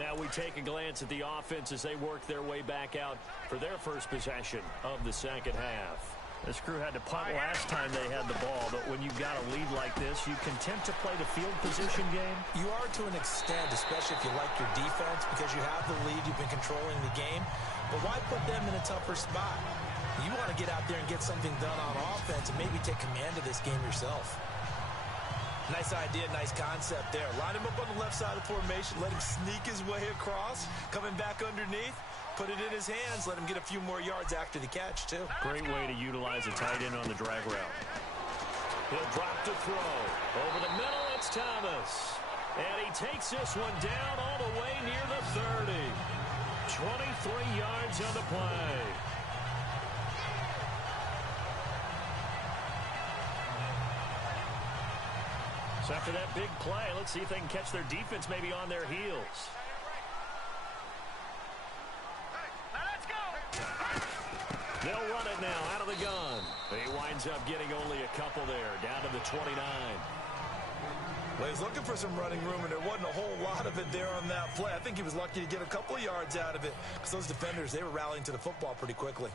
Now we take a glance at the offense as they work their way back out for their first possession of the second half. This crew had to punt last time they had the ball, but when you've got a lead like this, you content to play the field position game? You are to an extent, especially if you like your defense, because you have the lead, you've been controlling the game. But why put them in a tougher spot? You want to get out there and get something done on offense and maybe take command of this game yourself. Nice idea, nice concept there. Line him up on the left side of the formation, let him sneak his way across, coming back underneath, put it in his hands, let him get a few more yards after the catch, too. Great way to utilize a tight end on the drag route. He'll drop to throw. Over the middle, it's Thomas. And he takes this one down all the way near the 30. 23 yards on the play. So after that big play, let's see if they can catch their defense maybe on their heels. They'll run it now out of the gun. He winds up getting only a couple there, down to the 29. Well, he's looking for some running room, and there wasn't a whole lot of it there on that play. I think he was lucky to get a couple of yards out of it because those defenders, they were rallying to the football pretty quickly.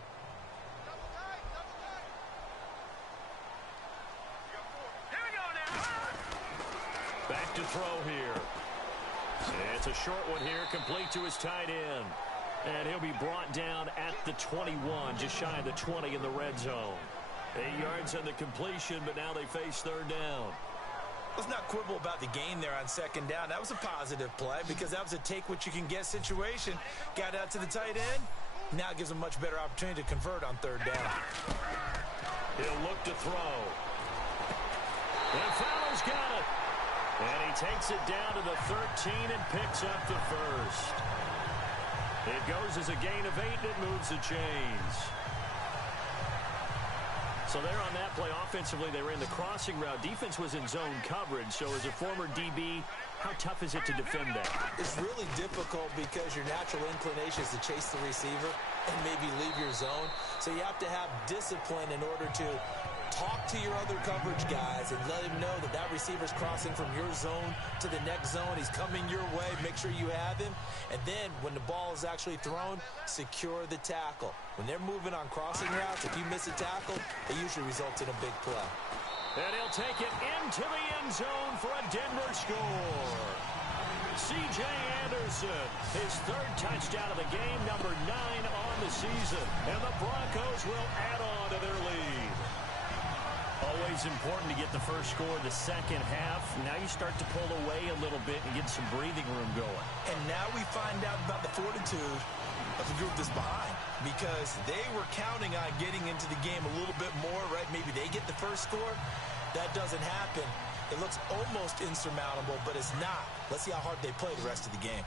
Back to throw here. It's a short one here, complete to his tight end. And he'll be brought down at the 21, just shy of the 20 in the red zone. 8 yards on the completion, but now they face third down. Let's not quibble about the gain there on second down. That was a positive play because that was a take-what-you-can-get situation. Got out to the tight end. Now it gives him a much better opportunity to convert on third down. He'll look to throw. And Fowler's got it. And he takes it down to the 13 and picks up the first. It goes as a gain of 8 and it moves the chains. So there on that play, offensively, they ran the crossing route. Defense was in zone coverage. So as a former DB, how tough is it to defend that? It's really difficult because your natural inclination is to chase the receiver and maybe leave your zone. So you have to have discipline in order to talk to your other coverage guys and let him know that that receiver's crossing from your zone to the next zone. He's coming your way. Make sure you have him. And then when the ball is actually thrown, secure the tackle. When they're moving on crossing routes, if you miss a tackle, it usually results in a big play. And he'll take it into the end zone for a Denver score. C.J. Anderson, his third touchdown of the game, number 9 on the season. And the Broncos will add on to their lead. Always important to get the first score of the second half. Now you start to pull away a little bit and get some breathing room going. And now we find out about the fortitude of the group that's behind because they were counting on getting into the game a little bit more, right? Maybe they get the first score. That doesn't happen. It looks almost insurmountable, but it's not. Let's see how hard they play the rest of the game.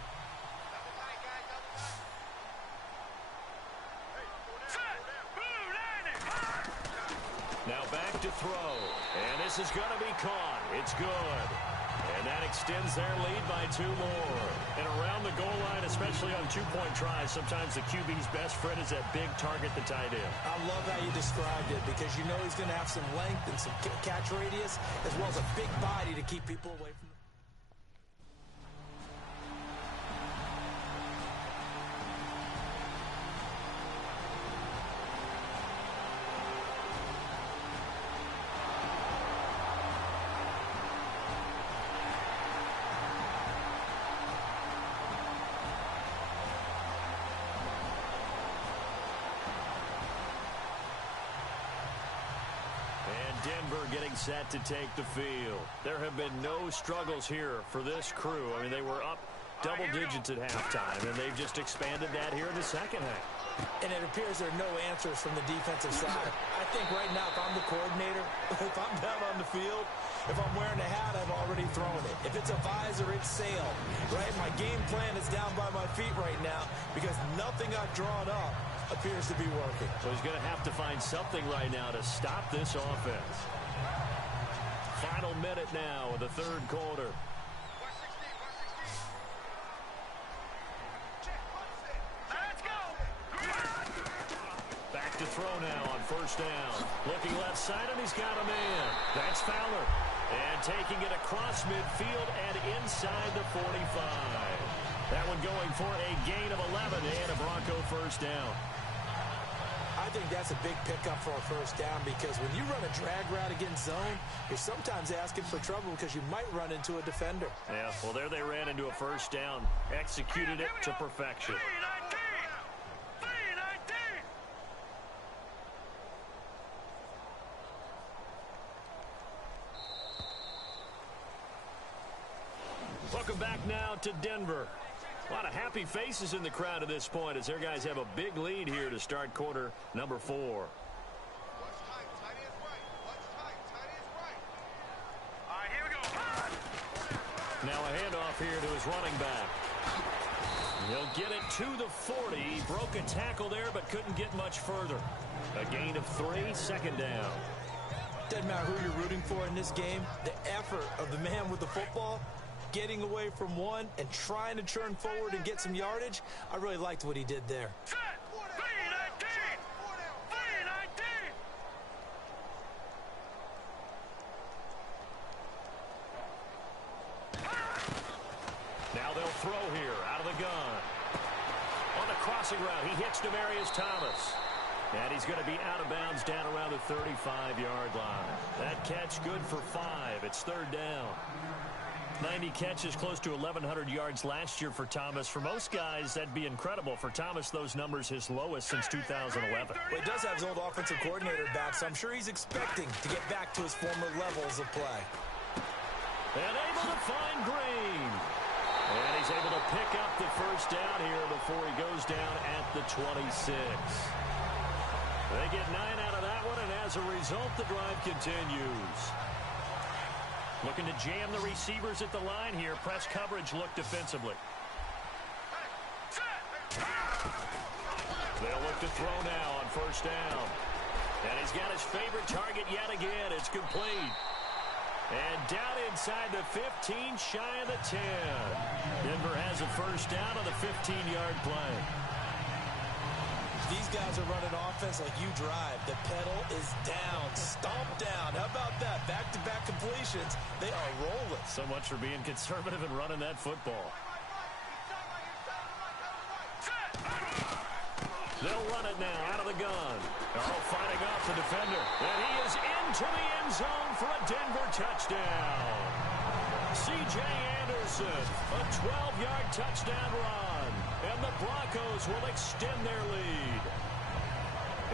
Now back to throw, and this is going to be caught. It's good. And that extends their lead by 2 more. And around the goal line, especially on two-point tries, sometimes the QB's best friend is that big target, the tight end. I love how you described it because you know he's going to have some length and some catch radius as well as a big body to keep people away from the... Denver getting set to take the field. There have been no struggles here for this crew. I mean, they were up double digits at halftime, and they've just expanded that here in the second half. And it appears there are no answers from the defensive side. I think right now, if I'm the coordinator, if I'm down on the field, if I'm wearing a hat, I've already thrown it. If it's a visor, it's sail, right? My game plan is down by my feet right now because nothing I've drawn up appears to be working. So he's going to have to find something right now to stop this offense. Final minute now of the third quarter. Back to throw now on first down. Looking left side, and he's got a man. That's Fowler. And taking it across midfield and inside the 45. That one going for a gain of 11 and a Bronco first down. I think that's a big pickup for a first down because when you run a drag route against zone, you're sometimes asking for trouble because you might run into a defender. Yeah, well, there they ran into a first down. Executed it to perfection. Welcome back now to Denver. A lot of happy faces in the crowd at this point as their guys have a big lead here to start quarter number 4. Now a handoff here to his running back. He'll get it to the 40. He broke a tackle there but couldn't get much further. A gain of 3, second down. Doesn't matter who you're rooting for in this game. The effort of the man with the football, getting away from one and trying to turn forward and get some yardage, I really liked what he did there. Now they'll throw here out of the gun. On the crossing route, he hits Demaryius Thomas. And he's going to be out of bounds down around the 35-yard line. That catch good for 5. It's third down. 90 catches, close to 1,100 yards last year for Thomas. For most guys, that'd be incredible. For Thomas, those numbers his lowest since 2011. Well, he does have his old offensive coordinator back, so I'm sure he's expecting to get back to his former levels of play. And able to find Green. And he's able to pick up the first down here before he goes down at the 26. They get 9 out of that one, and as a result, the drive continues. Looking to jam the receivers at the line here. Press coverage look defensively. They'll look to throw now on first down. And he's got his favorite target yet again. It's complete. And down inside the 15, shy of the 10. Denver has a first down on the 15-yard play. These guys are running offense like you drive. The pedal is down, stomped down. How about that? Back-to-back completions. They are rolling. So much for being conservative and running that football. They'll run it now out of the gun. Oh, fighting off the defender. And he is into the end zone for a Denver touchdown. C.J. Anderson, a 12-yard touchdown run. And the Broncos will extend their lead.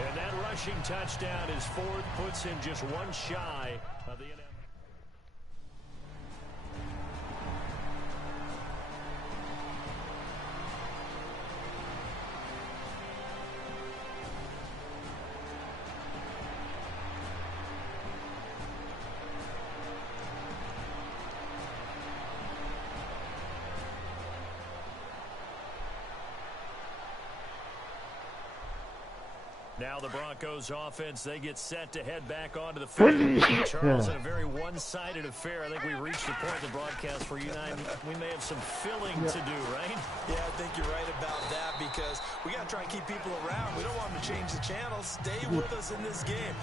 And that rushing touchdown is 4th, puts him just one shy of the NFL. Now the Broncos offense, they get set to head back onto the field. Charles, in a very one-sided affair. I think we reached the point in the broadcast where you and I, we may have some filling to do, right? Yeah, I think you're right about that because we got to try and keep people around. We don't want them to change the channel. Stay with us in this game.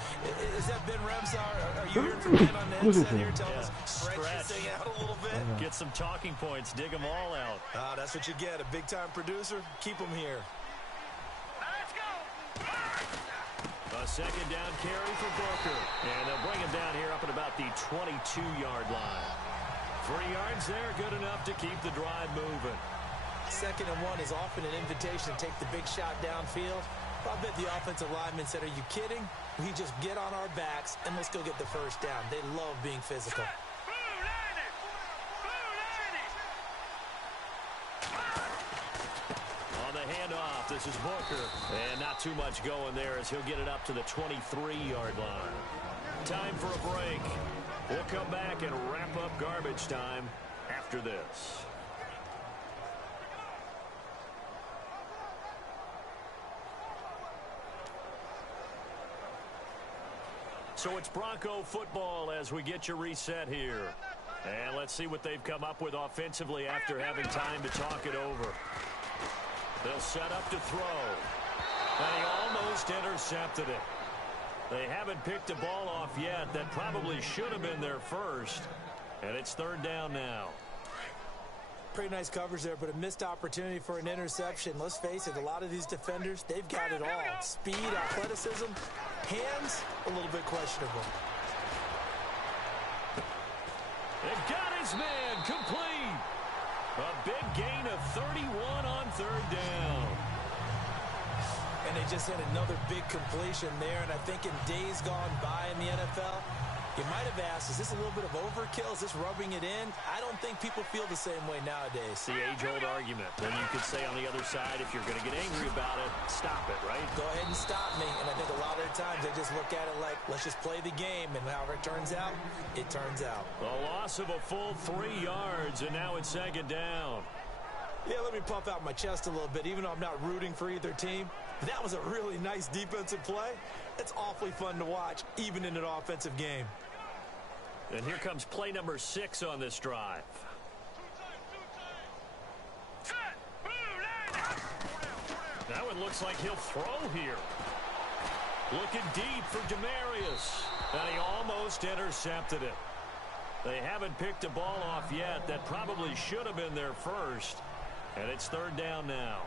Is that Ben Remsar? Are you hearing from Ben on the headset here? Tell us, stretch this thing out a little bit. Get some talking points. Dig them all out. That's what you get. A big-time producer. Keep them here. A second down carry for Booker. And they'll bring him down here up at about the 22-yard line. 3 yards there, good enough to keep the drive moving. 2nd and 1 is often an invitation to take the big shot downfield. I bet the offensive lineman said, are you kidding? We just get on our backs and let's go get the first down. They love being physical. Handoff. This is Booker. And not too much going there as he'll get it up to the 23-yard line. Time for a break. We'll come back and wrap up garbage time after this. So it's Bronco football as we get you reset here. And let's see what they've come up with offensively after having time to talk it over. They'll set up to throw. And he almost intercepted it. They haven't picked the ball off yet. That probably should have been their first. And it's 3rd down now. Pretty nice coverage there, but a missed opportunity for an interception. Let's face it, a lot of these defenders, they've got it all. Speed, athleticism, hands, a little bit questionable. They've got his man complete. A big gain of 31 on third down. And they just had another big completion there, and I think in days gone by in the NFL, you might have asked, is this a little bit of overkill? Is this rubbing it in? I don't think people feel the same way nowadays. The age-old argument. Then you could say on the other side, if you're going to get angry about it, stop it, right? Go ahead and stop me. And I think a lot of the times they just look at it like, let's just play the game. And however it turns out, it turns out. A loss of a full 3 yards, and now it's second down. Yeah, let me puff out my chest a little bit, even though I'm not rooting for either team. That was a really nice defensive play. It's awfully fun to watch, even in an offensive game. And here comes play number 6 on this drive. Now it looks like he'll throw here. Looking deep for Demarius. And he almost intercepted it. They haven't picked a ball off yet. That probably should have been their first. And it's third down now.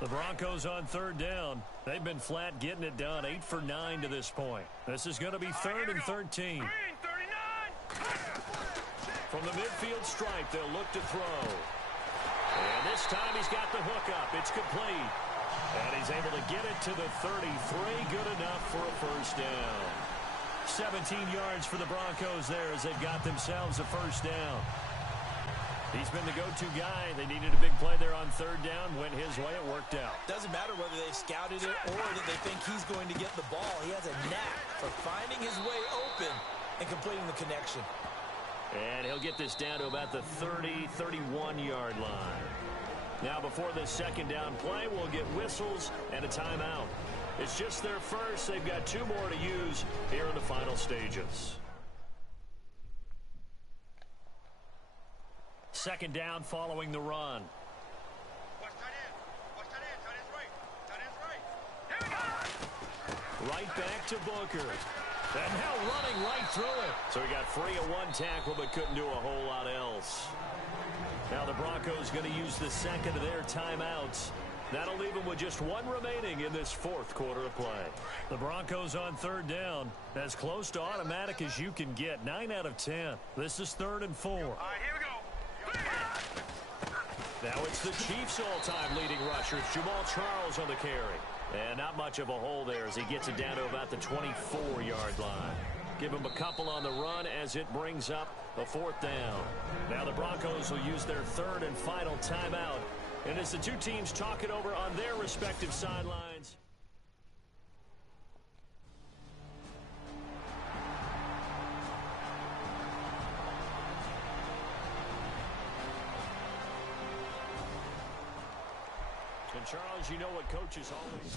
The Broncos on third down. They've been flat getting it done. 8 for 9 to this point. This is going to be third and 13. From the midfield stripe, they'll look to throw. And this time he's got the hook up. It's complete. And he's able to get it to the 33. Good enough for a first down. 17 yards for the Broncos there as they've got themselves a first down. He's been the go-to guy. They needed a big play there on third down. Went his way. It worked out. Doesn't matter whether they've scouted it or that they think he's going to get the ball. He has a knack for finding his way open and completing the connection. And he'll get this down to about the 30, 31-yard line. Now, before this second down play, we'll get whistles and a timeout. It's just their first. They've got 2 more to use here in the final stages. Second down following the run. Right back to Booker. And now running right through it. So he got free of 1 tackle but couldn't do a whole lot else. Now the Broncos going to use the second of their timeouts. That'll leave them with just 1 remaining in this 4th quarter of play. The Broncos on third down. As close to automatic as you can get. 9 out of 10. This is 3rd and 4. All right, here we go. Now it's the Chiefs' all-time leading rusher, Jamal Charles, on the carry. And not much of a hole there as he gets it down to about the 24-yard line. Give him a couple on the run as it brings up a 4th down. Now the Broncos will use their 3rd and final timeout. And as the 2 teams talk it over on their respective sidelines. And Charles, you know what coaches always...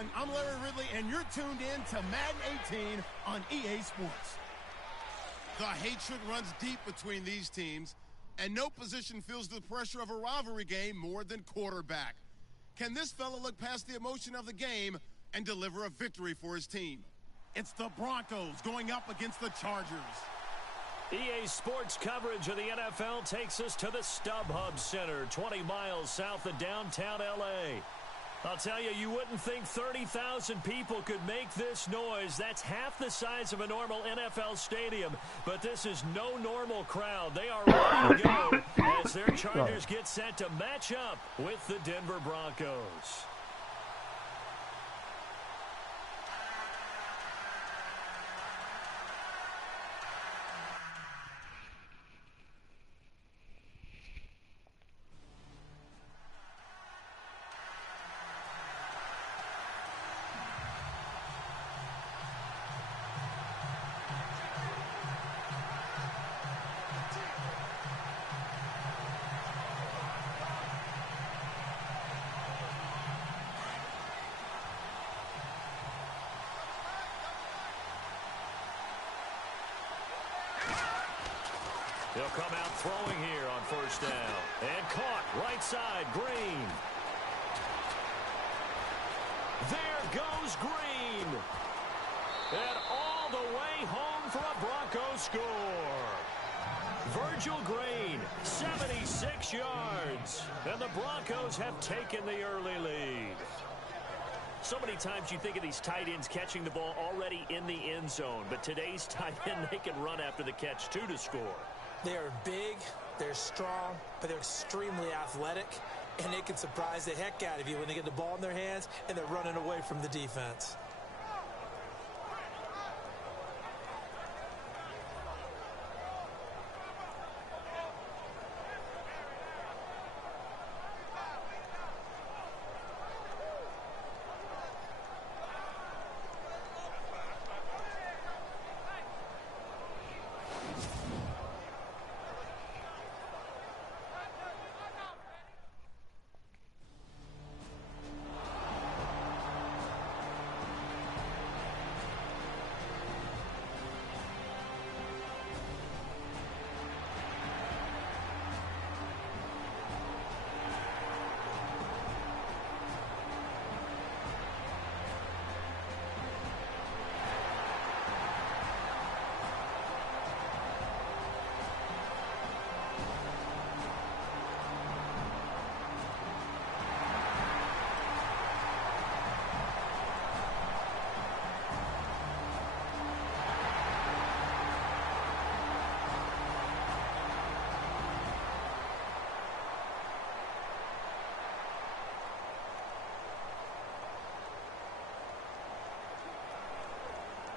everyone. I'm Larry Ridley, and you're tuned in to Madden 18 on EA Sports. The hatred runs deep between these teams, and no position feels the pressure of a rivalry game more than quarterback. Can this fella look past the emotion of the game and deliver a victory for his team? It's the Broncos going up against the Chargers. EA Sports coverage of the NFL takes us to the StubHub Center, 20 miles south of downtown L.A. I'll tell you, you wouldn't think 30,000 people could make this noise. That's half the size of a normal NFL stadium, but this is no normal crowd. They are ready to go as their Chargers get set to match up with the Denver Broncos. He'll come out throwing here on first down. And caught right side, Green. There goes Green. And all the way home for a Broncos score. Virgil Green, 76 yards. And the Broncos have taken the early lead. So many times you think of these tight ends catching the ball already in the end zone. But today's tight end, they can run after the catch, too, to score. They are big, they're strong, but they're extremely athletic, and they can surprise the heck out of you when they get the ball in their hands and they're running away from the defense.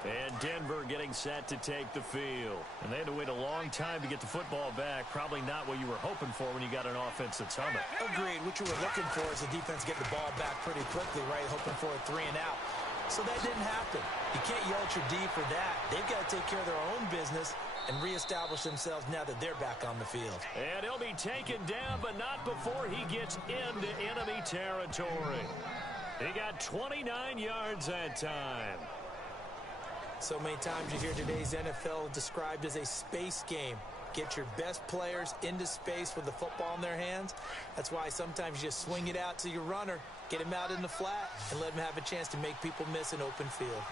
And Denver getting set to take the field. And they had to wait a long time to get the football back. Probably not what you were hoping for when you got an offense that's humming. Agreed. What you were looking for is the defense getting the ball back pretty quickly, right? Hoping for a 3 and out. So that didn't happen. You can't yell at your D for that. They've got to take care of their own business and reestablish themselves now that they're back on the field. And he'll be taken down, but not before he gets into enemy territory. He got 29 yards that time. So many times you hear today's NFL described as a space game. Get your best players into space with the football in their hands. That's why sometimes you just swing it out to your runner, get him out in the flat, and let him have a chance to make people miss an open field.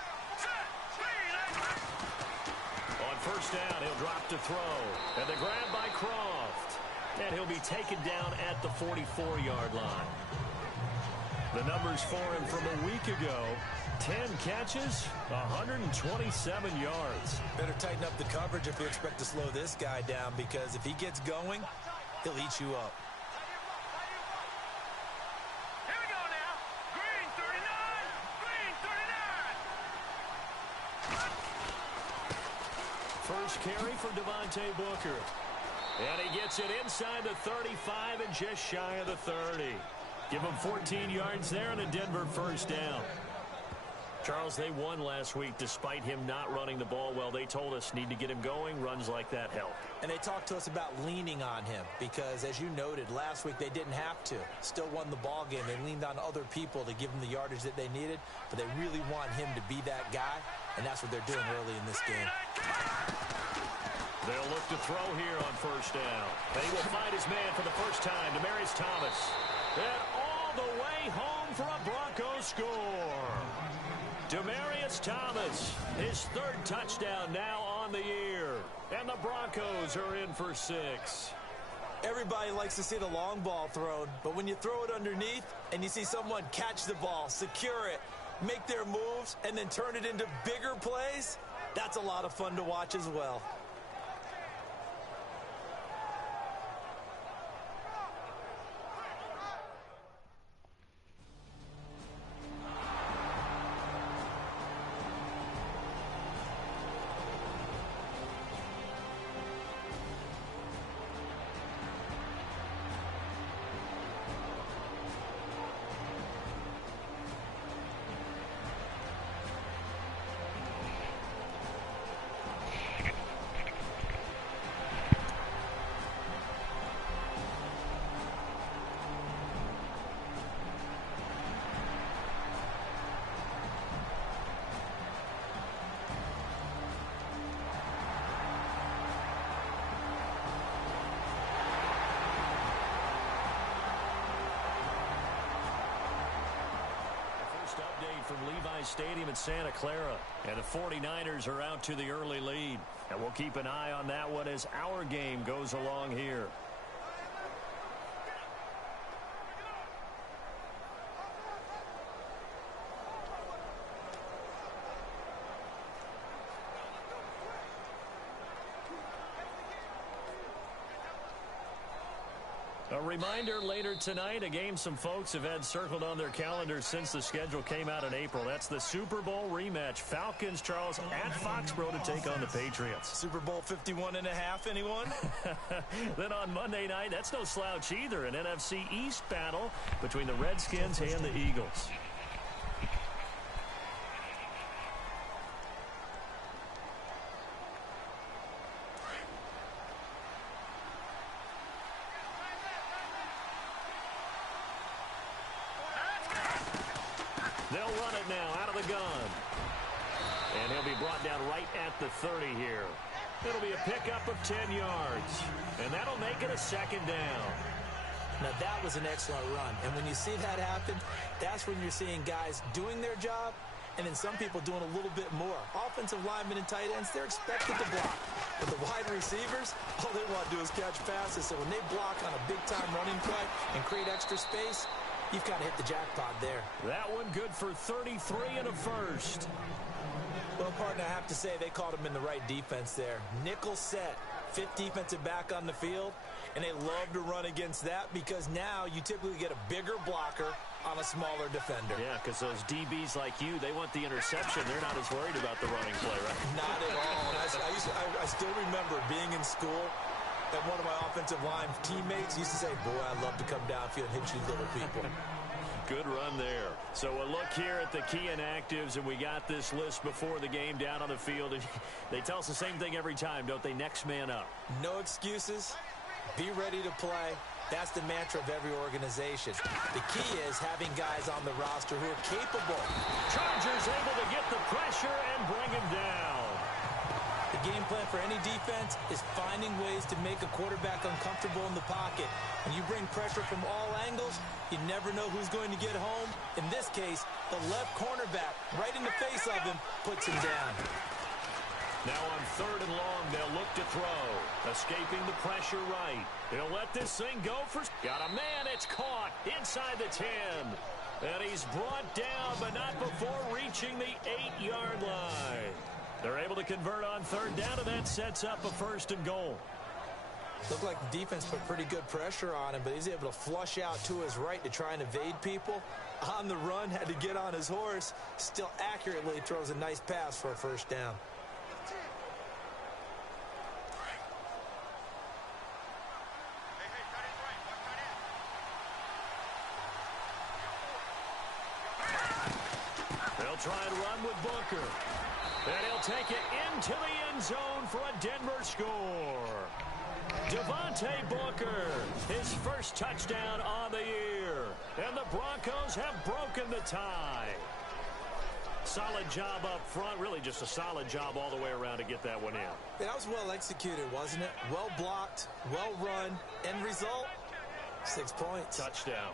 On first down, he'll drop to throw. And the grab by Croft. And he'll be taken down at the 44-yard line. The numbers for him from a week ago: 10 catches, 127 yards. Better tighten up the coverage if you expect to slow this guy down, because if he gets going, he'll eat you up. Here we go now. Green 39. Green 39. First carry for Devontae Booker. And he gets it inside the 35 and just shy of the 30. Give him 14 yards there and a Denver first down. Charles, they won last week despite him not running the ball well. They told us need to get him going. Runs like that help. And they talked to us about leaning on him because, as you noted, last week they didn't have to. Still won the ball game. They leaned on other people to give them the yardage that they needed, but they really want him to be that guy, and that's what they're doing early in this game. They'll look to throw here on first down. They will find his man for the first time, Demaryius Thomas. And all the way home for a Broncos score. Demaryius Thomas, his third touchdown now on the year. And the Broncos are in for 6. Everybody likes to see the long ball thrown, but when you throw it underneath and you see someone catch the ball, secure it, make their moves, and then turn it into bigger plays, that's a lot of fun to watch as well. Update from Levi's Stadium in Santa Clara, and the 49ers are out to the early lead, and we'll keep an eye on that one as our game goes along here. A reminder later tonight, a game some folks have had circled on their calendars since the schedule came out in April. That's the Super Bowl rematch. Falcons, Charles, at Foxborough to take on the Patriots. Super Bowl 51.5, anyone? Then on Monday night, that's no slouch either, an NFC East battle between the Redskins and the Eagles. They'll run it now out of the gun. And he'll be brought down right at the 30 here. It'll be a pickup of 10 yards. And that'll make it a second down. Now, that was an excellent run. And when you see that happen, that's when you're seeing guys doing their job and then some people doing a little bit more. Offensive linemen and tight ends, they're expected to block. But the wide receivers, all they want to do is catch passes. So when they block on a big-time running play and create extra space, you've got to hit the jackpot there. That one good for 33 and a first. Well, partner, I have to say they called him in the right defense there. Nickel set, 5th defensive back on the field, and they love to run against that because now you typically get a bigger blocker on a smaller defender. Yeah, because those DBs like you, they want the interception. They're not as worried about the running play, right? Not at all. And I still remember being in school, and one of my offensive line teammates used to say, boy, I'd love to come downfield and hit you little people. Good run there. So we'll look here at the key inactives, and we got this list before the game down on the field. And they tell us the same thing every time, don't they? Next man up. No excuses. Be ready to play. That's the mantra of every organization. The key is having guys on the roster who are capable. Chargers able to get the pressure and bring him down. The game plan for any defense is finding ways to make a quarterback uncomfortable in the pocket. When you bring pressure from all angles, you never know who's going to get home. In this case, the left cornerback, right in the face of him, puts him down. Now on 3rd and long, they'll look to throw. Escaping the pressure right. They'll let this thing go for... Got a man, it's caught inside the 10. And he's brought down, but not before reaching the 8-yard line. They're able to convert on 3rd down, and that sets up a 1st and goal. Looked like the defense put pretty good pressure on him, but he's able to flush out to his right to try and evade people. On the run, had to get on his horse. Still accurately throws a nice pass for a 1st down. They'll try and run run with Booker. And he'll take it into the end zone for a Denver score. Devontae Booker, his first touchdown on the year. And the Broncos have broken the tie. Solid job up front. Really just a solid job all the way around to get that one in. That was well executed, wasn't it? Well blocked, well run. End result, 6 points. Touchdown.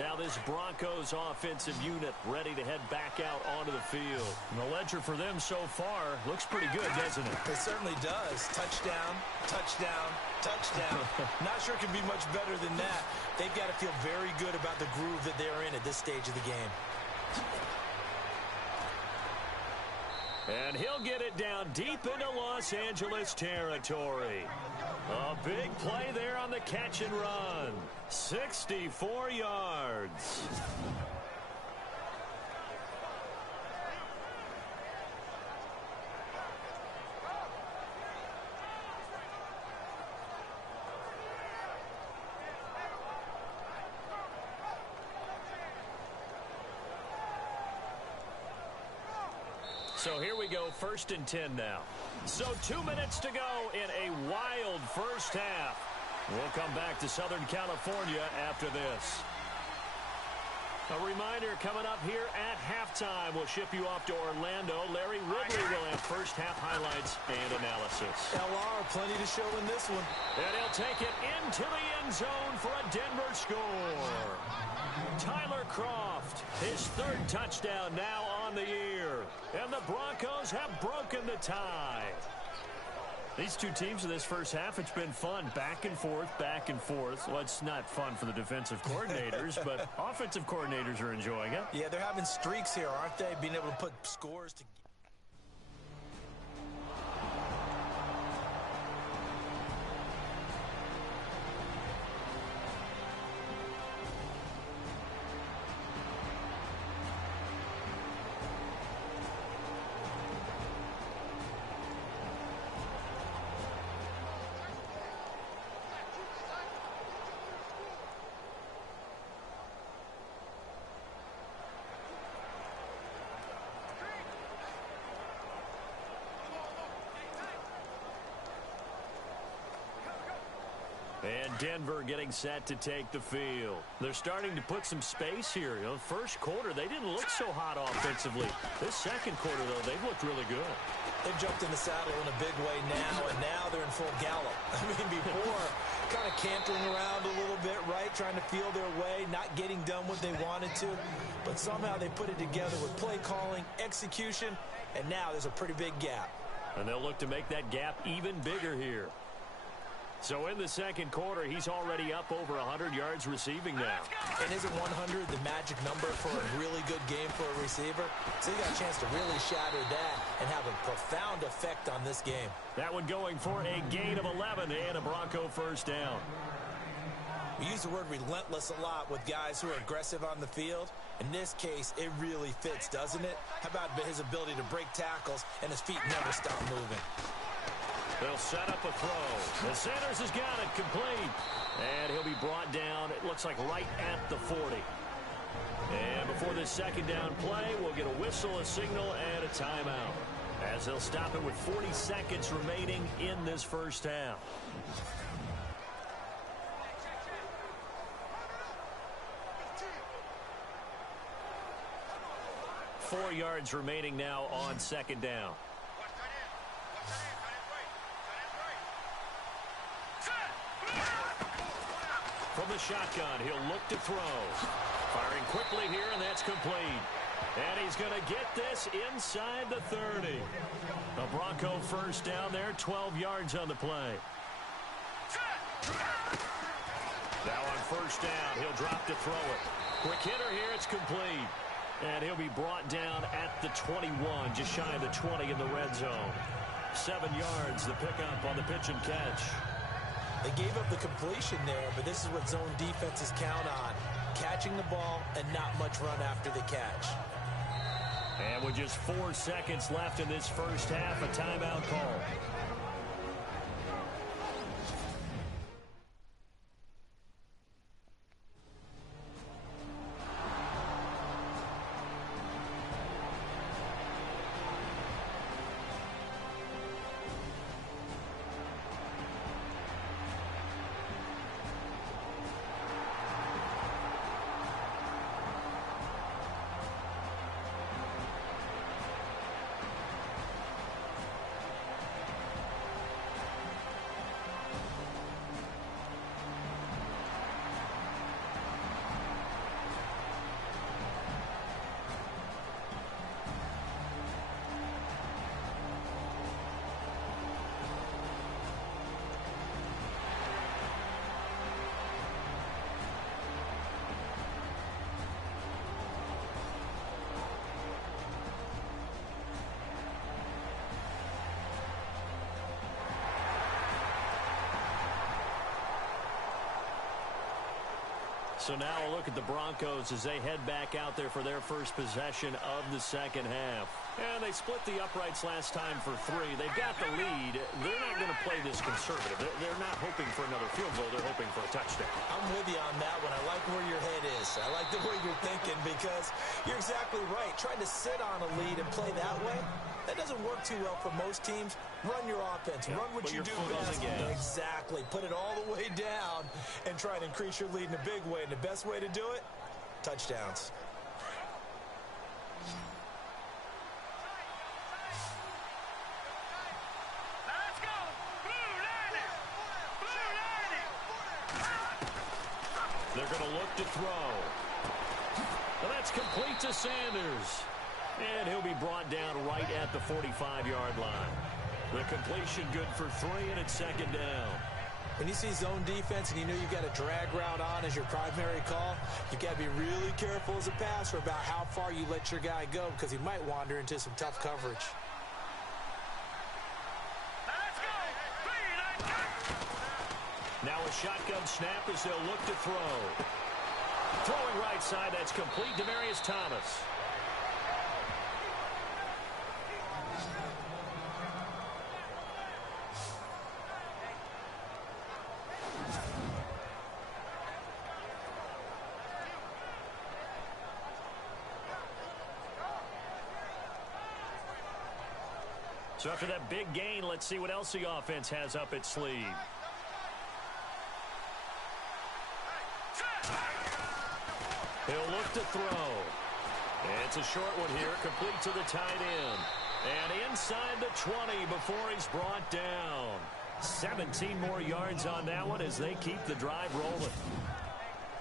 Now this Broncos offensive unit ready to head back out onto the field. And the ledger for them so far looks pretty good, doesn't it? It certainly does. Touchdown, touchdown, touchdown. Not sure it can be much better than that. They've got to feel very good about the groove that they're in at this stage of the game. And he'll get it down deep into Los Angeles territory. A big play there on the catch and run. 64 yards. So here we go, 1st and 10 now. So 2 minutes to go in a wild first half. We'll come back to Southern California after this. A reminder coming up here at halftime. We'll ship you off to Orlando. Larry Ridley will have first half highlights and analysis. LR, plenty to show in this one. And he'll take it into the end zone for a Denver score. Tyler Kroft, his 3rd touchdown now on the year. And the Broncos have broken the tie. These two teams in this first half, it's been fun. Back and forth, back and forth. Well, it's not fun for the defensive coordinators, but offensive coordinators are enjoying it. Yeah, they're having streaks here, aren't they? Being able to put scores together. And Denver getting set to take the field. They're starting to put some space here. You know, first quarter, they didn't look so hot offensively. This second quarter, though, they've looked really good. They've jumped in the saddle in a big way now, and now they're in full gallop. I mean, before, kind of cantering around a little bit, right? Trying to feel their way, not getting done what they wanted to. But somehow they put it together with play calling, execution, and now there's a pretty big gap. And they'll look to make that gap even bigger here. So in the second quarter, he's already up over 100 yards receiving now. And isn't 100 the magic number for a really good game for a receiver? So you got a chance to really shatter that and have a profound effect on this game. That one going for a gain of 11 and a Bronco first down. We use the word relentless a lot with guys who are aggressive on the field. In this case, it really fits, doesn't it? How about his ability to break tackles and his feet never stop moving? They'll set up a throw. And Sanders has got it complete. And he'll be brought down, it looks like right at the 40. And before this second down play, we'll get a whistle, a signal, and a timeout, as they'll stop it with 40 seconds remaining in this first half. Four yards remaining now on second down. From the shotgun, he'll look to throw. Firing quickly here, and that's complete. And he's going to get this inside the 30. A Bronco first down there, 12 yards on the play. Now on first down, he'll drop to throw it. Quick hitter here, it's complete. And he'll be brought down at the 21, just shy of the 20 in the red zone. 7 yards, the pickup on the pitch and catch. They gave up the completion there, but this is what zone defenses count on. Catching the ball and not much run after the catch. And with just 4 seconds left in this first half, a timeout call. So now a look at the Broncos as they head back out there for their first possession of the second half. And they split the uprights last time for 3. They've got the lead. They're not going to play this conservative. They're not hoping for another field goal. They're hoping for a touchdown. I'm with you on that one. I like where your head is. I like the way you're thinking because you're exactly right. Trying to sit on a lead and play that way, that doesn't work too well for most teams. Run your offense. Run what you do best. Exactly. Put it all the way down and try and increase your lead in a big way. And the best way to do it, touchdowns. Let's go. Blue line. Blue line. They're going to look to throw. Well, that's complete to Sanders. And he'll be brought down right at the 45-yard line. The completion good for 3, and it's second down. When you see zone defense and you know you've got a drag route on as your primary call, you've got to be really careful as a passer about how far you let your guy go because he might wander into some tough coverage. Let's go. Now a shotgun snap as they'll look to throw. Throwing right side, that's complete. Demaryius Thomas. So after that big gain, let's see what else the offense has up its sleeve. He'll look to throw. It's a short one here, complete to the tight end. And inside the 20 before he's brought down. 17 more yards on that one as they keep the drive rolling.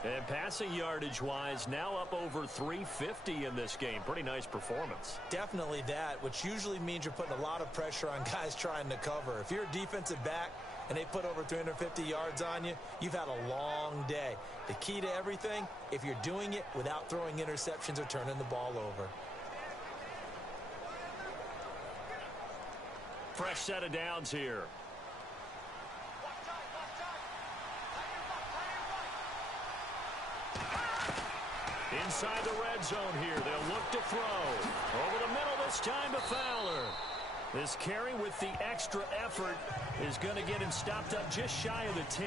And passing yardage-wise, now up over 350 in this game. Pretty nice performance. Definitely that, which usually means you're putting a lot of pressure on guys trying to cover. If you're a defensive back and they put over 350 yards on you, you've had a long day. The key to everything, if you're doing it without throwing interceptions or turning the ball over. Fresh set of downs here. Inside the red zone here, they'll look to throw. Over the middle this time to Fowler. This carry with the extra effort is going to get him stopped up just shy of the 10.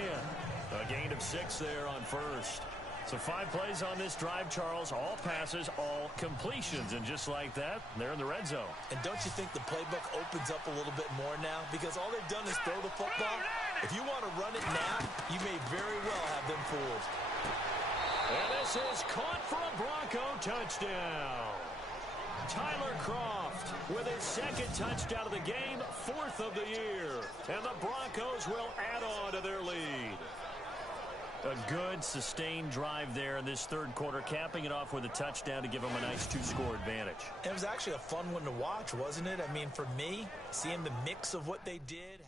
A gain of 6 there on first. So 5 plays on this drive, Charles. All passes, all completions. And just like that, they're in the red zone. And don't you think the playbook opens up a little bit more now? Because all they've done is throw the football. If you want to run it now, you may very well have them fooled. And this is caught for a Bronco touchdown. Tyler Kroft with his second touchdown of the game, 4th of the year. And the Broncos will add on to their lead. A good, sustained drive there in this third quarter, capping it off with a touchdown to give them a nice 2-score advantage. It was actually a fun one to watch, wasn't it? I mean, for me, seeing the mix of what they did.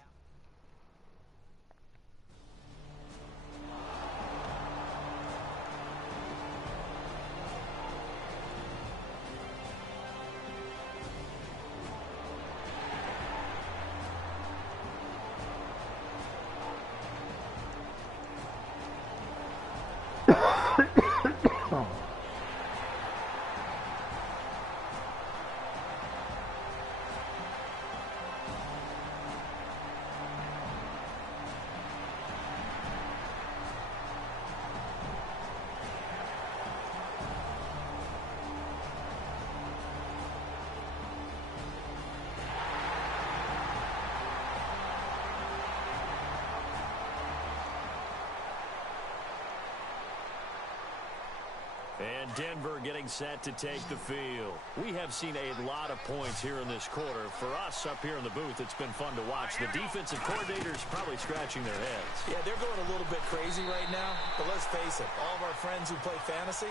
And Denver getting set to take the field. We have seen a lot of points here in this quarter. For us up here in the booth, it's been fun to watch. The defensive coordinators probably scratching their heads. Yeah, they're going a little bit crazy right now. But let's face it, all of our friends who play fantasy,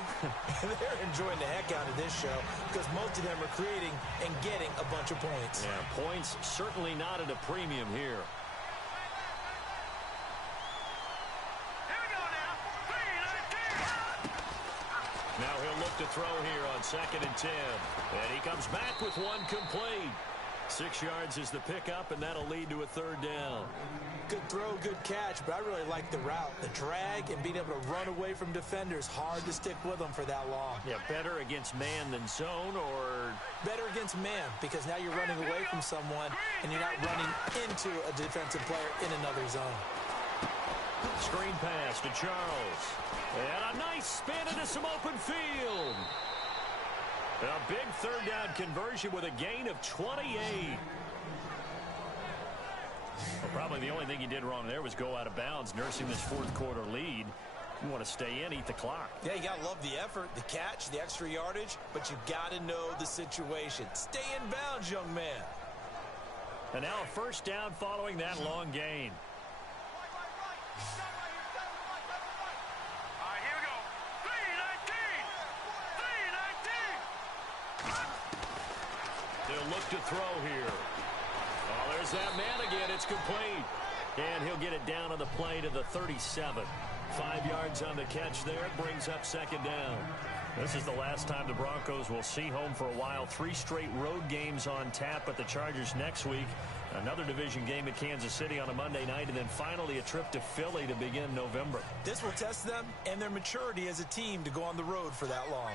they're enjoying the heck out of this show because most of them are creating and getting a bunch of points. Yeah, points certainly not at a premium here. Now he'll look to throw here on 2nd and 10. And he comes back with one complete. 6 yards is the pickup, and that'll lead to a 3rd down. Good throw, good catch, but I really like the route. The drag and being able to run away from defenders, hard to stick with them for that long. Yeah, better against man than zone, or better against man, because now you're running away from someone and you're not running into a defensive player in another zone. Screen pass to Charles. And a nice spin into some open field. A big 3rd down conversion with a gain of 28. Well, probably the only thing he did wrong there was go out of bounds, nursing this 4th quarter lead. You want to stay in, eat the clock. Yeah, you got to love the effort, the catch, the extra yardage, but you got to know the situation. Stay in bounds, young man. And now a 1st down following that long gain. They'll look to throw here. Oh, there's Has that man again. It's complete. And he'll get it down on the play to the 37. 5 yards on the catch there. Brings up second down. This is the last time the Broncos will see home for a while. 3 straight road games on tap at the Chargers next week. Another division game at Kansas City on a Monday night. And then finally a trip to Philly to begin November. This will test them and their maturity as a team to go on the road for that long.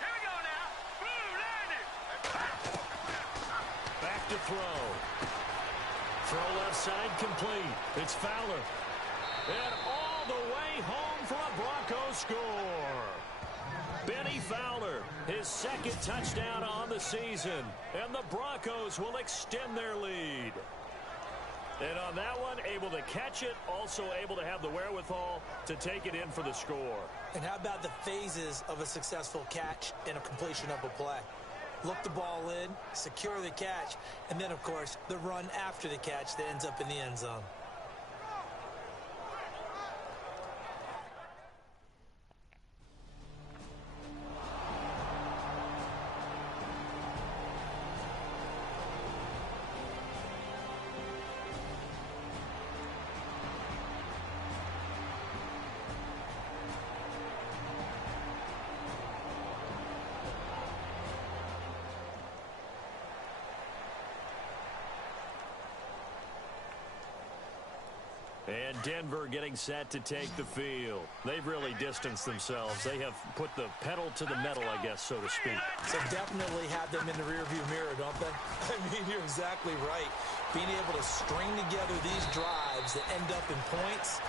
Here we go now. Blue landed. Back to throw. Throw left side complete. It's Fowler. And all the way home for a Broncos score. Benny Fowler, his second touchdown on the season. And the Broncos will extend their lead. And on that one, able to catch it, also able to have the wherewithal to take it in for the score. And how about the phases of a successful catch and a completion of a play? Look the ball in, secure the catch, and then, of course, the run after the catch that ends up in the end zone. And Denver getting set to take the field. They've really distanced themselves. They have put the pedal to the metal, I guess, so to speak. So definitely have them in the rearview mirror, don't they? I mean, you're exactly right. Being able to string together these drives that end up in points,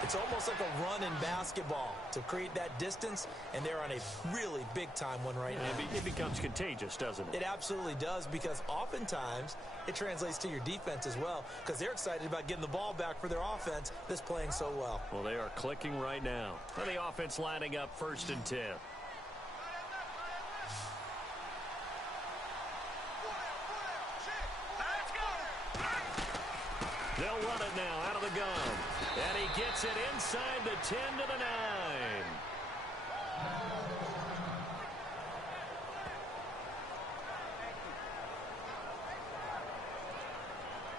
it's almost like a run in basketball to create that distance, and they're on a really big-time one right now. It becomes contagious, doesn't it? It absolutely does, because oftentimes it translates to your defense as well, because they're excited about getting the ball back for their offense that's playing so well. Well, they are clicking right now. And the offense lining up 1st and 10. They'll run it now out of the gun. And he gets it inside the 10 to the 9.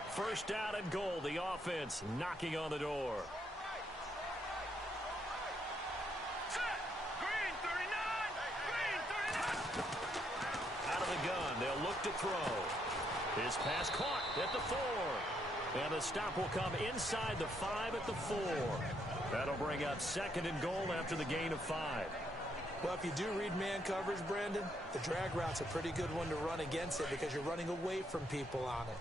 First down and goal. The offense knocking on the door. Set. Green 39. Green 39. Out of the gun. They'll look to throw. His pass caught at the 4. And the stop will come inside the 5 at the 4. That'll bring up 2nd and goal after the gain of 5. Well, if you do read man coverage, Brandon, the drag route's a pretty good one to run against it because you're running away from people on it.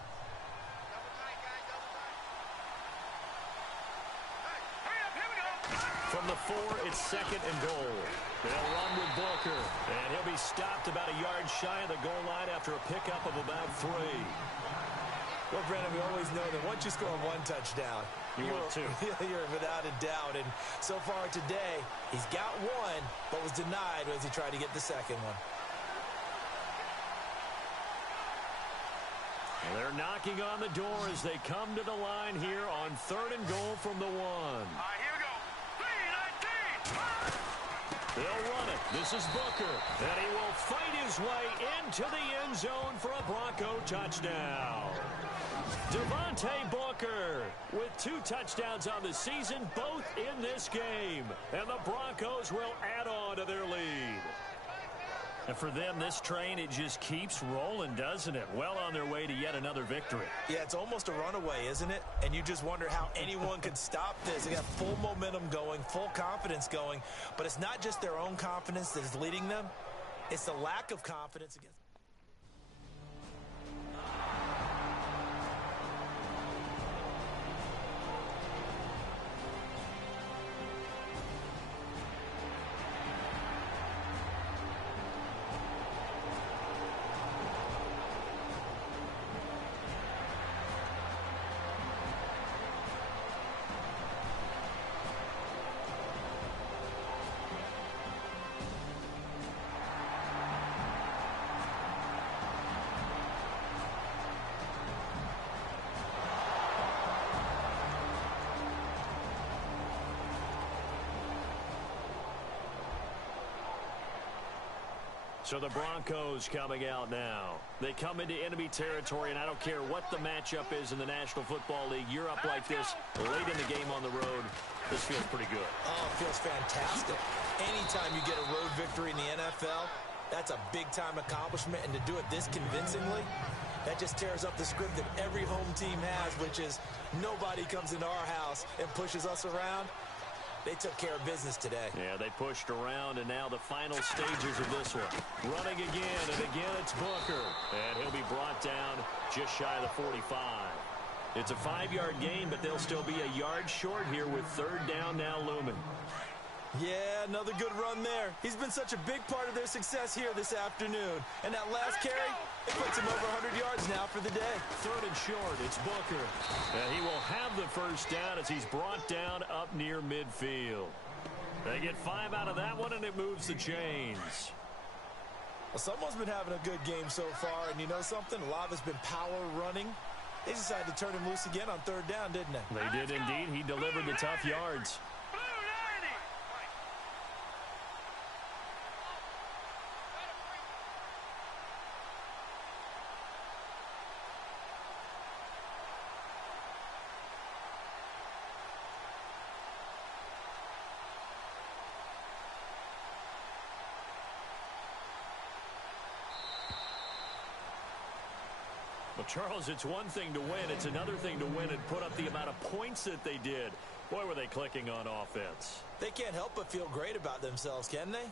From the 4, it's 2nd and goal. They'll run with Booker. And he'll be stopped about a yard shy of the goal line after a pickup of about 3. Well, Brandon, we always know that once you score 1 touchdown, you want 2. You're without a doubt. And so far today, he's got 1, but was denied as he tried to get the 2nd one. They're knocking on the door as they come to the line here on 3rd and goal from the 1. All right, here we go. 3-19. They'll run it. This is Booker. And he will fight his way into the end zone for a Bronco touchdown. Devontae Booker with 2 touchdowns on the season, both in this game. And the Broncos will add on to their lead. And for them, this train, it just keeps rolling, doesn't it? Well on their way to yet another victory. Yeah, it's almost a runaway, isn't it? And you just wonder how anyone could stop this. They got full momentum going, full confidence going. But it's not just their own confidence that is leading them. It's the lack of confidence against. So the Broncos coming out now. They come into enemy territory, and I don't care what the matchup is in the National Football League. You're up like this late in the game on the road. This feels pretty good. Oh, it feels fantastic. Anytime you get a road victory in the NFL, that's a big-time accomplishment. And to do it this convincingly, that just tears up the script that every home team has, which is nobody comes into our house and pushes us around. They took care of business today. Yeah, they pushed around, and now the final stages of this one. Running again, and again it's Booker. And he'll be brought down just shy of the 45. It's a 5-yard gain, but they'll still be a yard short here with third down now looming. Yeah, another good run there. He's been such a big part of their success here this afternoon. And that last carry, it puts him over 100 yards now for the day. Third and short, it's Booker. And he will have the first down as he's brought down up near midfield. They get 5 out of that one, and it moves the chains. Well, someone's been having a good game so far, and you know something? A lot of it's been power running. They decided to turn him loose again on third down, didn't they? They did indeed. He delivered the tough yards. Well, Charles, it's one thing to win. It's another thing to win and put up the amount of points that they did. Boy, were they clicking on offense. They can't help but feel great about themselves, can they?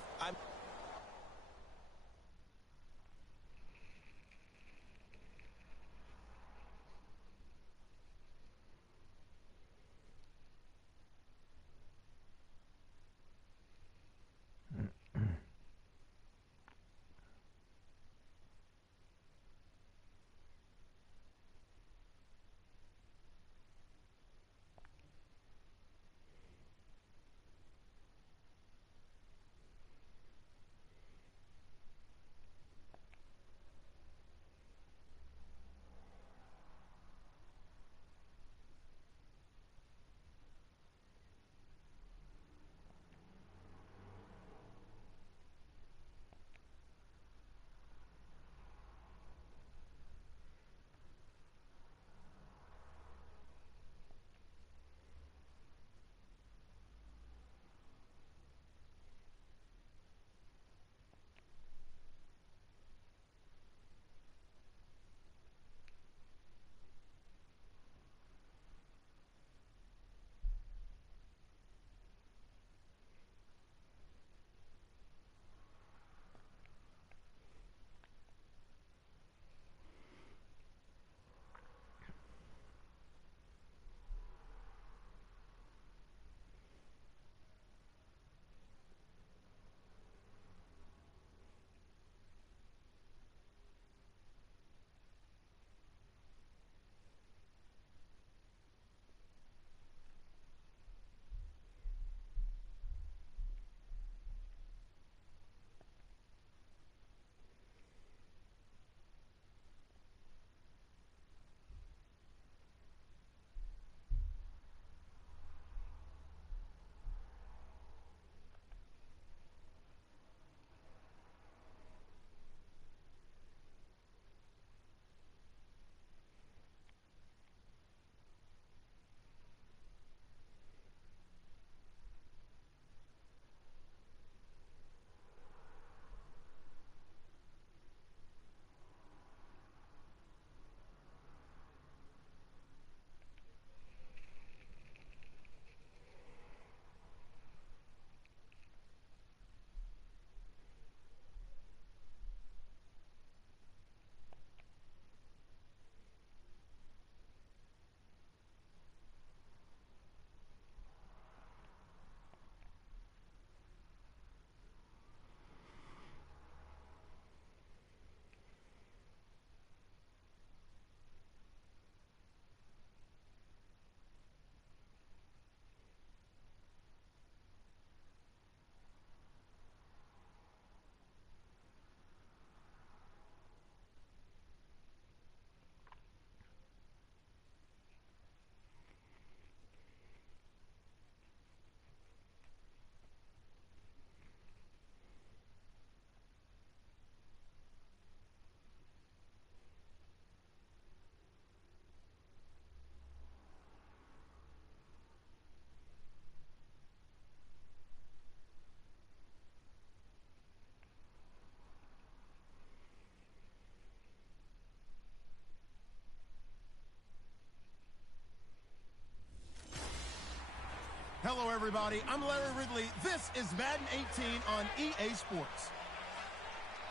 Hello, everybody. I'm Larry Ridley. This is Madden 18 on EA Sports.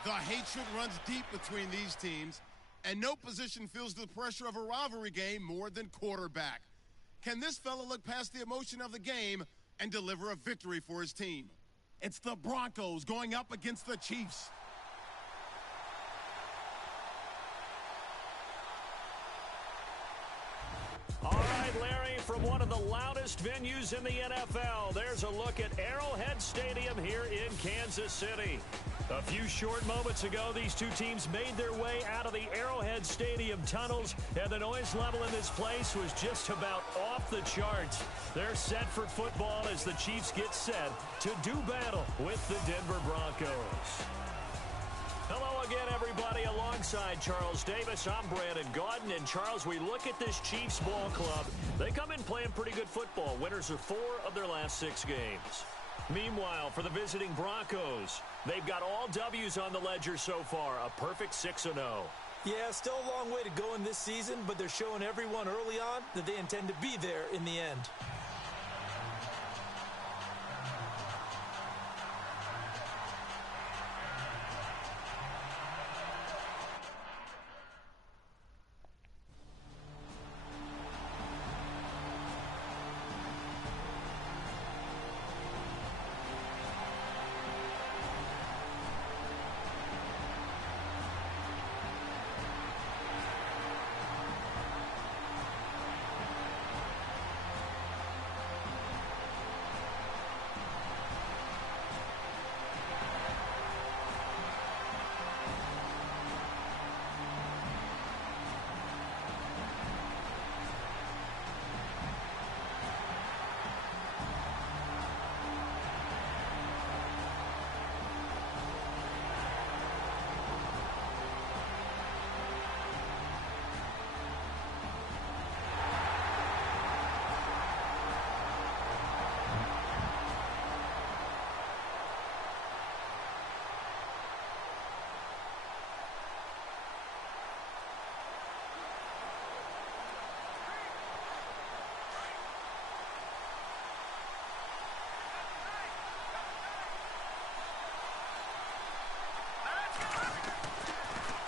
The hatred runs deep between these teams, and no position feels the pressure of a rivalry game more than quarterback. Can this fella look past the emotion of the game and deliver a victory for his team? It's the Broncos going up against the Chiefs. All right, Larry, from one of the loudest venues in the NFL, there's a look at Arrowhead Stadium here in Kansas City. A few short moments ago, these two teams made their way out of the Arrowhead Stadium tunnels, and the noise level in this place was just about off the charts. They're set for football as the Chiefs get set to do battle with the Denver Broncos. Hello again, everybody. Alongside Charles Davis, I'm Brandon Gaudin. And, Charles, we look at this Chiefs ball club. They come in playing pretty good football. Winners of 4 of their last 6 games. Meanwhile, for the visiting Broncos, they've got all W's on the ledger so far, a perfect 6-0. Yeah, still a long way to go in this season, but they're showing everyone early on that they intend to be there in the end.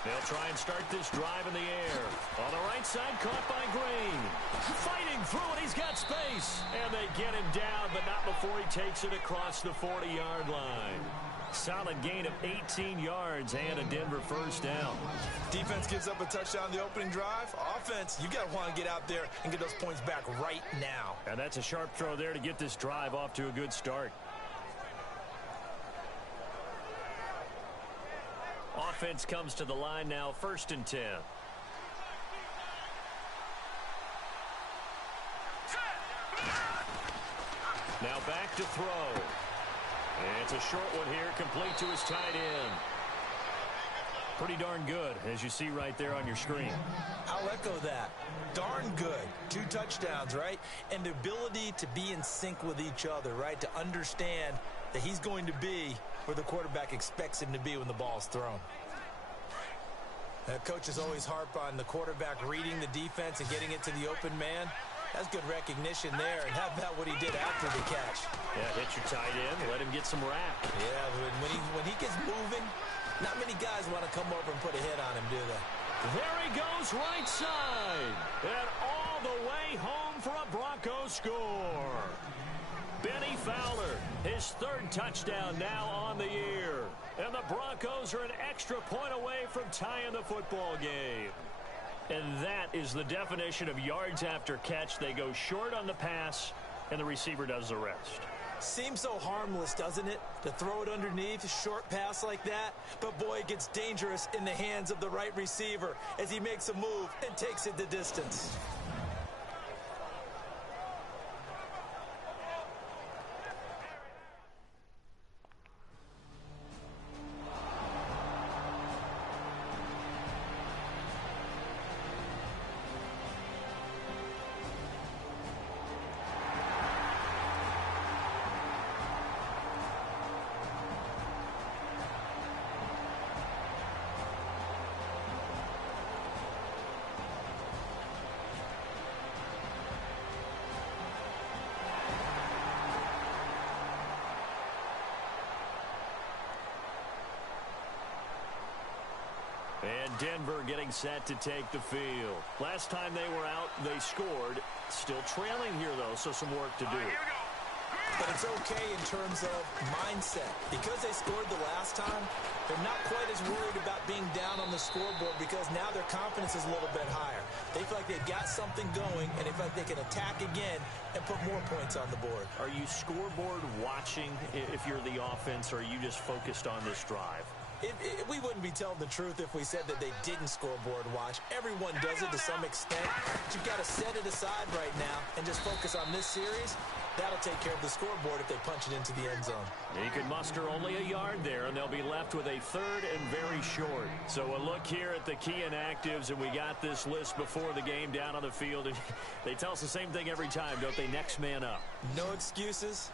They'll try and start this drive in the air. On the right side, caught by Green. Fighting through it, he's got space. And they get him down, but not before he takes it across the 40-yard line. Solid gain of 18 yards and a Denver first down. Defense gives up a touchdown the opening drive. Offense, you got to want to get out there and get those points back right now. And that's a sharp throw there to get this drive off to a good start. Offense comes to the line now, 1st and 10. Now back to throw. And it's a short one here, complete to his tight end. Pretty darn good, as you see right there on your screen. I'll echo that. Darn good. 2 touchdowns, right? And the ability to be in sync with each other, right? To understand that he's going to be where the quarterback expects him to be when the ball's thrown. Coaches always harp on the quarterback reading the defense and getting it to the open man. That's good recognition there. And how about what he did after the catch? Yeah, hit your tight end, let him get some rack. Yeah, when he gets moving, not many guys want to come over and put a hit on him, do they? There he goes, right side. And all the way home for a Broncos score. Benny Fowler, his 3rd touchdown now on the year. And the Broncos are an extra point away from tying the football game. And that is the definition of yards after catch. They go short on the pass, and the receiver does the rest. Seems so harmless, doesn't it? To throw it underneath, a short pass like that. But, boy, it gets dangerous in the hands of the right receiver as he makes a move and takes it the distance. And Denver getting set to take the field. Last time they were out, they scored. Still trailing here, though, so some work to do. But it's okay in terms of mindset. Because they scored the last time, they're not quite as worried about being down on the scoreboard because now their confidence is a little bit higher. They feel like they've got something going, and they feel like they can attack again and put more points on the board. Are you scoreboard watching if you're the offense, or are you just focused on this drive? We wouldn't be telling the truth if we said that they didn't scoreboard watch. Everyone does it to some extent. But you've got to set it aside right now and just focus on this series. That'll take care of the scoreboard if they punch it into the end zone. He can muster only a yard there, and they'll be left with a third and very short. So a look here at the key inactives, and we got this list before the game down on the field. And they tell us the same thing every time, don't they? Next man up. No excuses.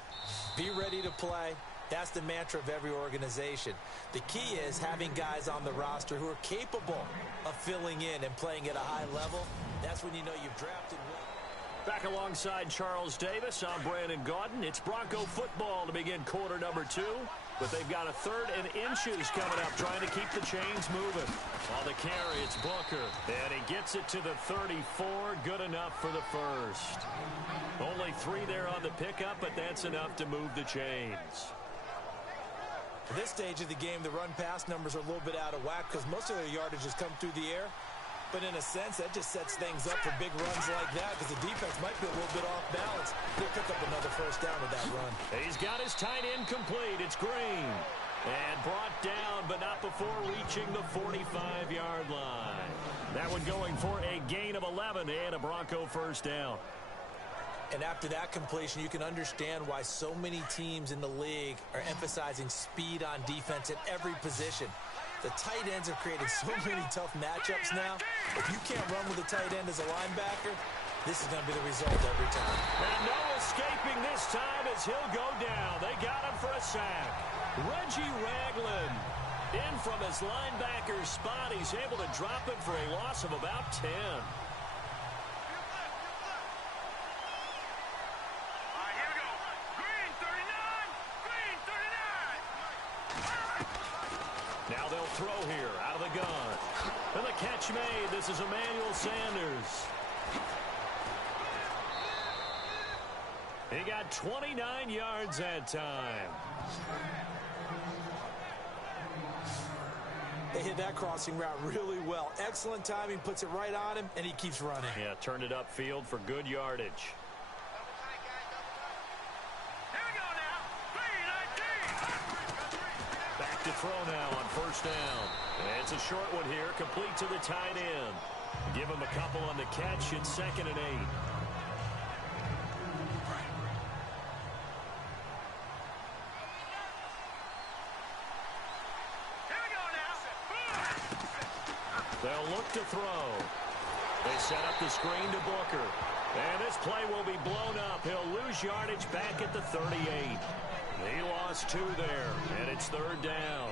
Be ready to play. That's the mantra of every organization. The key is having guys on the roster who are capable of filling in and playing at a high level. That's when you know you've drafted well. Back alongside Charles Davis, I'm Brandon Gaudin. It's Bronco football to begin quarter number 2. But they've got a third and inches coming up, trying to keep the chains moving. On the carry, it's Booker. And he gets it to the 34. Good enough for the first. Only 3 there on the pickup, but that's enough to move the chains. At this stage of the game, the run-pass numbers are a little bit out of whack because most of their yardage has come through the air. But in a sense, that just sets things up for big runs like that because the defense might be a little bit off balance. They'll pick up another first down with that run. He's got his tight end complete. It's Green. And brought down, but not before reaching the 45-yard line. That one going for a gain of 11 and a Bronco first down. And after that completion, you can understand why so many teams in the league are emphasizing speed on defense at every position. The tight ends have created so many tough matchups now. If you can't run with a tight end as a linebacker, this is going to be the result every time. And no escaping this time as he'll go down. They got him for a sack. Reggie Ragland in from his linebacker spot. He's able to drop it for a loss of about 10. Now they'll throw here out of the gun. And the catch made. This is Emmanuel Sanders. He got 29 yards that time. They hit that crossing route really well. Excellent timing, puts it right on him, and he keeps running. Yeah, turned it upfield for good yardage. To throw now on first down. And it's a short one here, complete to the tight end. Give him a couple on the catch. It's 2nd and 8. They'll look to throw. They set up the screen to Booker. And this play will be blown up. He'll lose yardage back at the 38. He lost 2 there, and it's 3rd down.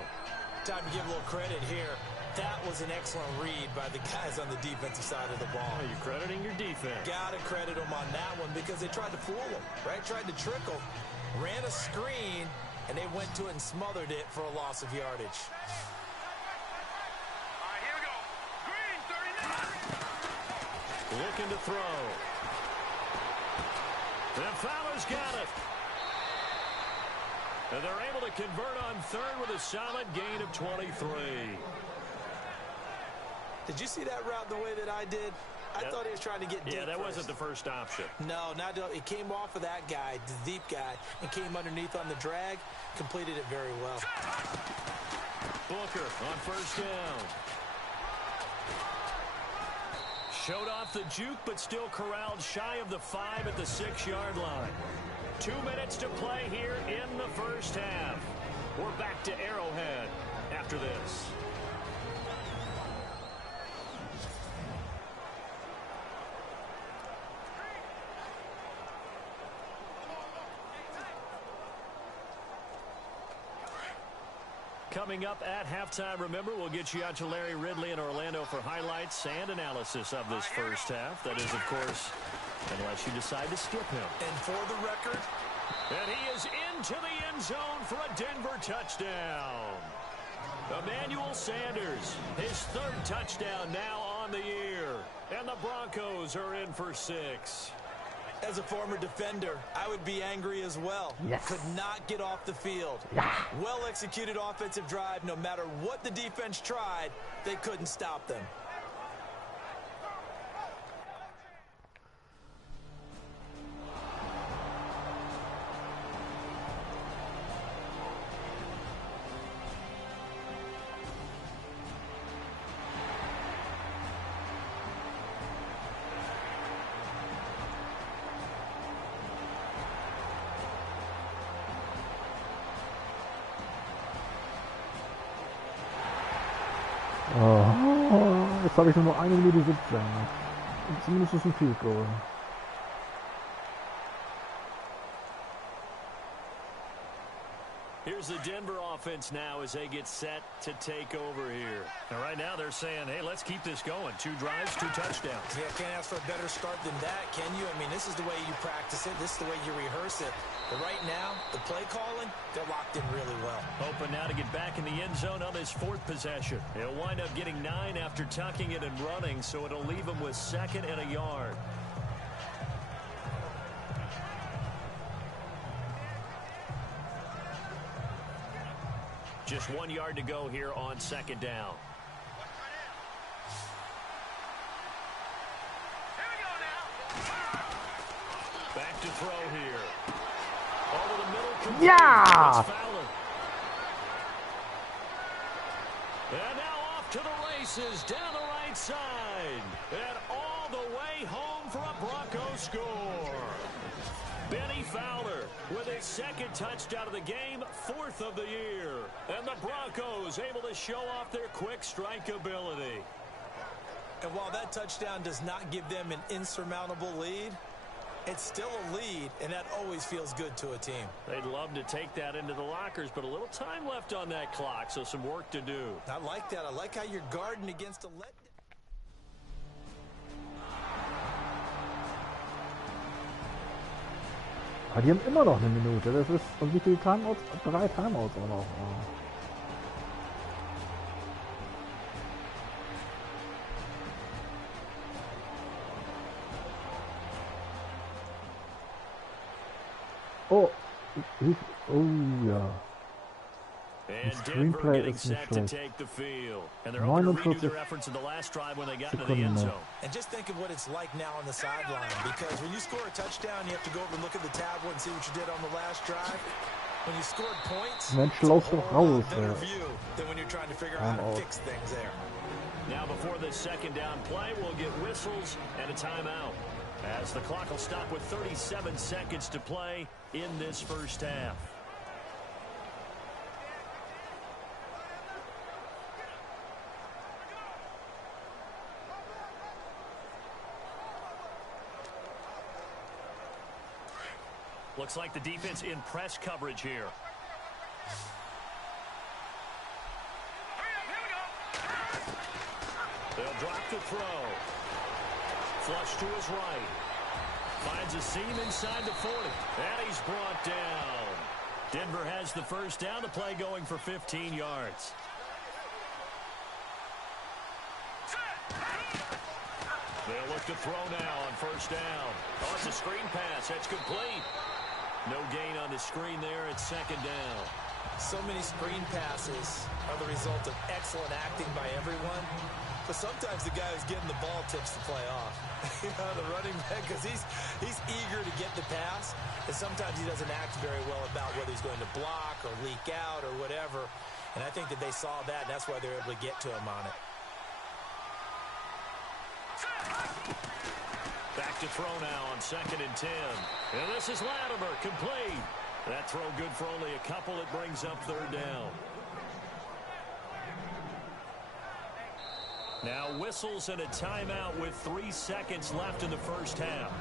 Time to give a little credit here. That was an excellent read by the guys on the defensive side of the ball. Oh, you're crediting your defense. Got to credit them on that one because they tried to fool them, right? Tried to trick them, ran a screen, and they went to it and smothered it for a loss of yardage. All right, here we go. Green, 39. Looking to throw. And Fowler's got it. And they're able to convert on 3rd with a solid gain of 23. Did you see that route the way that I did? I thought he was trying to get deep. Yeah, that first. wasn't the first option. No, not it came off of that guy, the deep guy, and came underneath on the drag. Completed it very well. Booker on first down. Showed off the juke, but still corralled shy of the 5 at the 6-yard line. 2 minutes to play here in the first half. We're back to Arrowhead after this. Coming up at halftime, remember, we'll get you out to Larry Ridley in Orlando for highlights and analysis of this first half. That is, of course, unless you decide to skip him. And for the record, and he is into the end zone for a Denver touchdown. Emmanuel Sanders, his third touchdown now on the year. And the Broncos are in for 6. As a former defender, I would be angry as well. Yes. Could not get off the field. Yeah. Well-executed offensive drive. No matter what the defense tried, they couldn't stop them. Oh, jetzt habe ich nur noch 1 Minute 17. Und zumindest ist ein Field Goal. Here's the Denver offense now as they get set to take over here. And right now they're saying, hey, let's keep this going. 2 drives, 2 touchdowns. Yeah, can't ask for a better start than that, can you? I mean, this is the way you practice it. This is the way you rehearse it. But right now, the play calling, they're locked in really well. Hoping now to get back in the end zone on this 4th possession. He'll wind up getting 9 after tucking it and running, so it'll leave him with 2nd and a yard. Just 1 yard to go here on 2nd down. Back to throw here. Over the middle. Yeah! And now off to the races down the right side. And all the way home for a Bronco score. Benny Fowler with his 2nd touchdown of the game, 4th of the year. And the Broncos able to show off their quick strike ability. And while that touchdown does not give them an insurmountable lead, it's still a lead, and that always feels good to a team. They'd love to take that into the lockers, but a little time left on that clock, so some work to do. I like that. I like how you're guarding against a letdown. Die haben immer noch 1 Minute. Das ist, und wie viele Timeouts? 3 Timeouts auch noch. Oh, ja. And Screenplay Denver getting ist nicht set to schlecht. take the field. And they're hoping to redo 49 their efforts in the last drive when they got into the Sekunden end noch. zone. And just think of what it's like now on the sideline, because when you score a touchdown, you have to go over and look at the tablet and see what you did on the last drive. When you scored points, Mensch, it's a lauf doch whole raus, lot better ey. view than when you're trying to figure out how to Timeout. fix things there. Now before this 2nd down play, we'll get whistles and a timeout, as the clock will stop with 37 seconds to play in this 1st half. Looks like the defense in press coverage here. They'll drop the throw. Flush to his right. Finds a seam inside the 40. And he's brought down. Denver has the 1st down. The play going for 15 yards. They'll look to throw now on 1st down. Oh, it's a screen pass. That's complete. No gain on the screen there. It's 2nd down. So many screen passes are the result of excellent acting by everyone. But sometimes the guy who's getting the ball tips the play off. You know, the running back, because he's eager to get the pass, and sometimes he doesn't act very well about whether he's going to block or leak out or whatever. And I think that they saw that, and that's why they were able to get to him on it. Back to throw now on 2nd and 10. And this is Latimer, complete. That throw good for only a couple. It brings up 3rd down. Now whistles and a timeout with 3 seconds left in the 1st half.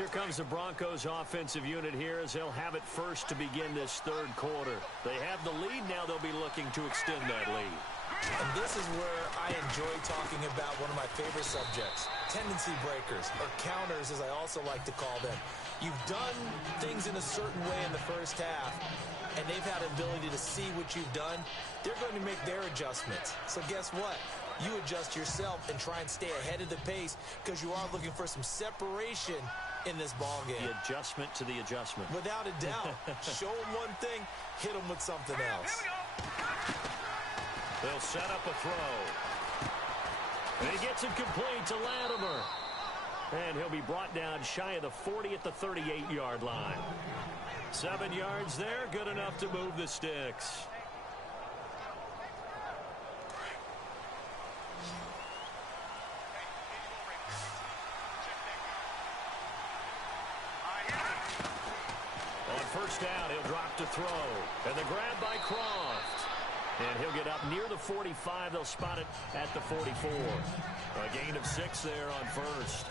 Here comes the Broncos offensive unit here as they'll have it first to begin this third quarter. They have the lead. Now they'll be looking to extend that lead. And this is where I enjoy talking about one of my favorite subjects, tendency breakers, or counters as I also like to call them. You've done things in a certain way in the first half, and they've had an ability to see what you've done. They're going to make their adjustments. So guess what? You adjust yourself and try and stay ahead of the pace because you are looking for some separation in this ball game. The adjustment to the adjustment. Without a doubt. Show them one thing, hit them with something else. They'll set up a throw. And he gets it complete to Latimer. And he'll be brought down shy of the 40 at the 38-yard line. 7 yards there, good enough to move the sticks. On first down, he'll drop to throw. And the grab by Croft. And he'll get up near the 45. They'll spot it at the 44. A gain of 6 there on first.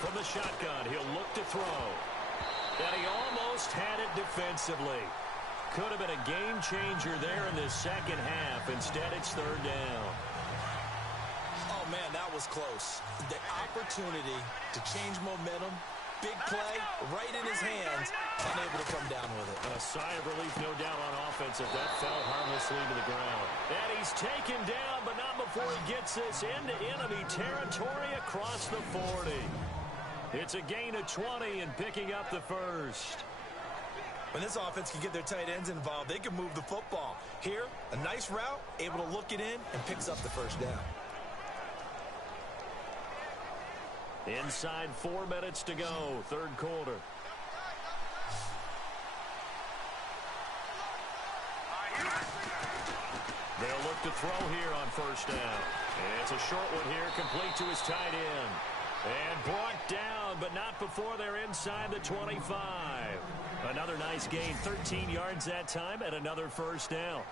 From the shotgun, he'll look to throw. And he almost had it defensively. Could have been a game changer there in this second half. Instead, it's third down. Oh, man, that was close. The opportunity to change momentum, big play, right in his hands, unable to come down with it. A sigh of relief, no doubt, on offense if that fell harmlessly to the ground. And he's taken down, but not before he gets this into enemy territory across the 40. It's a gain of 20 and picking up the first. When this offense can get their tight ends involved, they can move the football. Here, a nice route, able to look it in, and picks up the first down. Inside 4 minutes to go, third quarter. They'll look to throw here on first down. And it's a short one here, complete to his tight end. And brought down, but not before they're inside the 25. Another nice gain, 13 yards that time, and another first down.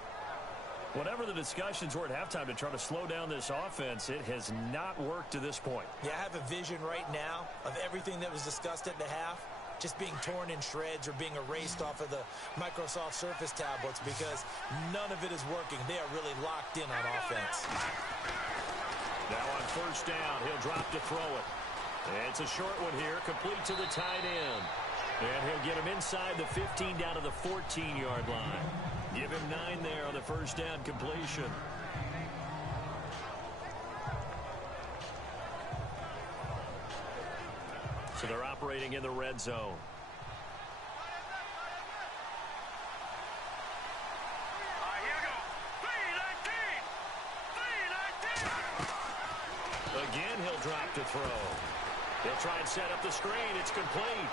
Whatever the discussions were at halftime to try to slow down this offense, it has not worked to this point. Yeah, I have a vision right now of everything that was discussed at the half just being torn in shreds or being erased off of the Microsoft Surface tablets because none of it is working. They are really locked in on offense. Now on first down, he'll drop to throw it. And it's a short one here, complete to the tight end. And he'll get him inside the 15 down to the 14-yard line. Give him 9 there on the first down completion. So they're operating in the red zone. Again, he'll drop to throw. He'll try and set up the screen. It's complete.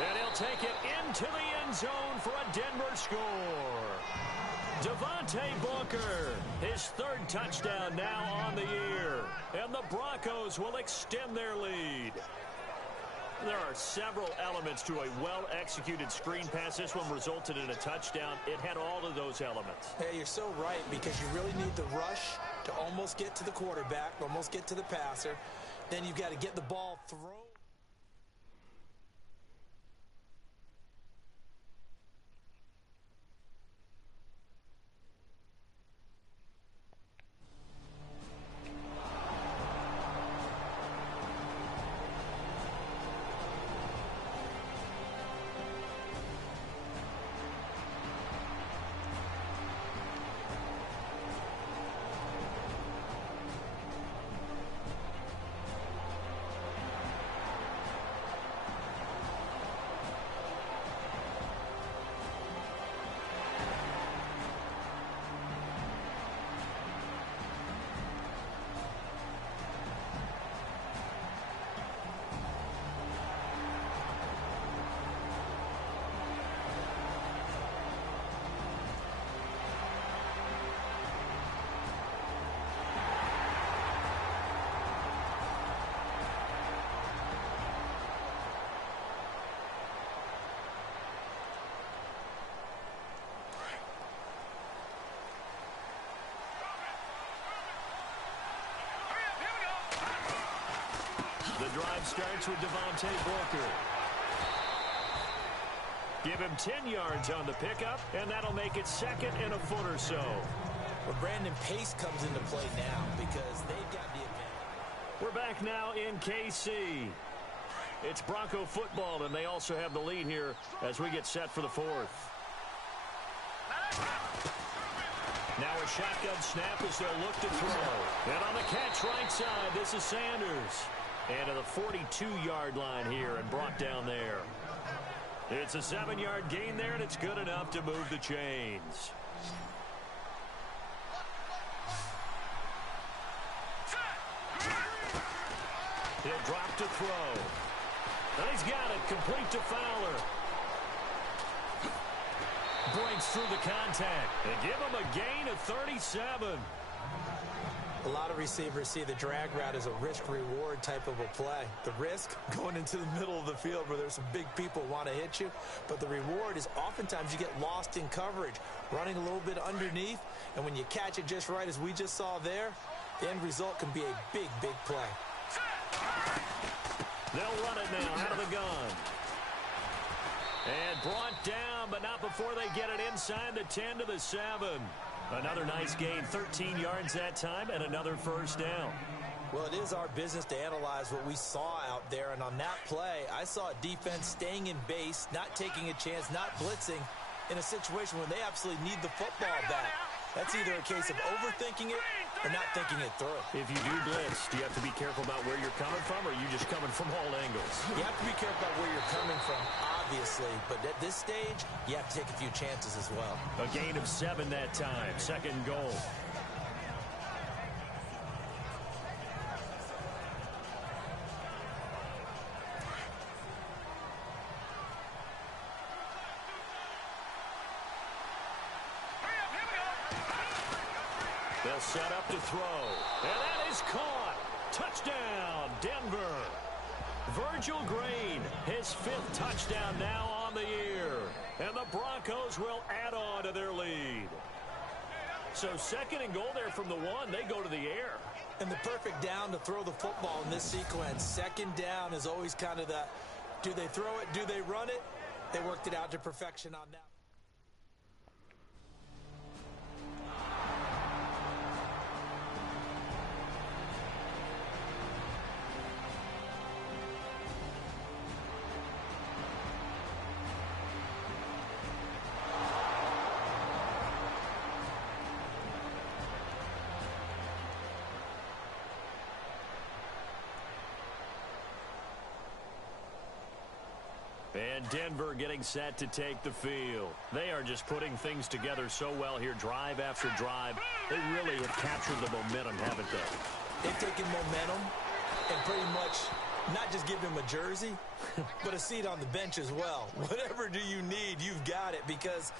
And he'll take it into the end zone for a Denver score. Devontae Booker, his third touchdown now on the year. And the Broncos will extend their lead. There are several elements to a well-executed screen pass. This one resulted in a touchdown. It had all of those elements. Hey, you're so right because you really need the rush to almost get to the quarterback, almost get to the passer. Then you've got to get the ball thrown. drive starts with Devontae Booker. Give him 10 yards on the pickup, and that'll make it second and a foot or so. Well, Brandon, pace comes into play now because they've got the advantage. We're back now in KC. It's Bronco football, and they also have the lead here as we get set for the fourth. Now a shotgun snap as they'll look to throw. And on the catch right side, this is Sanders. And to the 42-yard line here and brought down there. It's a 7-yard gain there, and it's good enough to move the chains. He'll drop to throw. And he's got it, complete to Fowler. Breaks through the contact. They give him a gain of 37. A lot of receivers see the drag route as a risk-reward type of a play. The risk, going into the middle of the field where there's some big people want to hit you. But the reward is oftentimes you get lost in coverage, running a little bit underneath. And when you catch it just right, as we just saw there, the end result can be a big, big play. They'll run it now out of the gun. And brought down, but not before they get it inside the 10 to the 7. Another nice gain, 13 yards that time, and another first down. Well, it is our business to analyze what we saw out there, and on that play, I saw a defense staying in base, not taking a chance, not blitzing, in a situation where they absolutely need the football back. That's either a case of overthinking it or not thinking it through. If you do blitz, do you have to be careful about where you're coming from, or are you just coming from all angles? You have to be careful about where you're coming from, obviously, but at this stage, you have to take a few chances as well. A gain of 7 that time, second and goal. They'll set up to throw. And that is caught. Touchdown, Denver. Virgil Green, his 5th touchdown now on the year. And the Broncos will add on to their lead. So second and goal there from the 1. They go to the air. And the perfect down to throw the football in this sequence. Second down is always kind of that, do they throw it, do they run it? They worked it out to perfection on that. And Denver getting set to take the field. They are just putting things together so well here, drive after drive. They really have captured the momentum, haven't they? They've taken momentum and pretty much not just give him a jersey, but a seat on the bench as well. Whatever do you need, you've got it, because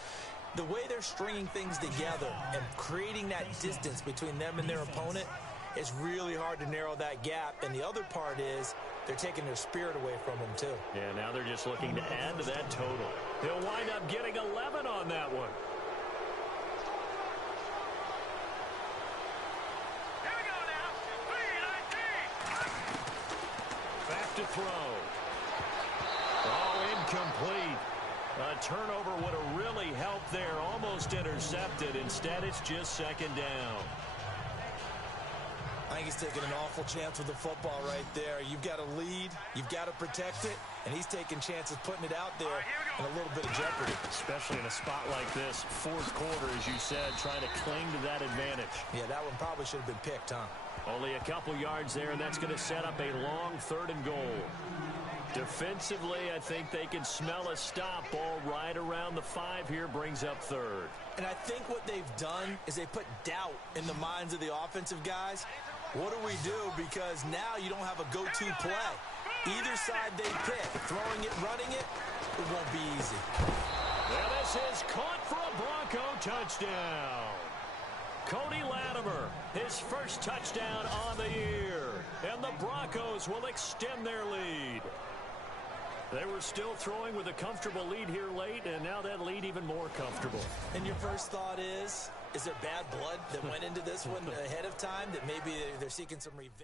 the way they're stringing things together and creating that distance between them and their opponent, it's really hard to narrow that gap. And the other part is they're taking their spirit away from them, too. Yeah, now they're just looking to add to that total. He'll wind up getting 11 on that one. Here we go now. 3-19. Back to throw. Oh, incomplete. A turnover would have really helped there. Almost intercepted. Instead, it's just second down. I think he's taking an awful chance with the football right there. You've got a lead, you've got to protect it, and he's taking chances putting it out there in a little bit of jeopardy. Especially in a spot like this, fourth quarter, as you said, trying to cling to that advantage. Yeah, that one probably should have been picked, huh? Only a couple yards there, and that's going to set up a long 3rd and goal. Defensively, I think they can smell a stop. Ball right around the 5 here, brings up 3rd. And I think what they've done is they put doubt in the minds of the offensive guys. What do we do? Because now you don't have a go-to play. Either side they pick, throwing it, running it, it won't be easy. And this is caught for a Bronco touchdown. Cody Latimer, his first touchdown on the year. And the Broncos will extend their lead. They were still throwing with a comfortable lead here late, and now that lead even more comfortable. And your first thought is there bad blood that went into this one ahead of time, that maybe they're seeking some revenge?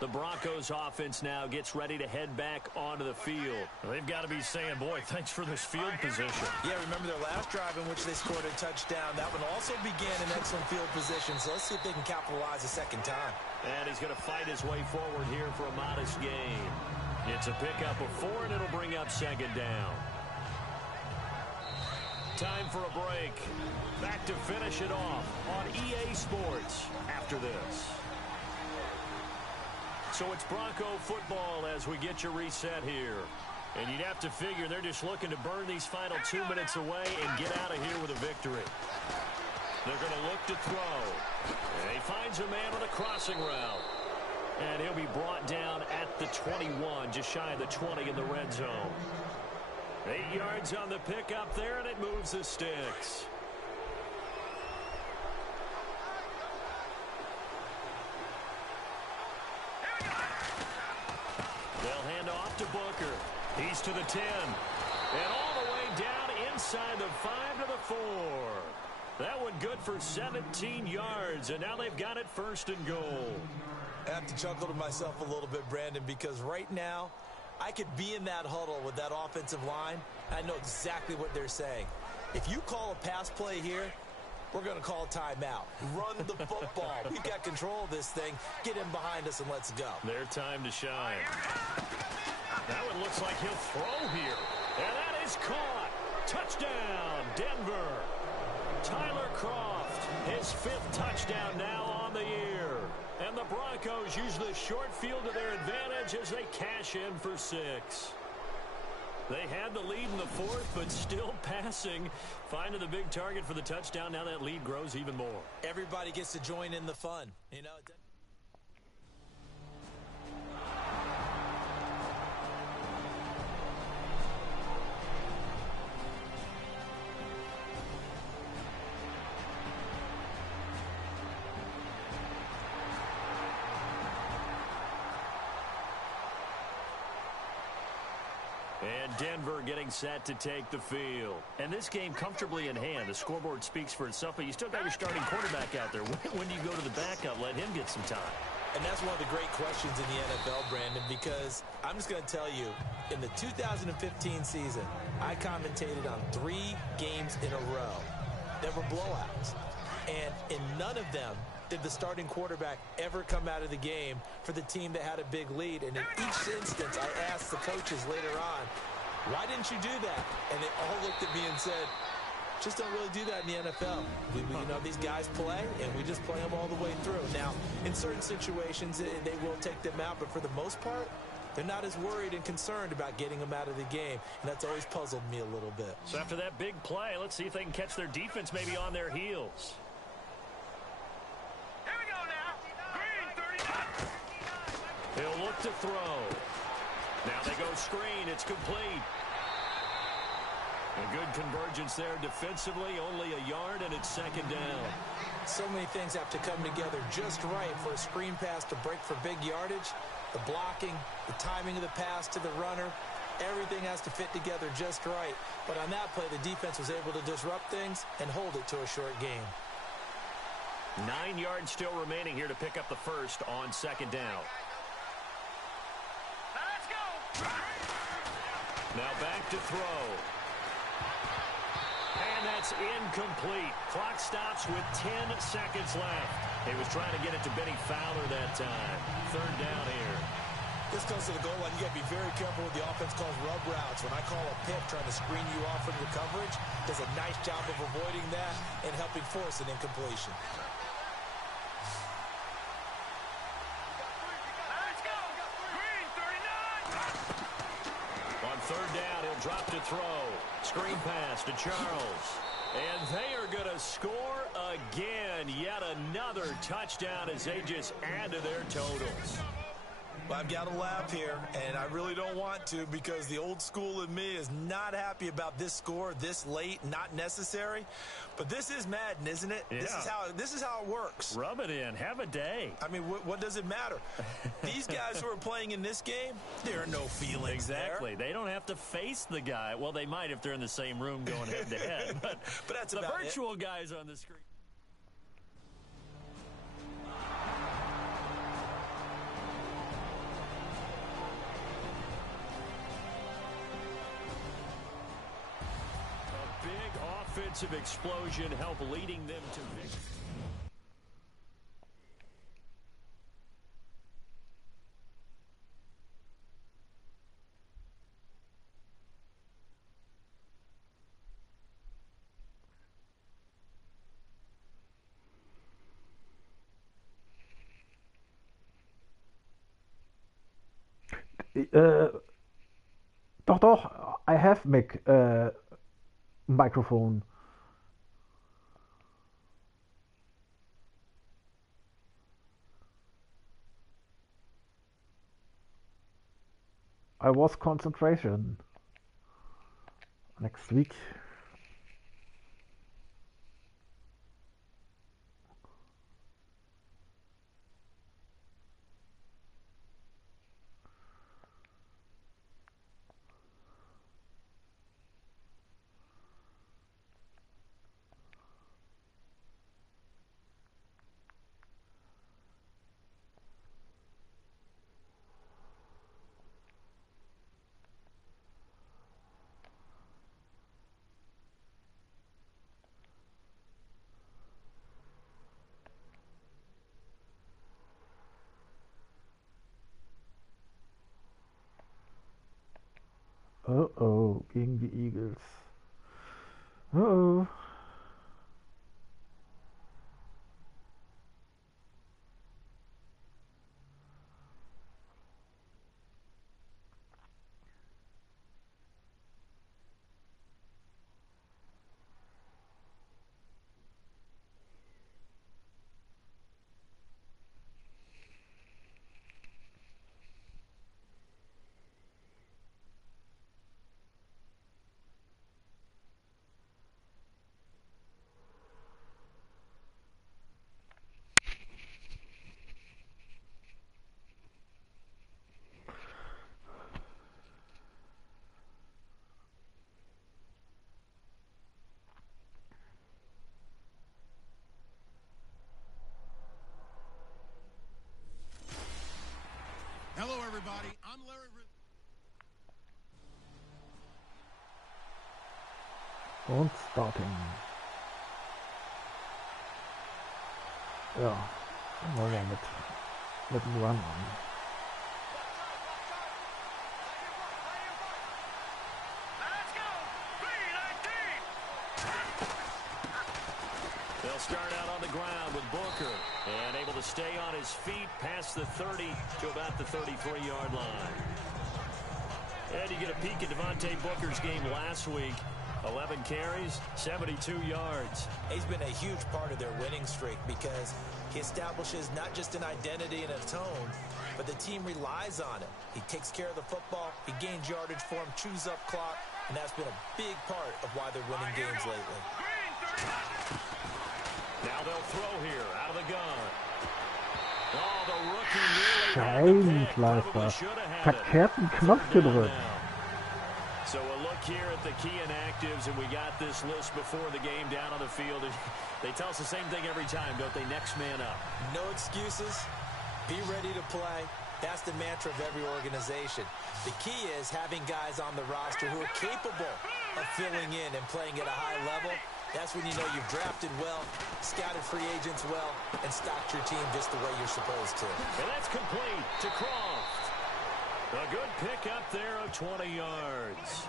The Broncos offense now gets ready to head back onto the field. They've got to be saying, boy, thanks for this field position. Yeah, remember their last drive in which they scored a touchdown. That one also began in excellent field position, so let's see if they can capitalize a second time. And he's going to fight his way forward here for a modest gain. It's a pickup of 4, and it'll bring up second down. Time for a break. Back to finish it off on EA Sports after this. So it's Bronco football as we get you reset here. And you'd have to figure they're just looking to burn these final 2 minutes away and get out of here with a victory. They're going to look to throw. And he finds a man on a crossing route. And he'll be brought down at the 21, just shy of the 20 in the red zone. 8 yards on the pickup there, and it moves the sticks. They'll hand off to Booker. He's to the 10. And all the way down inside the 5 to the 4. That one good for 17 yards, and now they've got it first and goal. I have to chuckle to myself a little bit, Brandon, because right now I could be in that huddle with that offensive line. I know exactly what they're saying. If you call a pass play here, we're going to call timeout. Run the football. We've got control of this thing. Get in behind us and let's go. Their time to shine. That one looks like he'll throw here. And that is caught. Touchdown, Denver. Tyler Kroft, his 5th touchdown now on the year. And the Broncos use the short field to their advantage as they cash in for 6. They had the lead in the 4th, but still passing. Finding the big target for the touchdown. Now that lead grows even more. Everybody gets to join in the fun. You know. And Denver getting set to take the field. And this game comfortably in hand. The scoreboard speaks for itself, but you still got your starting quarterback out there. When do you go to the backup? Let him get some time. And that's one of the great questions in the NFL, Brandon, because I'm just going to tell you, in the 2015 season, I commentated on 3 games in a row that were blowouts. And in none of them did the starting quarterback ever come out of the game for the team that had a big lead. And in each instance, I asked the coaches later on, why didn't you do that? And they all looked at me and said, just don't really do that in the NFL. You know, these guys play, and we just play them all the way through. Now, in certain situations, they will take them out, but for the most part, they're not as worried and concerned about getting them out of the game, and that's always puzzled me a little bit. So after that big play, let's see if they can catch their defense maybe on their heels. Here we go now. Green, 39. He'll look to throw. Now they go screen. It's complete. A good convergence there defensively, only a yard, and it's second down. So many things have to come together just right for a screen pass to break for big yardage. The blocking, the timing of the pass to the runner, everything has to fit together just right. But on that play, the defense was able to disrupt things and hold it to a short game. 9 yards still remaining here to pick up the first on second down. Now let's go. Now back to throw. And that's incomplete. Clock stops with 10 seconds left. He was trying to get it to Benny Fowler that time. Third down here. This goes to the goal line. You got to be very careful with the offense calls rub routes. When I call a pick trying to screen you off from your coverage, does a nice job of avoiding that and helping force an incompletion. Let's go. Green, 39. On third down, he'll drop to throw. Screen pass to Charles. And they are going to score again. Yet another touchdown as they just add to their totals. Well, I've got to laugh here, and I really don't want to because the old school in me is not happy about this score this late, not necessary. But this is Madden, isn't it? Yeah. This is how it works. Rub it in. Have a day. I mean, what does it matter? These guys who are playing in this game, there are no feelings Exactly. there. They don't have to face the guy. Well, they might if they're in the same room going head-to-head. But that's the about virtual guys on the screen. offensive explosion help leading them to victory. Doch, I have mic microphone. I was concentration. Next week. Oh, gegen die Eagles. Oh. Hello, everybody. I'm Larry. Und starting. Ja, dann wollen wir mit dem Run an. Let's go. 3-19. They'll start out on the ground with Booker. And able to stay on his feet past the 30 to about the 33-yard line. And you get a peek at Devontae Booker's game last week. 11 carries, 72 yards. He's been a huge part of their winning streak because he establishes not just an identity and a tone, but the team relies on it. He takes care of the football, he gains yardage for him, chews up clock, and that's been a big part of why they're winning games lately. Now they'll throw here out of the gun. Oh, the rookie nearly had the pick. Probably should have had it. Verkehrten Knopf gedrückt. So a look here at the key inactives, and we got this list before the game down on the field. They tell us the same thing every time, don't they? Next man up. No excuses. Be ready to play. That's the mantra of every organization. The key is having guys on the roster who are capable of filling in and playing at a high level. That's when you know you've drafted well, scouted free agents well, and stocked your team just the way you're supposed to. And that's complete to Croft. A good pick up there of 20 yards.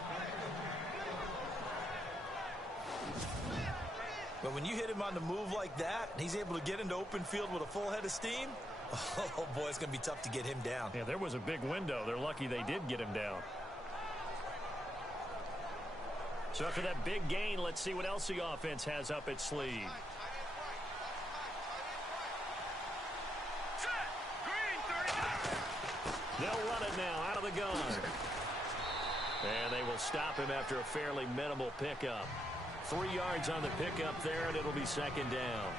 But when you hit him on the move like that, and he's able to get into open field with a full head of steam, oh boy, it's going to be tough to get him down. Yeah, there was a big window. They're lucky they did get him down. So after that big gain, let's see what else the offense has up its sleeve. They'll run it now out of the gun. And they will stop him after a fairly minimal pickup. 3 yards on the pickup there, and it'll be second down.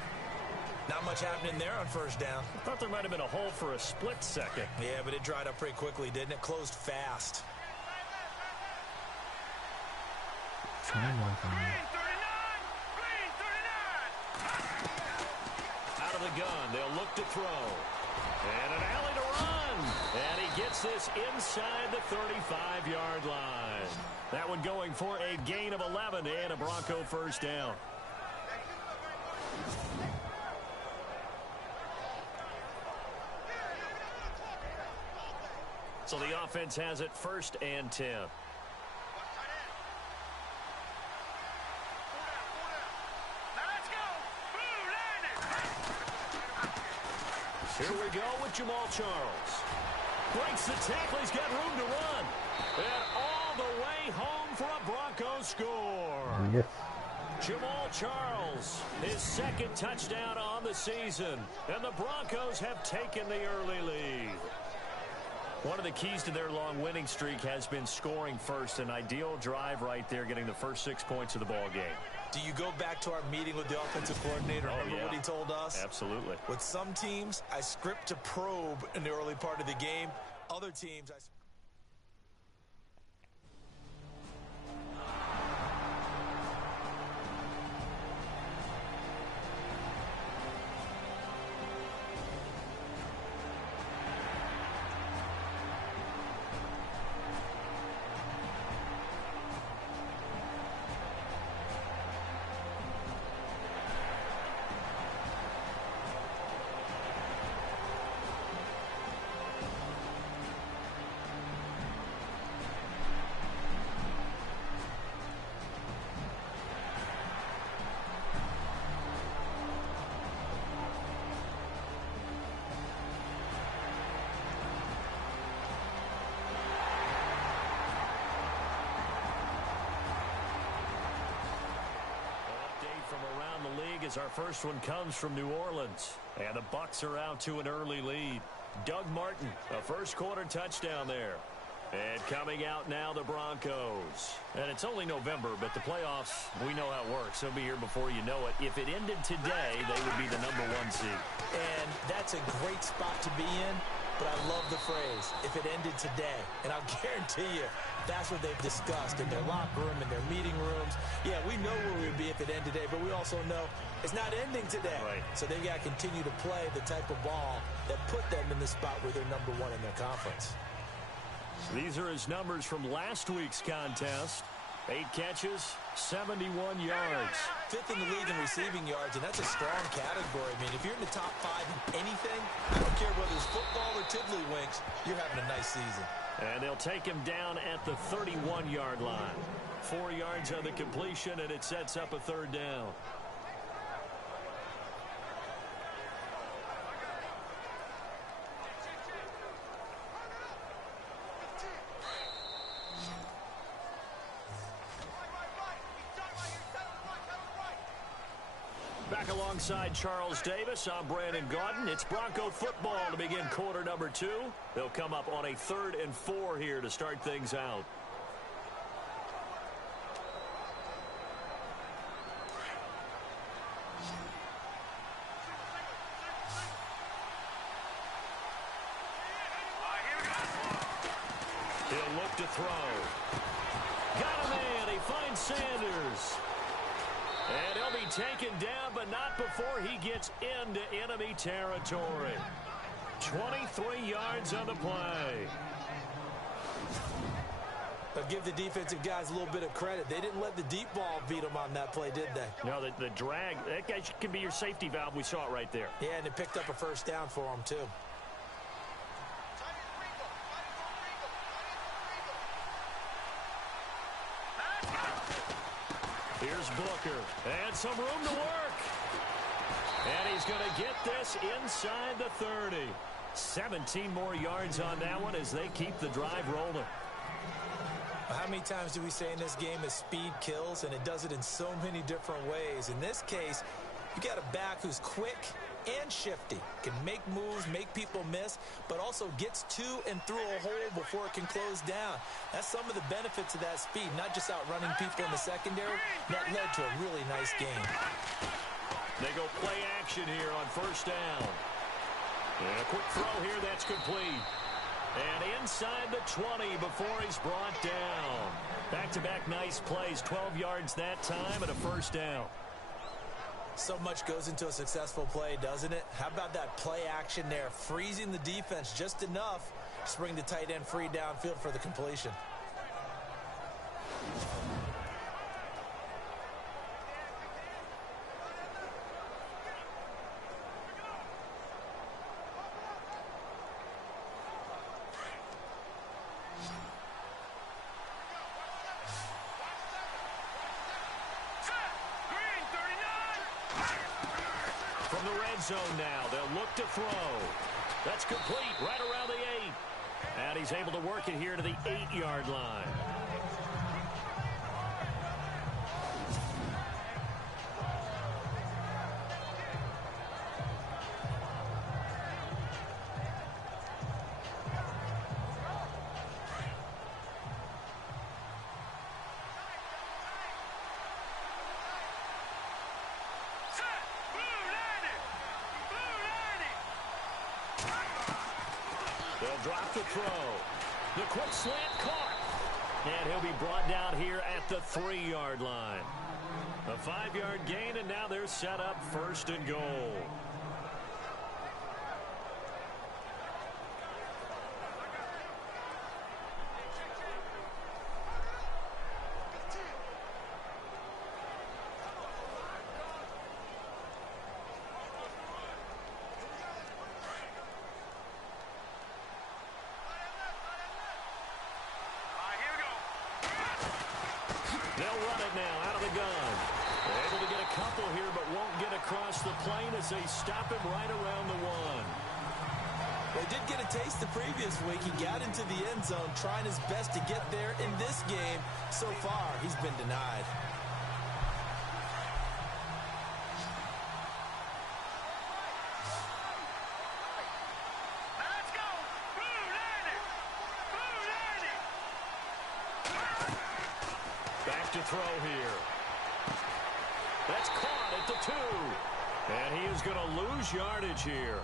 Not much happening there on first down. I thought there might have been a hole for a split second. Yeah, but it dried up pretty quickly, didn't it? Closed fast. Out of the gun, they'll look to throw. And an alley to run. And he gets this inside the 35-yard line. That one going for a gain of 11 and a Bronco first down. So the offense has it 1st and 10. Here we go with Jamal Charles. Breaks the tackle. He's got room to run. And all the way home for a Broncos score. Yes. Jamal Charles, his 2nd touchdown on the season. And the Broncos have taken the early lead. One of the keys to their long winning streak has been scoring first. An ideal drive right there, getting the first 6 points of the ball game. Do you go back to our meeting with the offensive coordinator? Remember what he told us? Absolutely. With some teams, I script to probe in the early part of the game. Other teams, I... As our first one comes from New Orleans. And the Bucs are out to an early lead. Doug Martin, a first-quarter touchdown there. And coming out now, the Broncos. And it's only November, but the playoffs, we know how it works. They'll be here before you know it. If it ended today, they would be the #1 seed. And that's a great spot to be in, but I love the phrase, if it ended today. And I'll guarantee you, that's what they've discussed in their locker room, in their meeting rooms. Yeah, we know where we would be if it ended today, but we also know it's not ending today. Right. So they've got to continue to play the type of ball that put them in the spot where they're #1 in their conference. So these are his numbers from last week's contest. 8 catches, 71 yards. 5th in the league in receiving yards, and that's a strong category. I mean, if you're in the top 5 in anything, I don't care whether it's football or tiddlywinks, you're having a nice season. And they'll take him down at the 31-yard line. 4 yards on the completion, and it sets up a 3rd down. Back alongside Charles Davis, I'm Brandon Gaudin. It's Bronco football to begin quarter number 2. They'll come up on a 3rd and 4 here to start things out. He'll look to throw. Got a man. He finds Sanders. And he'll be taken down, but not before he gets into enemy territory. 23 yards on the play. But give the defensive guys a little bit of credit. They didn't let the deep ball beat them on that play, did they? No, the drag, that guy can be your safety valve. We saw it right there. Yeah, and it picked up a 1st down for them, too. Here's Booker, and some room to work. And he's going to get this inside the 30. 17 more yards on that one as they keep the drive rolling. How many times do we say in this game that speed kills, and it does it in so many different ways? In this case, you got a back who's quick and shifty, can make moves, make people miss, but also gets to and through a hole before it can close down. That's some of the benefits of that speed, not just outrunning people in the secondary. That led to a really nice game. They go play action here on 1st down. And a quick throw here, that's complete. And inside the 20 before he's brought down. Back-to-back nice plays, 12 yards that time and a 1st down. So much goes into a successful play, doesn't it? How about that play action there, freezing the defense just enough Just bring the tight end free downfield for the completion. From the red zone now, they'll look to throw. That's complete right around the 8. And he's able to work it here to the 8-yard line. They'll drop the throw. The quick slant caught. And he'll be brought down here at the 3-yard line. A 5-yard gain, and now they're set up 1st and goal. They'll run it now out of the gun. They're able to get a couple here, but won't get across the plane as they stop him right around the 1. They did get a taste the previous week. He got into the end zone trying his best to get there. In this game, so far, he's been denied. Back to throw here. That's caught at the 2. And he is going to lose yardage here.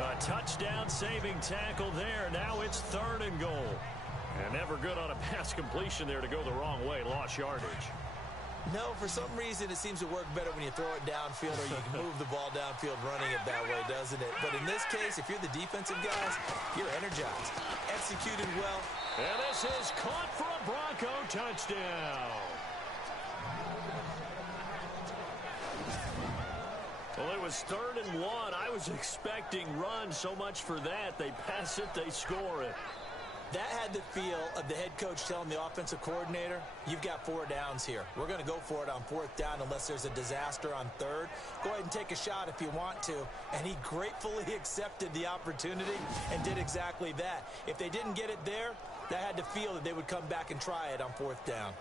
A touchdown-saving tackle there. Now it's 3rd and goal. And never good on a pass completion there to go the wrong way. Lost yardage. No, for some reason it seems to work better when you throw it downfield or you can move the ball downfield running it that way, doesn't it? But in this case, if you're the defensive guys, you're energized. Executed well. And this is caught for a Bronco touchdown. Well, it was 3rd and 1. I was expecting run, so much for that. They pass it, they score it. That had the feel of the head coach telling the offensive coordinator, you've got 4 downs here. We're going to go for it on 4th down unless there's a disaster on 3rd. Go ahead and take a shot if you want to. And he gratefully accepted the opportunity and did exactly that. If they didn't get it there, that had to feel that they would come back and try it on 4th down.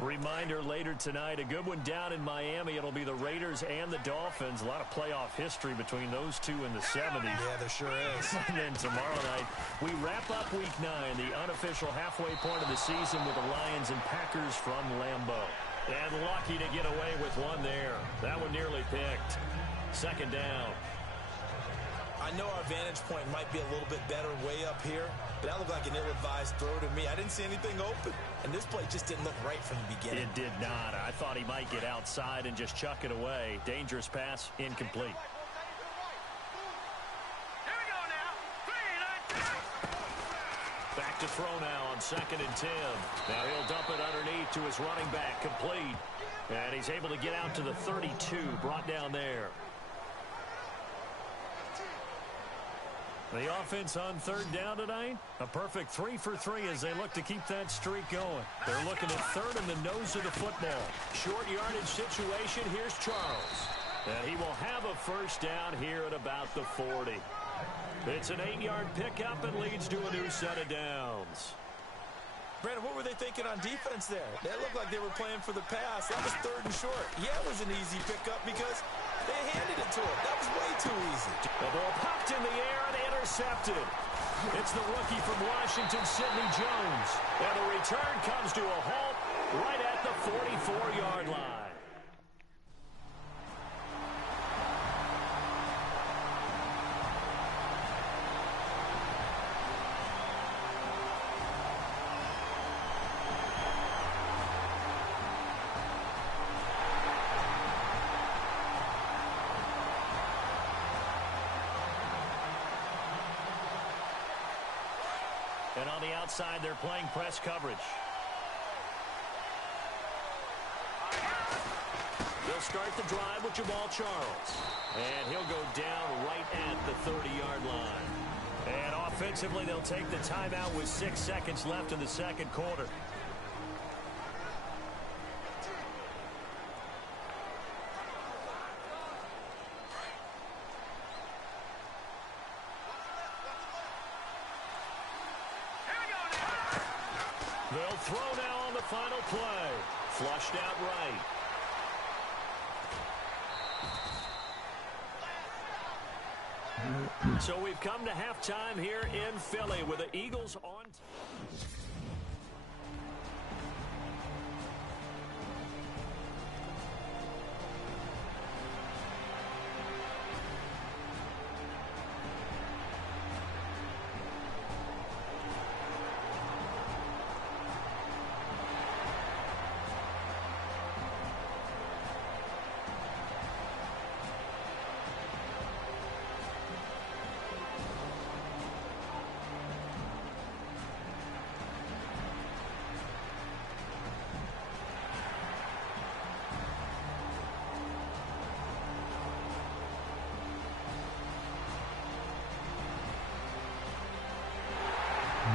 Reminder later tonight, a good one down in Miami. It'll be the Raiders and the Dolphins. A lot of playoff history between those two in the 70s. Yeah, there sure is. And then tomorrow night, we wrap up Week 9, the unofficial halfway point of the season with the Lions and Packers from Lambeau. And lucky to get away with one there. That one nearly picked. 2nd down. I know our vantage point might be a little bit better way up here, but that looked like an ill-advised throw to me. I didn't see anything open, and this play just didn't look right from the beginning. It did not. I thought he might get outside and just chuck it away. Dangerous pass, incomplete. Back to throw now on 2nd and 10. Now he'll dump it underneath to his running back, complete. And he's able to get out to the 32, brought down there. The offense on 3rd down tonight, a perfect 3 for 3 as they look to keep that streak going. They're looking at 3rd in the nose of the football. Short yardage situation. Here's Charles. And he will have a 1st down here at about the 40. It's an 8-yard pickup and leads to a new set of downs. Brandon, what were they thinking on defense there? They looked like they were playing for the pass. That was 3rd and short. Yeah, it was an easy pickup because they handed it to him. That was way too easy. The ball popped in the air and intercepted. It's the rookie from Washington, Sidney Jones. And the return comes to a halt right at the 44-yard line. And on the outside, they're playing press coverage. They'll start the drive with Jamal Charles. And he'll go down right at the 30-yard line. And offensively, they'll take the timeout with 6 seconds left in the 2nd quarter. They'll throw now on the final play. Flushed out right. So we've come to halftime here in Philly with the Eagles on.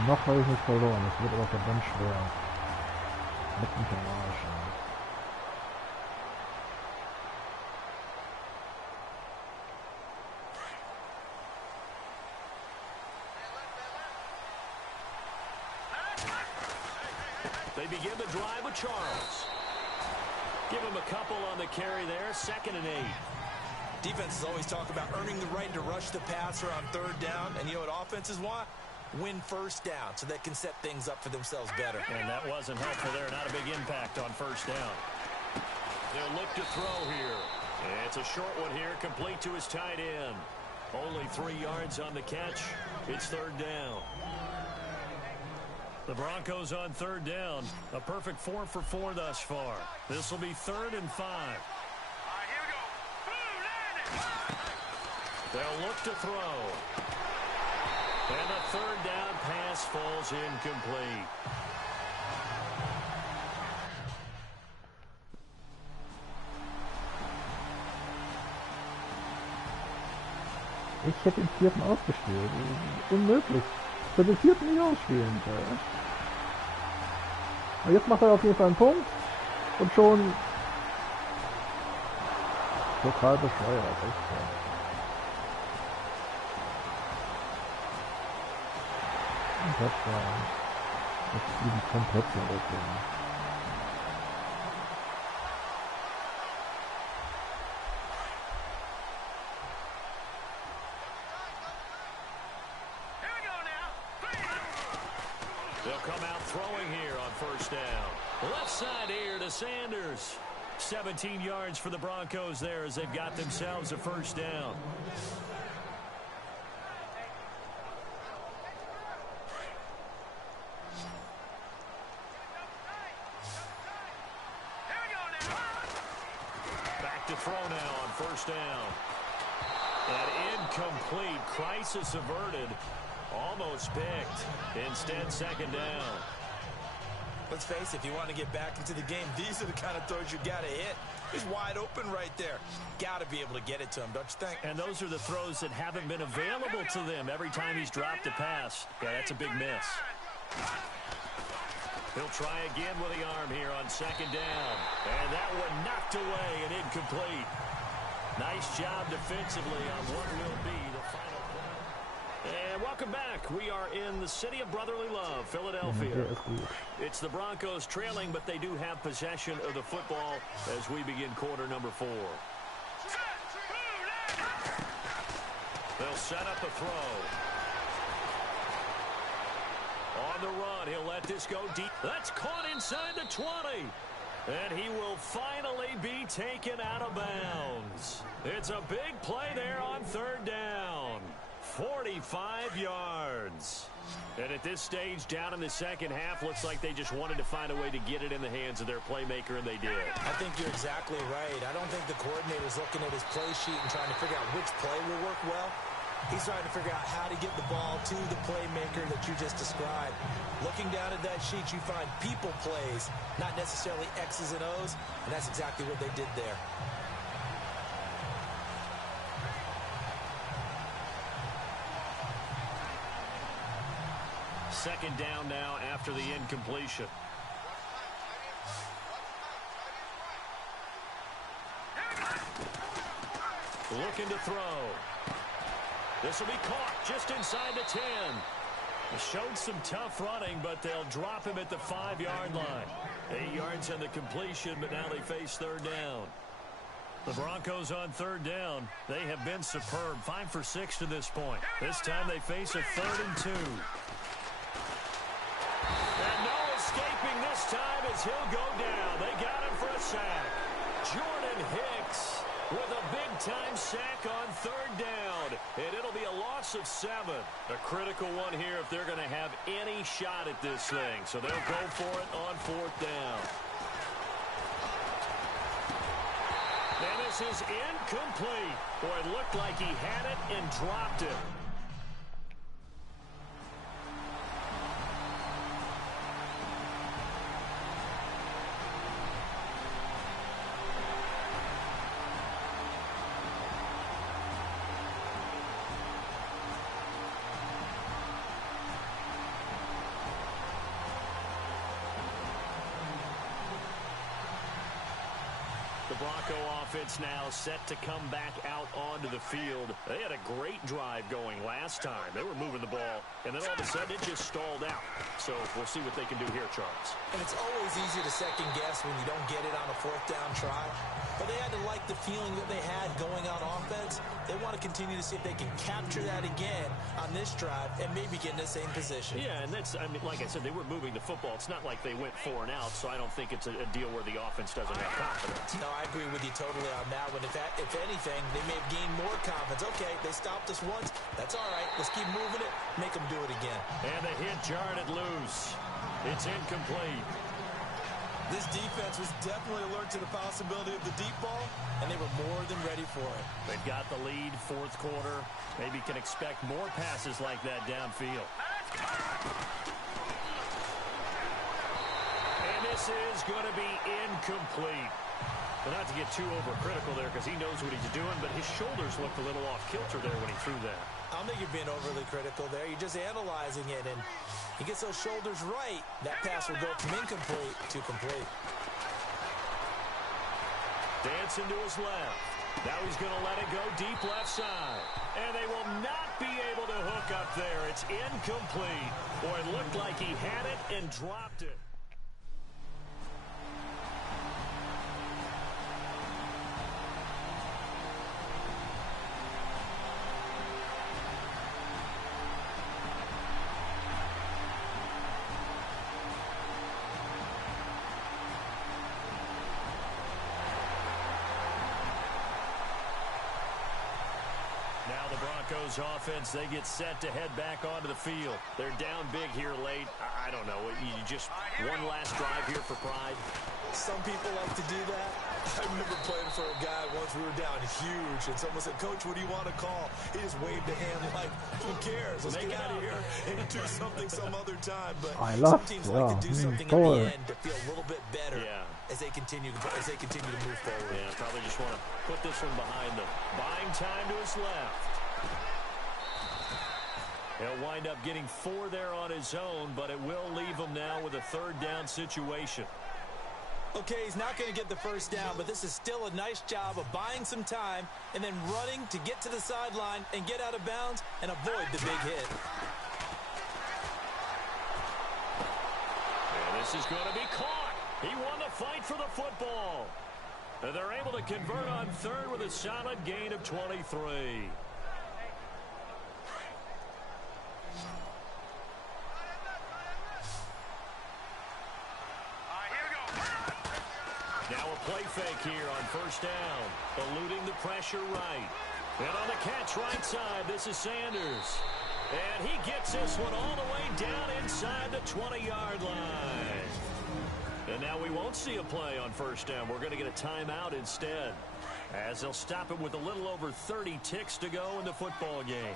Noch habe ich nicht verloren, es wird aber verdammt schwer. Mit dem Kanal schon. They begin the drive with Charles. Give him a couple on the carry there, 2nd and 8. Defenses always talk about earning the right to rush the passer on 3rd down. And you know what offenses want? Win 1st down so they can set things up for themselves better. And that wasn't helpful there. Not a big impact on 1st down. They'll look to throw here. It's a short one here, complete to his tight end. Only 3 yards on the catch. It's 3rd down. The Broncos on 3rd down. A perfect 4 for 4 thus far. This will be 3rd and 5. All right, here we go. Boom, landed. They'll look to throw. And the 3rd down pass falls incomplete. Ich hätte den 4. ausgespielt. Unmöglich. Ich hätte den 4. nicht ausspielen. Aber jetzt macht er auf jeden Fall einen Punkt. Und schon total bescheuert. Echt. Das ist komplett verrückt. They'll come out throwing here on 1st down. Left side here to Sanders. 17 yards for the Broncos there as they've got themselves a 1st down. To throw now on 1st down. An incomplete, crisis averted. Almost picked. Instead, second down. Let's face it, if you want to get back into the game, these are the kind of throws you got to hit. He's wide open right there. Got to be able to get it to him, don't you think? And those are the throws that haven't been available to them every time he's dropped a pass. Yeah, that's a big miss. He'll try again with the arm here on second down. And that one knocked away and incomplete. Nice job defensively on what will be the final play. And welcome back. We are in the city of brotherly love, Philadelphia. It's the Broncos trailing, but they do have possession of the football as we begin quarter number 4. They'll set up a throw. On the run, he'll let this go deep. That's caught inside the 20. And he will finally be taken out of bounds. It's a big play there on third down. 45 yards. And at this stage, down in the second half, looks like they just wanted to find a way to get it in the hands of their playmaker, and they did. I think you're exactly right. I don't think the coordinator's looking at his play sheet and trying to figure out which play will work well. He's trying to figure out how to get the ball to the playmaker that you just described. Looking down at that sheet, you find people plays, not necessarily X's and O's, and that's exactly what they did there. Second down now after the incompletion. Looking to throw. This will be caught just inside the 10. It showed some tough running, but they'll drop him at the 5-yard line. 8 yards on the completion, but now they face third down. The Broncos on third down. They have been superb. 5 for 6 to this point. This time they face a 3rd and 2. And no escaping this time as he'll go down. They got him for a sack. Jordan Hicks with a big-time sack on third down. And it'll be a loss of 7. A critical one here if they're going to have any shot at this thing. So they'll go for it on 4th down. And this is incomplete. Boy, it looked like he had it and dropped it. The Bronco offense now set to come back out onto the field. They had a great drive going last time. They were moving the ball, and then all of a sudden it just stalled out. So we'll see what they can do here, Charles. And it's always easy to second guess when you don't get it on a 4th down try. But they had to like the feeling that they had going on offense. They want to continue to see if they can capture that again on this drive and maybe get in the same position. Yeah, and that's, I mean, like I said, they were moving the football. It's not like they went 4 and out, so I don't think it's a deal where the offense doesn't have confidence. No, I agree with you totally on that one. If anything, they may have gained more confidence. Okay, they stopped us once. That's all right. Let's keep moving it. Make them do it again. And the hit jarred it loose. It's incomplete. This defense was definitely alert to the possibility of the deep ball, and they were more than ready for it. They've got the lead, 4th quarter. Maybe can expect more passes like that downfield. And this is going to be incomplete. But not to get too overcritical there because he knows what he's doing, but his shoulders looked a little off kilter there when he threw that. I don't think you're being overly critical there. You're just analyzing it, and he gets those shoulders right. That pass will go from incomplete to complete. Dancing to his left. Now he's going to let it go deep left side. And they will not be able to hook up there. It's incomplete. Boy, it looked like he had it and dropped it. Broncos offense, they get set to head back onto the field. They're down big here late. I don't know. You just one last drive here for pride. Some people like to do that. I remember playing for a guy once. We were down huge, and someone said, "Coach, what do you want to call?" He just waved a hand like, "Who cares? Let's get out of here and do something some other time." But some teams like to do something at the end to feel a little bit better as they continue to move forward. Yeah, probably just want to put this one behind them. Buying time to his left. He'll wind up getting 4 there on his own, but it will leave him now with a 3rd down situation. Okay, he's not going to get the first down, but this is still a nice job of buying some time and then running to get to the sideline and get out of bounds and avoid the big hit. And this is going to be caught. He won the fight for the football. And they're able to convert on 3rd with a solid gain of 23. Now a play fake here on 1st down. Eluding the pressure right. And on the catch right side, this is Sanders. And he gets this one all the way down inside the 20-yard line. And now we won't see a play on 1st down. We're going to get a timeout instead, as they'll stop it with a little over 30 ticks to go in the football game.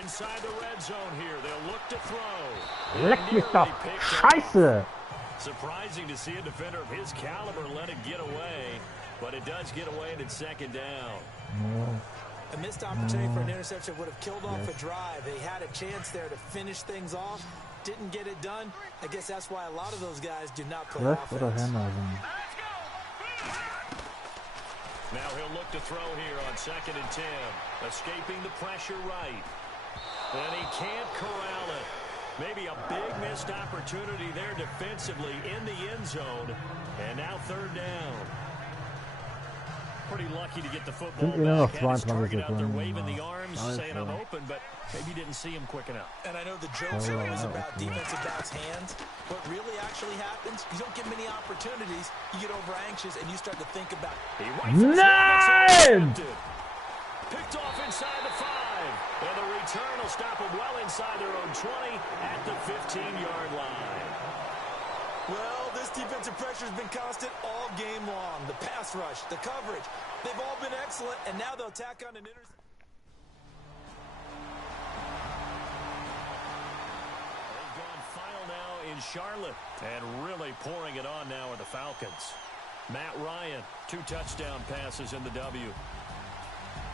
Inside the red zone here, they'll look to throw. Leck mich doch! Scheiße! Surprising to see a defender of his caliber let it get away, but it does get away and it's 2nd down. A missed opportunity for an interception would have killed off a drive. They had a chance there to finish things off. Didn't get it done. I guess that's why a lot of those guys do not play offense. Now he'll look to throw here on 2nd and 10. Escaping the pressure right. And he can't corral it. Maybe a big missed opportunity there defensively in the end zone. And now 3rd down. Pretty lucky to get the football back. Had his target out there waving the arms, saying I'm open, but maybe didn't see him quick enough. And I know the joke's always about defensive backs' hands. What really actually happens, you don't get many opportunities. You get over anxious and you start to think about Nein! Picked off inside the 5. And the return will stop them well inside their own 20 at the 15-yard line. Well, this defensive pressure has been constant all game long. The pass rush, the coverage, they've all been excellent, and now they'll tack on an interception. They've gone final now in Charlotte, and really pouring it on now are the Falcons. Matt Ryan, 2 touchdown passes in the W.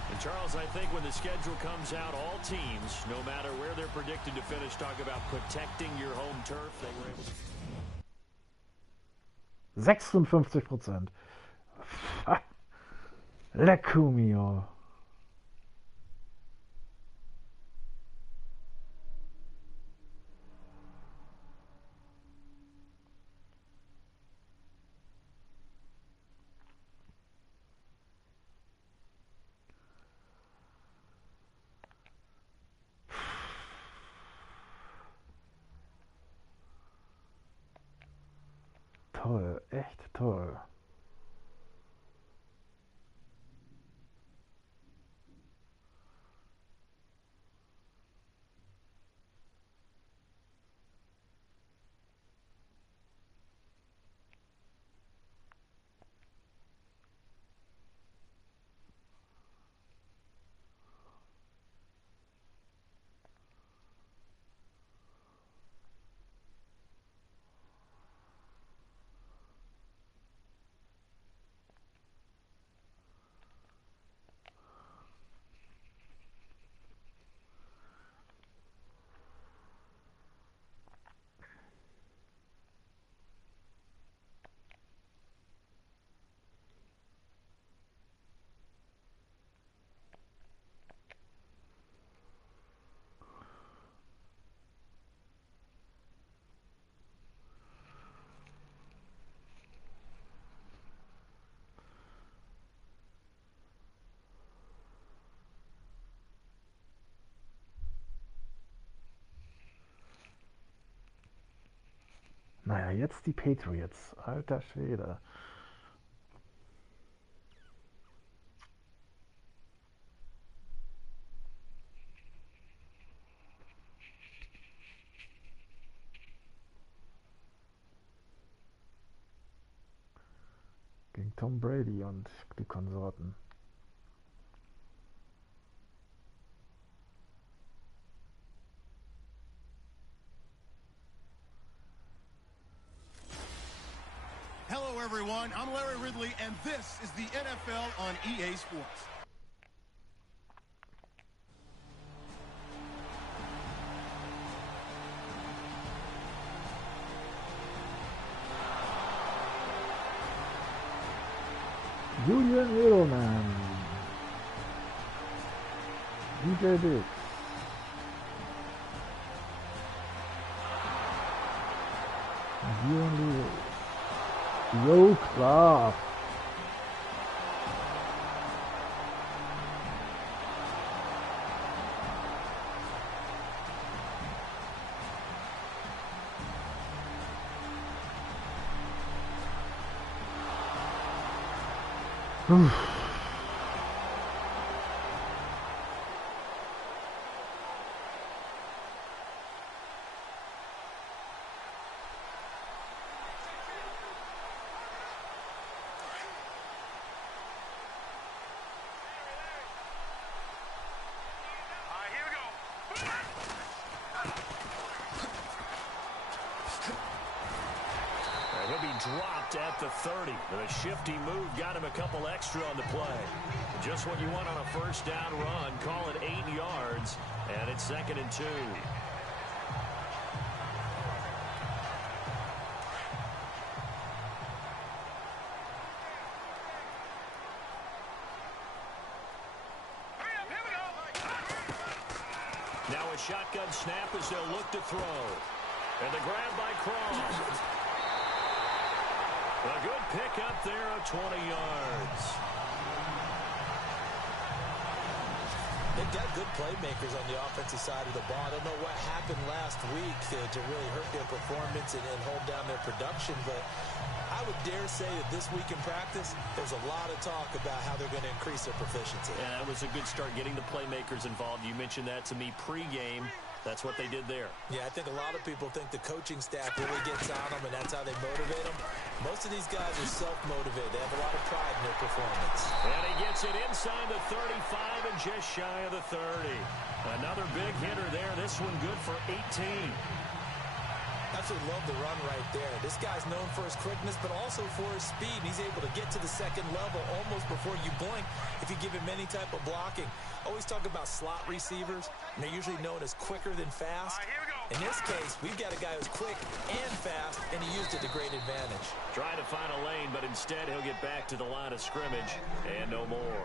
And Charles, I think when the schedule comes out, all teams, no matter where they're predicted to finish, talk about protecting your home turf. They were able to 56%. Lecco mio. Toll, echt toll. Naja, jetzt die Patriots. Alter Schwede. Gegen Tom Brady und die Konsorten. Hello, everyone. I'm Larry Ridley, and this is the NFL on EA Sports. Julian Edelman, DJ Dix, Dion Lewis, Yo Clark, He'll be dropped at the 30. The shifty move got him a couple extra on the play. Just what you want on a first down run. Call it 8 yards, and it's 2nd and 2. Now a shotgun snap as they'll look to throw. And the grab by Cross. A good pickup there of 20 yards. They've got good playmakers on the offensive side of the ball. I don't know what happened last week to really hurt their performance and hold down their production, but I would dare say that this week in practice, there's a lot of talk about how they're going to increase their proficiency. Yeah, that was a good start getting the playmakers involved. You mentioned that to me pregame. That's what they did there. Yeah, I think a lot of people think the coaching staff really gets on them, and that's how they motivate them. Most of these guys are self-motivated. They have a lot of pride in their performance. And he gets it inside the 35 and just shy of the 30. Another big hitter there. This one good for 18. Absolutely love the run right there. This guy's known for his quickness, but also for his speed. He's able to get to the second level almost before you blink if you give him any type of blocking. Always talk about slot receivers, and they're usually known as quicker than fast. In this case, we've got a guy who's quick and fast, and he used it to great advantage. Trying to find a lane, but instead he'll get back to the line of scrimmage, and no more.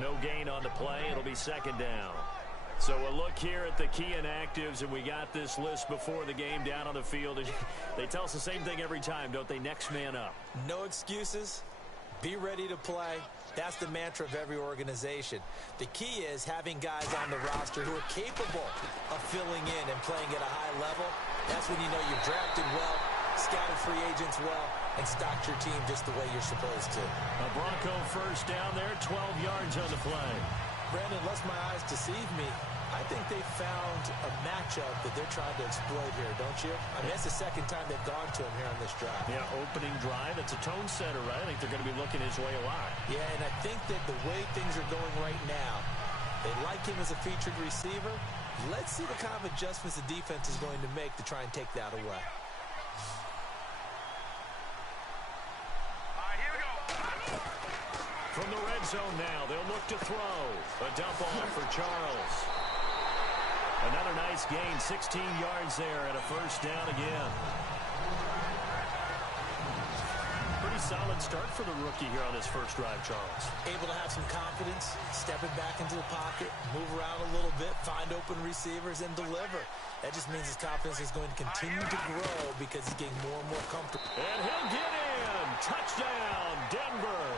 No gain on the play. It'll be 2nd down. So a look here at the key inactives, and we got this list before the game down on the field. They tell us the same thing every time, don't they? Next man up. No excuses. Be ready to play. That's the mantra of every organization. The key is having guys on the roster who are capable of filling in and playing at a high level. That's when you know you've drafted well, scouted free agents well, and stocked your team just the way you're supposed to. A Bronco first down there, 12 yards on the play. Brandon, unless my eyes deceive me, I think they found a matchup that they're trying to exploit here, don't you? I mean, that's the second time they've gone to him here on this drive. Yeah, opening drive. It's a tone setter, right? I think they're going to be looking his way a lot. Yeah, and I think that the way things are going right now, they like him as a featured receiver. Let's see what kind of adjustments the defense is going to make to try and take that away. From the red zone now, they'll look to throw. A dump off for Charles. Another nice gain, 16 yards there, and a first down again. Pretty solid start for the rookie here on his first drive, Charles. Able to have some confidence, stepping back into the pocket, move around a little bit, find open receivers, and deliver. That just means his confidence is going to continue to grow because he's getting more and more comfortable. And he'll get in. Touchdown, Denver.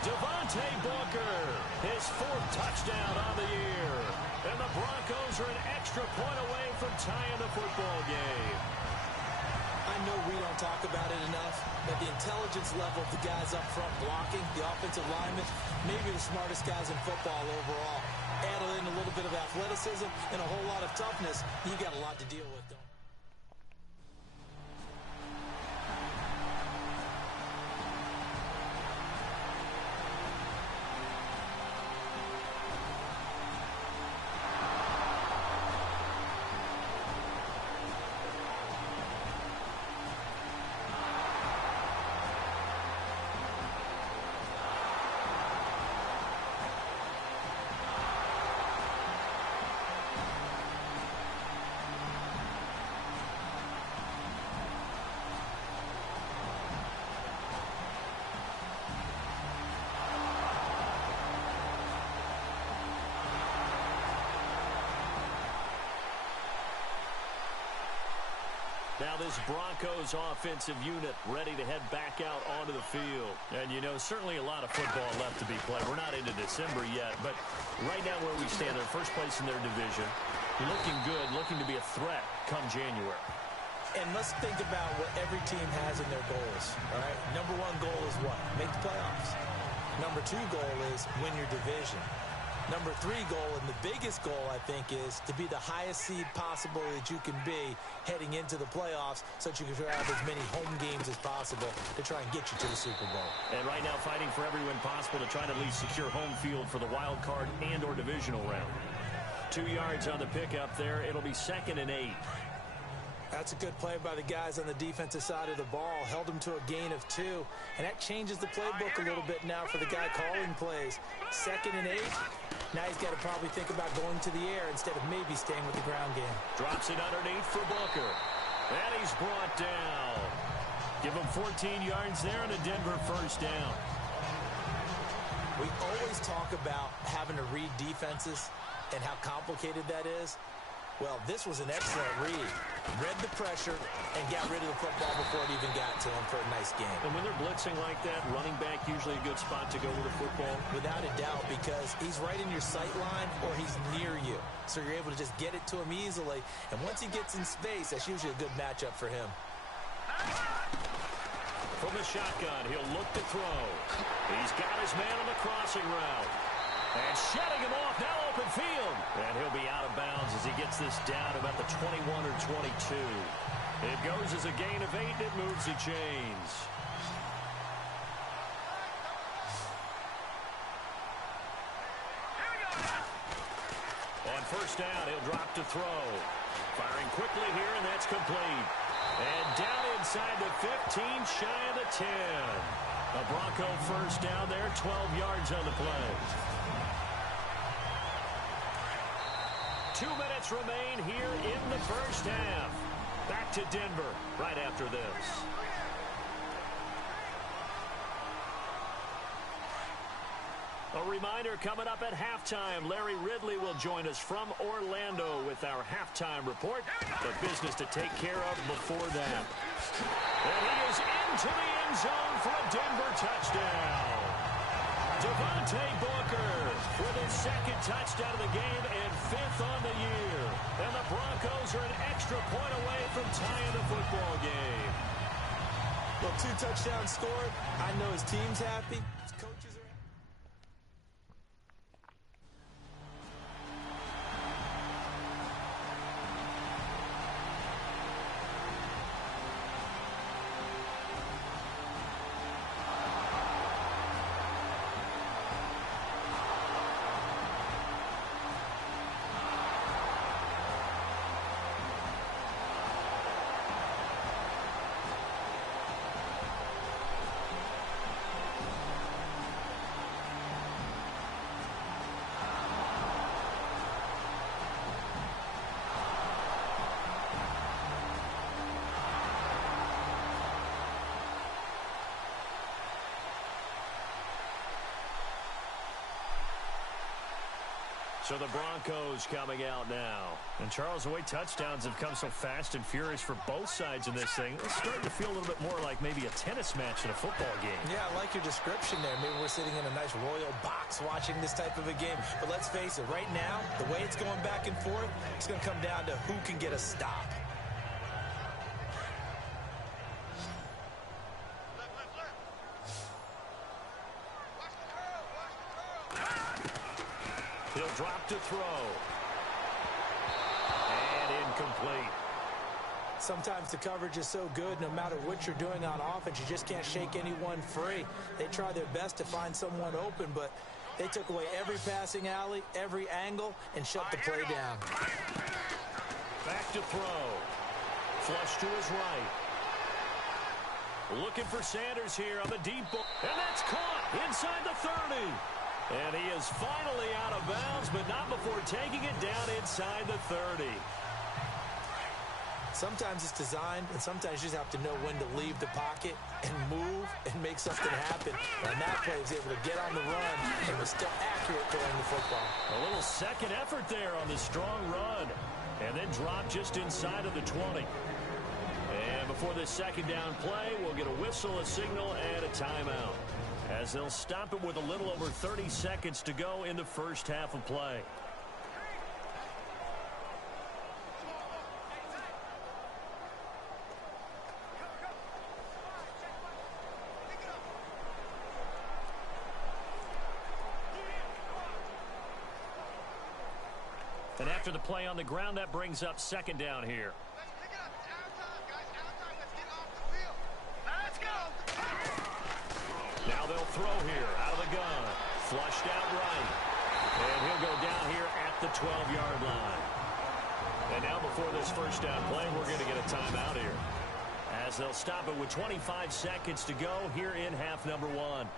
Devontae Booker, his 4th touchdown on the year. And the Broncos are an extra point away from tying the football game. I know we don't talk about it enough, but the intelligence level of the guys up front blocking, the offensive linemen, maybe the smartest guys in football overall. Add in a little bit of athleticism and a whole lot of toughness, you got a lot to deal with, though. Now this Broncos offensive unit ready to head back out onto the field. And, you know, certainly a lot of football left to be played. We're not into December yet, but right now where we stand, they're first place in their division. Looking good, looking to be a threat come January. And let's think about what every team has in their goals, all right? Number one goal is what? Make the playoffs. Number two goal is win your division. Number three goal, and the biggest goal, I think, is to be the highest seed possible that you can be heading into the playoffs so that you can have as many home games as possible to try and get you to the Super Bowl. And right now fighting for every win possible to try to at least secure home field for the wild card and or divisional round. 2 yards on the pickup there. It'll be 2nd and 8. That's a good play by the guys on the defensive side of the ball. Held them to a gain of 2. And that changes the playbook a little bit now for the guy calling plays. 2nd and 8. Now he's got to probably think about going to the air instead of maybe staying with the ground game. Drops it underneath for Booker. And he's brought down. Give him 14 yards there and a Denver first down. We always talk about having to read defenses and how complicated that is. Well, this was an excellent read. Read the pressure and got rid of the football before it even got to him for a nice game. And when they're blitzing like that, running back usually a good spot to go with the football? Without a doubt, because he's right in your sight line or he's near you. So you're able to just get it to him easily. And once he gets in space, that's usually a good matchup for him. From the shotgun, he'll look to throw. He's got his man on the crossing route. And shutting him off, now open field. And he'll be out of bounds as he gets this down about the 21 or 22. It goes as a gain of 8, and it moves the chains. On first down, he'll drop to throw. Firing quickly here, and that's complete. And down inside the 15, shy of the 10. A Bronco first down there, 12 yards on the play. 2 minutes remain here in the first half. Back to Denver right after this. A reminder coming up at halftime. Larry Ridley will join us from Orlando with our halftime report. The business to take care of before that. And he is into the end zone for a Denver touchdown. Devontae Booker with his 2nd touchdown of the game and 5th on the year. And the Broncos are an extra point away from tying the football game. Well, 2 touchdowns scored. I know his team's happy. His coaches are happy. So the Broncos coming out now. And Charles, the way touchdowns have come so fast and furious for both sides in this thing, it's starting to feel a little bit more like maybe a tennis match in a football game. Yeah, I like your description there. Maybe we're sitting in a nice royal box watching this type of a game. But let's face it, right now, the way it's going back and forth, it's going to come down to who can get a stop. He'll drop to throw. And incomplete. Sometimes the coverage is so good, no matter what you're doing on offense, you just can't shake anyone free. They try their best to find someone open, but they took away every passing alley, every angle, and shut the play down. Back to throw. Flush to his right. Looking for Sanders here on the deep ball. And that's caught inside the 30. And he is finally out of bounds, but not before taking it down inside the 30. Sometimes it's designed, and sometimes you just have to know when to leave the pocket and move and make something happen. And that play was able to get on the run and was still accurate throwing the football. A little second effort there on the strong run. And then drop just inside of the 20. before this second down play, we'll get a whistle, a signal, and a timeout, as they'll stop it with a little over 30 seconds to go in the first half of play. And after the play on the ground, that brings up second down here. Now they'll throw here out of the gun. Flushed out right. And he'll go down here at the 12-yard line. And now before this first down play, we're going to get a timeout here, as they'll stop it with 25 seconds to go here in half number one.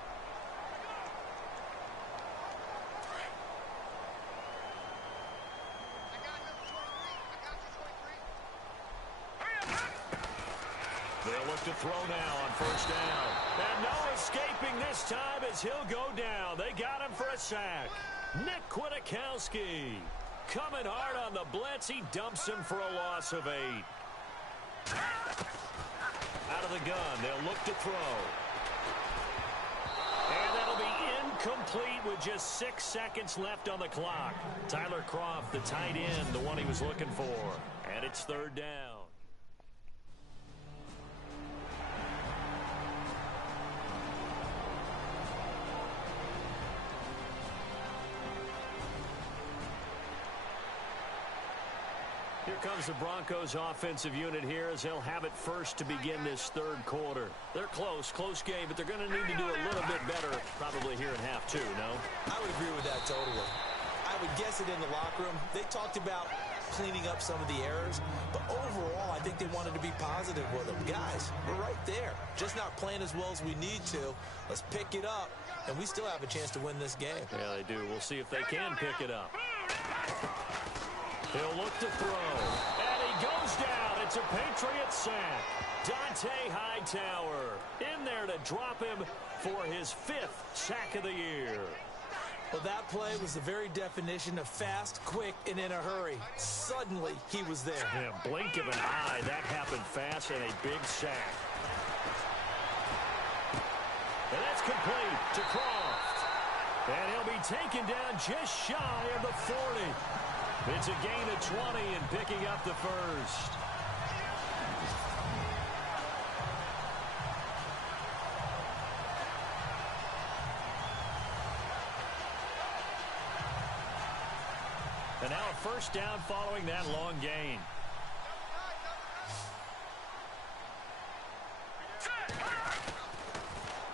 They'll look to throw now on first down. And no escaping this time as he'll go down. They got him for a sack. Nick Kwiatkowski coming hard on the blitz. He dumps him for a loss of 8. Out of the gun, they'll look to throw. And that'll be incomplete with just 6 seconds left on the clock. Tyler Kroft, the tight end, the one he was looking for. And it's third down. Here comes the Broncos offensive unit here, as they'll have it first to begin this third quarter. They're close game, but they're going to need to do a little bit better probably here in half two, no? I would agree with that totally. I would guess it in the locker room. They talked about cleaning up some of the errors, but overall, I think they wanted to be positive with them. Guys, we're right there. Just not playing as well as we need to. Let's pick it up, and we still have a chance to win this game. Yeah, they do. We'll see if they can pick it up. He'll look to throw, and he goes down. It's a Patriot sack. Dante Hightower in there to drop him for his 5th sack of the year. Well, that play was the very definition of fast, quick, and in a hurry. Suddenly, he was there. Yeah, blink of an eye. That happened fast, and a big sack. And that's complete to Kroft. And he'll be taken down just shy of the 40. It's a gain of 20 and picking up the first. And now a first down following that long gain.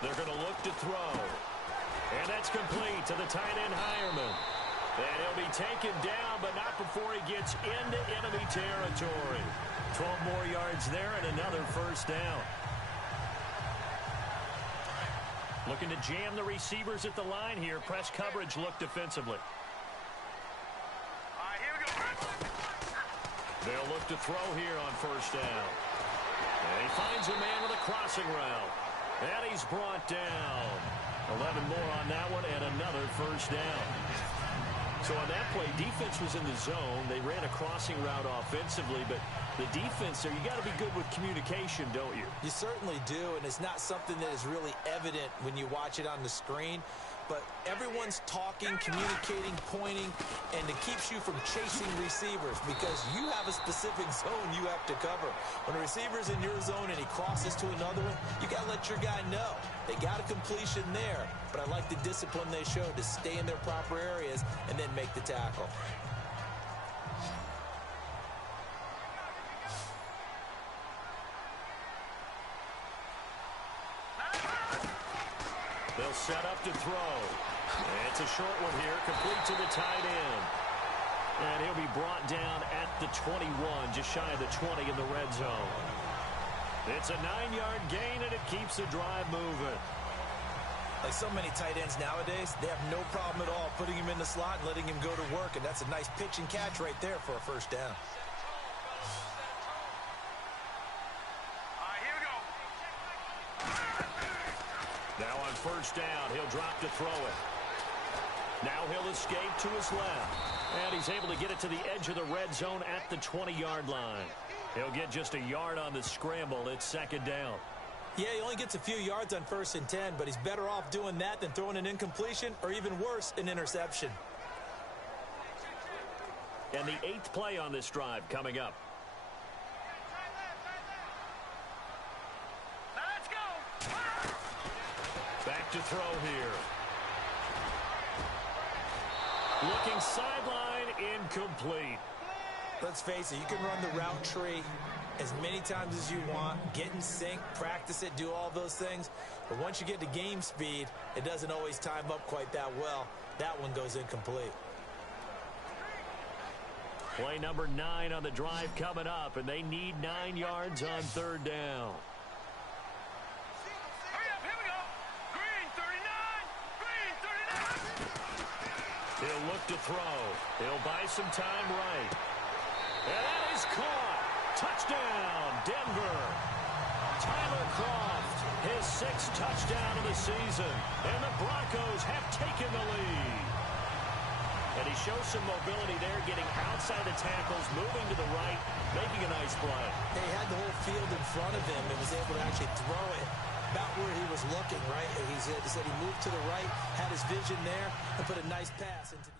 They're going to look to throw. And that's complete to the tight end Hireman. And he'll be taken down, but not before he gets into enemy territory. 12 more yards there and another first down. Looking to jam the receivers at the line here. Press coverage look defensively. They'll look to throw here on first down. And he finds a man with a crossing route. And he's brought down. 11 more on that one and another first down. So on that play, defense was in the zone. They ran a crossing route offensively, but the defense there, you got to be good with communication, don't you? You certainly do, and it's not something that is really evident when you watch it on the screen. But everyone's talking, communicating, pointing, and it keeps you from chasing receivers because you have a specific zone you have to cover. When a receiver's in your zone and he crosses to another one, you got to let your guy know. They got a completion there, but I like the discipline they showed to stay in their proper areas and then make the tackle. They'll set up to throw. It's a short one here, complete to the tight end. And he'll be brought down at the 21, just shy of the 20 in the red zone. It's a 9-yard gain, and it keeps the drive moving. Like so many tight ends nowadays, they have no problem at all putting him in the slot and letting him go to work, and that's a nice pitch and catch right there for a first down. Now on first down, he'll drop to throw it. Now he'll escape to his left. And he's able to get it to the edge of the red zone at the 20-yard line. He'll get just a yard on the scramble. It's second down. Yeah, he only gets a few yards on 1st and 10, but he's better off doing that than throwing an incompletion or even worse, an interception. And the 8th play on this drive coming up. Let's go. Back to throw here. Looking sideline, incomplete. Let's face it, you can run the route tree as many times as you want, get in sync, practice it, do all those things. But once you get to game speed, it doesn't always time up quite that well. That one goes incomplete. Play number 9 on the drive coming up, and they need 9 yards on 3rd down. Hurry up, here we go. Green 39. Green 39. He'll look to throw. He'll buy some time right. And that is caught. Touchdown, Denver. Tyler Kroft, his 6th touchdown of the season. And the Broncos have taken the lead. And he shows some mobility there, getting outside the tackles, moving to the right, making a nice play. He had the whole field in front of him and was able to actually throw it about where he was looking, right? He said he moved to the right, had his vision there, and put a nice pass into the...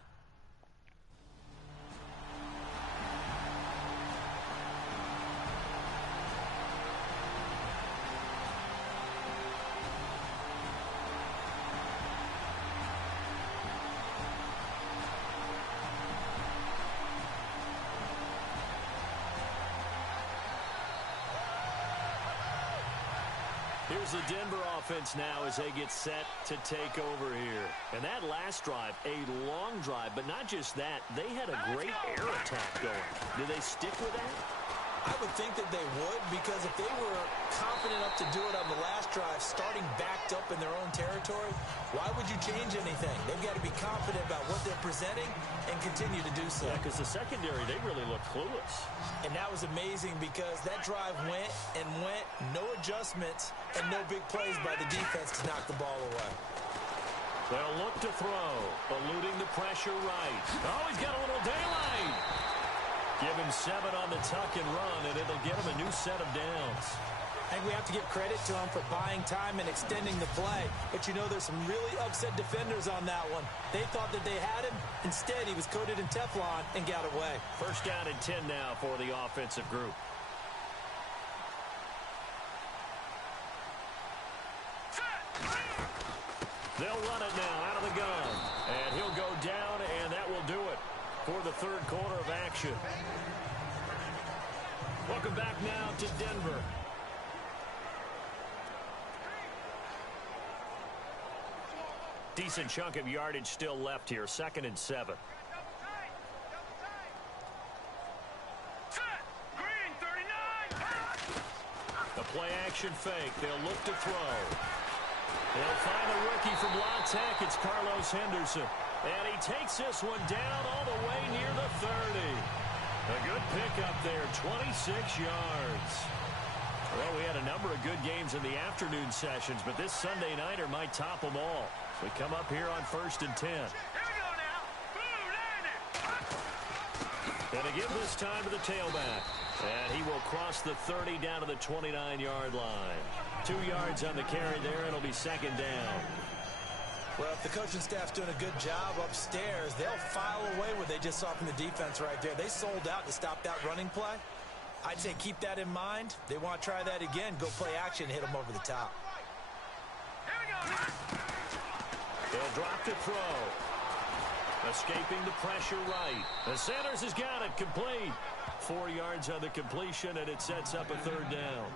Here's the Denver offense now as they get set to take over here. And that last drive, a long drive, but not just that. They had a great air attack going. Do they stick with that? I would think that they would, because if they were confident enough to do it on the last drive, starting backed up in their own territory, why would you change anything? They've got to be confident about what they're presenting and continue to do so. Yeah, because the secondary, they really looked clueless. And that was amazing because that drive went and went, no adjustments, and no big plays by the defense to knock the ball away. They'll look to throw, eluding the pressure right. Oh, he's got a little daylight. Give him 7 on the tuck and run, and it'll give him a new set of downs. I think we have to give credit to him for buying time and extending the play. But, you know, there's some really upset defenders on that one. They thought that they had him. Instead, he was coated in Teflon and got away. 1st down and 10 now for the offensive group. They'll run it now out of the gun. And he'll go down, and that will do it for the 3rd quarter of action. Welcome back now to Denver. Decent chunk of yardage still left here. 2nd and 7. Green 39. The play action fake. They'll look to throw. They'll find a rookie from La Tech. It's Carlos Henderson. And he takes this one down all the way near the 30. A good pickup there, 26 yards. Well, we had a number of good games in the afternoon sessions, but this Sunday nighter might top them all. We come up here on 1st and 10. Here we go now. Blue landed. And again this time to the tailback. And he will cross the 30 down to the 29-yard line. 2 yards on the carry there. It'll be 2nd down. Well, if the coaching staff's doing a good job upstairs, they'll file away what they just saw from the defense right there. They sold out to stop that running play. I'd say keep that in mind. They want to try that again. Go play action, hit them over the top. Here we go now. They'll drop to throw. Escaping the pressure right. The Sanders has got it complete. 4 yards on the completion, and it sets up a 3rd down.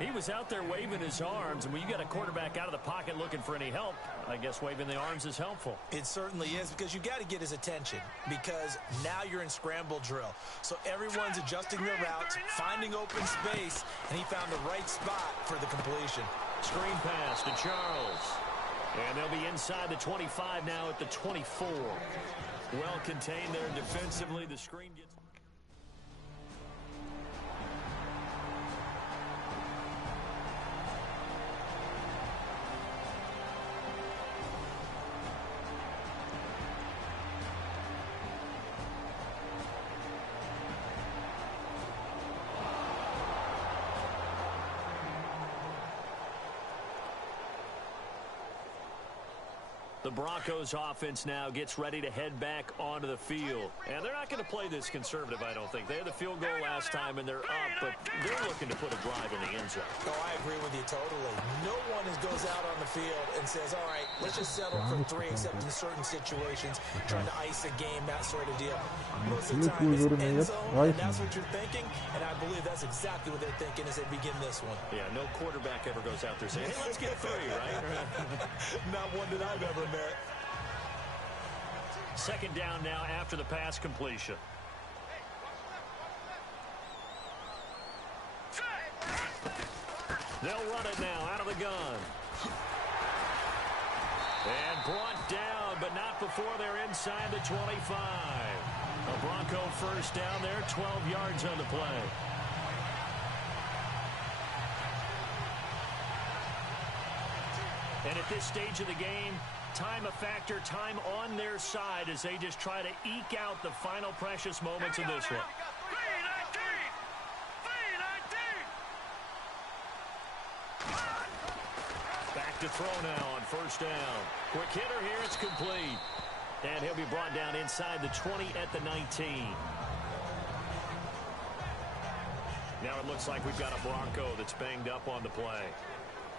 He was out there waving his arms, and when you got a quarterback out of the pocket looking for any help, I guess waving the arms is helpful. It certainly is, because you got to get his attention, because now you're in scramble drill. So everyone's adjusting their routes, finding open space, and he found the right spot for the completion. Screen pass to Charles. And they'll be inside the 25 now at the 24. Well contained there defensively. The screen gets... The Broncos offense now gets ready to head back onto the field. And they're not going to play this conservative, I don't think. They had the field goal last time, and they're up, but they're looking to put a drive in the end zone. Oh, I agree with you totally. No one goes out on the field and says, all right, let's just settle for 3, except in certain situations, trying to ice a game, that sort of deal. Most of the time, it's end zone, and that's what you're thinking, and I believe that's exactly what they're thinking as they begin this one. Yeah, no quarterback ever goes out there saying, hey, let's get 3, right? Not one that I've ever met. Second down now after the pass completion. They'll run it now out of the gun. And brought down, but not before they're inside the 25. A Bronco first down there, 12 yards on the play. And at this stage of the game, time a factor, time on their side as they just try to eke out the final precious moments of this one. Back to throw now on first down. Quick hitter here, it's complete. And he'll be brought down inside the 20 at the 19. Now it looks like we've got a Bronco that's banged up on the play.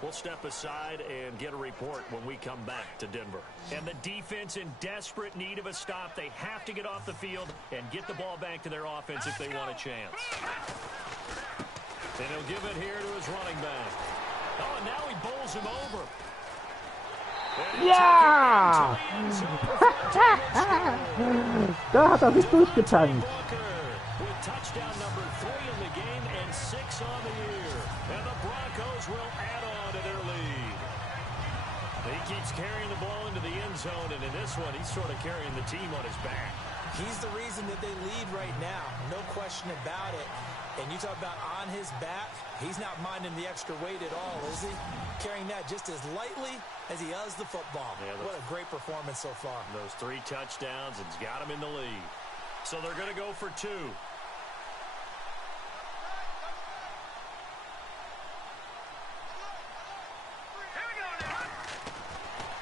We'll step aside and get a report when we come back to Denver. And the defense in desperate need of a stop. They have to get off the field and get the ball back to their offense if they want a chance. And he'll give it here to his running back. Oh, and now he bowls him over. Ja! Da hat er sich durchgetankt. With touchdown number 3 in the game and 6 on the year. And the Broncos will add on to their lead. He keeps carrying the ball into the end zone, and in this one, he's sort of carrying the team on his back. He's the reason that they lead right now. No question about it. And you talk about on his back, he's not minding the extra weight at all, is he? Carrying that just as lightly as he does the football. Yeah, what a great performance so far. Those 3 touchdowns, it's got him in the lead. So they're going to go for 2.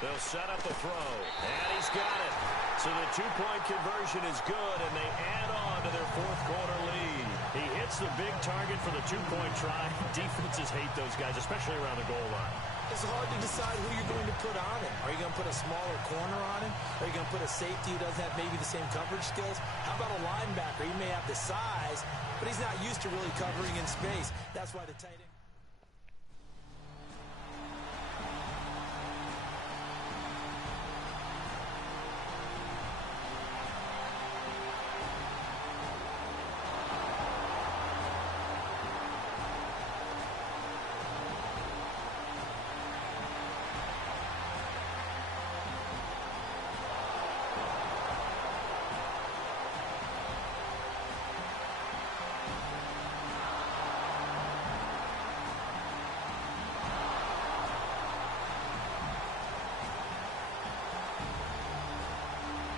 They'll set up a throw, and he's got it. So the 2-point conversion is good, and they add on to their 4th quarter lead. He hits the big target for the 2-point try. Defenses hate those guys, especially around the goal line. It's hard to decide who you're going to put on him. Are you going to put a smaller corner on him? Are you going to put a safety who doesn't have maybe the same coverage skills? How about a linebacker? He may have the size, but he's not used to really covering in space. That's why the tight end...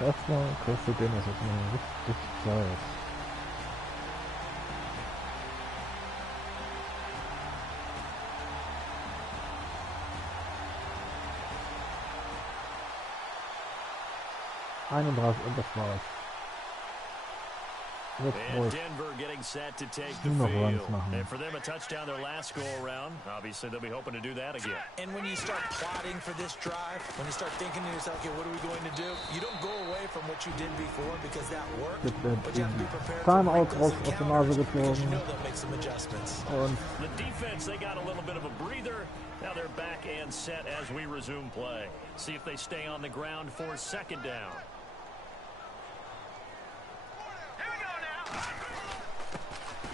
Erstmal kostet den das jetzt mal richtig Zeit. Und das war's. And Denver getting set to take the field. And for them, a touchdown their last go-around. Obviously, they'll be hoping to do that again. And when you start plotting for this drive, when you start thinking to yourself, okay, what are we going to do? You don't go away from what you did before because that worked. But you have to be prepared for wrinkles and counters because you know they'll make some adjustments. The defense, they got a little bit of a breather. Now they're back and set as we resume play. See if they stay on the ground for second down.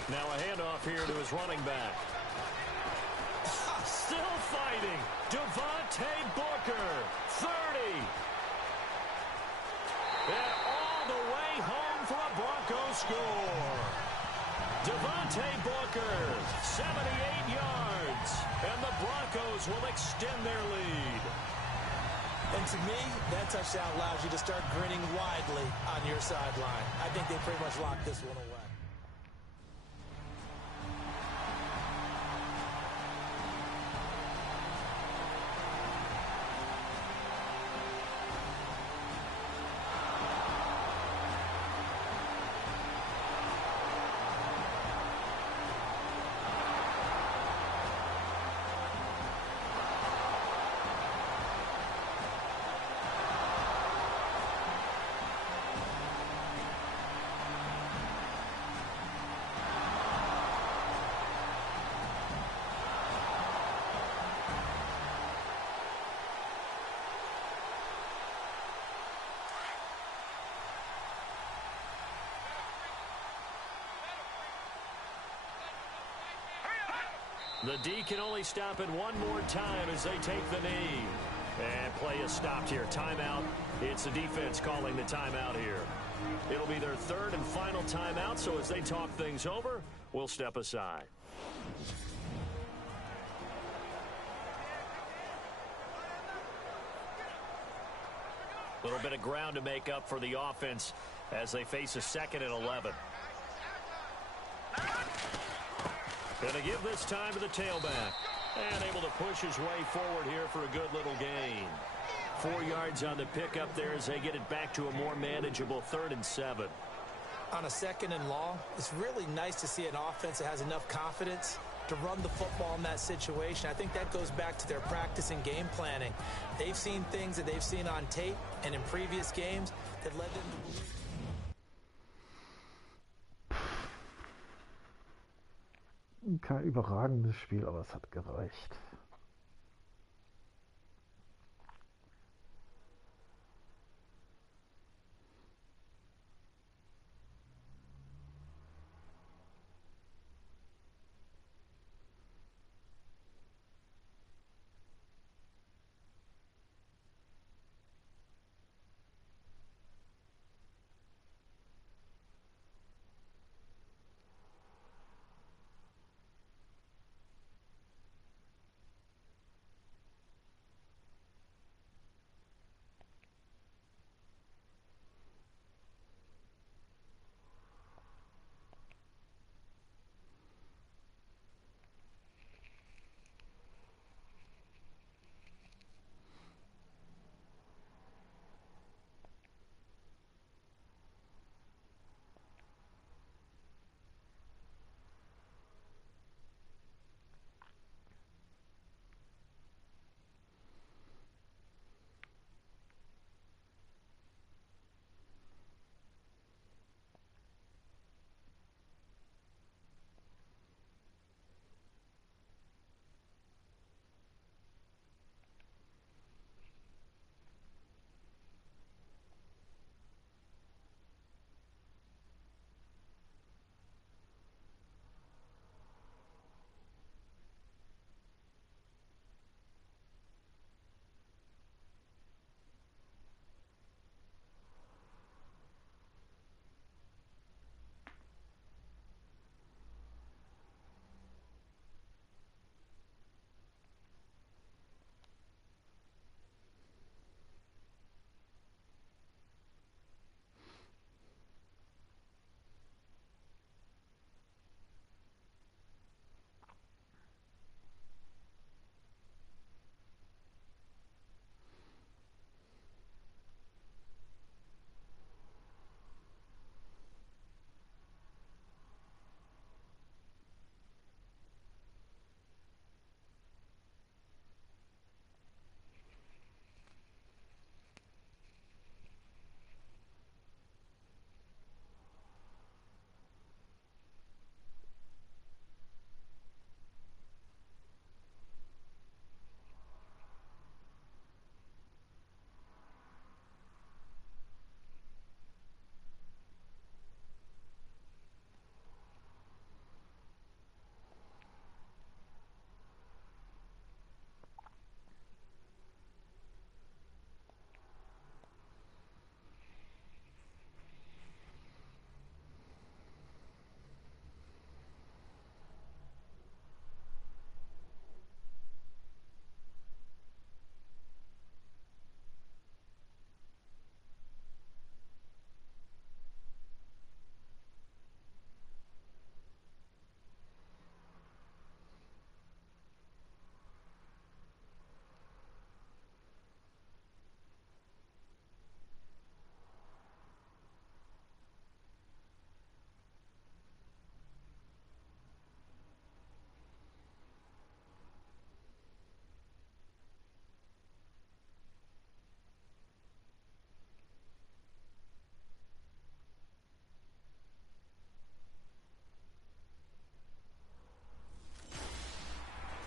Now a handoff here to his running back. Still fighting. Devontae Booker, 30. And all the way home for a Broncos score. Devontae Booker, 78 yards. And the Broncos will extend their lead. And to me, that touchdown allows you to start grinning widely on your sideline. I think they pretty much locked this one away. The D can only stop it one more time as they take the knee. And play is stopped here. Timeout. It's the defense calling the timeout here. It'll be their third and final timeout, so as they talk things over, we'll step aside. A little bit of ground to make up for the offense as they face a 2nd and 11. Going to give this time to the tailback. And able to push his way forward here for a good little gain. 4 yards on the pickup there as they get it back to a more manageable 3rd and 7. On a 2nd and long, it's really nice to see an offense that has enough confidence to run the football in that situation. I think that goes back to their practice and game planning. They've seen things that they've seen on tape and in previous games that led them to believe. Kein überragendes Spiel, aber es hat gereicht.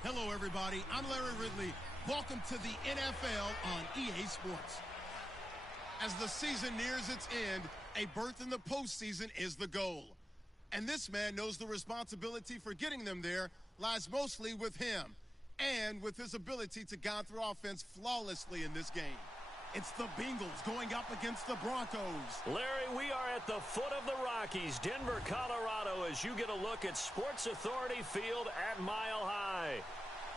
Hello, everybody. I'm Larry Ridley. Welcome to the NFL on EA Sports. As the season nears its end, a berth in the postseason is the goal. And this man knows the responsibility for getting them there lies mostly with him and with his ability to guide through offense flawlessly in this game. It's the Bengals going up against the Broncos. Larry, we are at the foot of the Rockies, Denver, Colorado, as you get a look at Sports Authority Field at Mile High.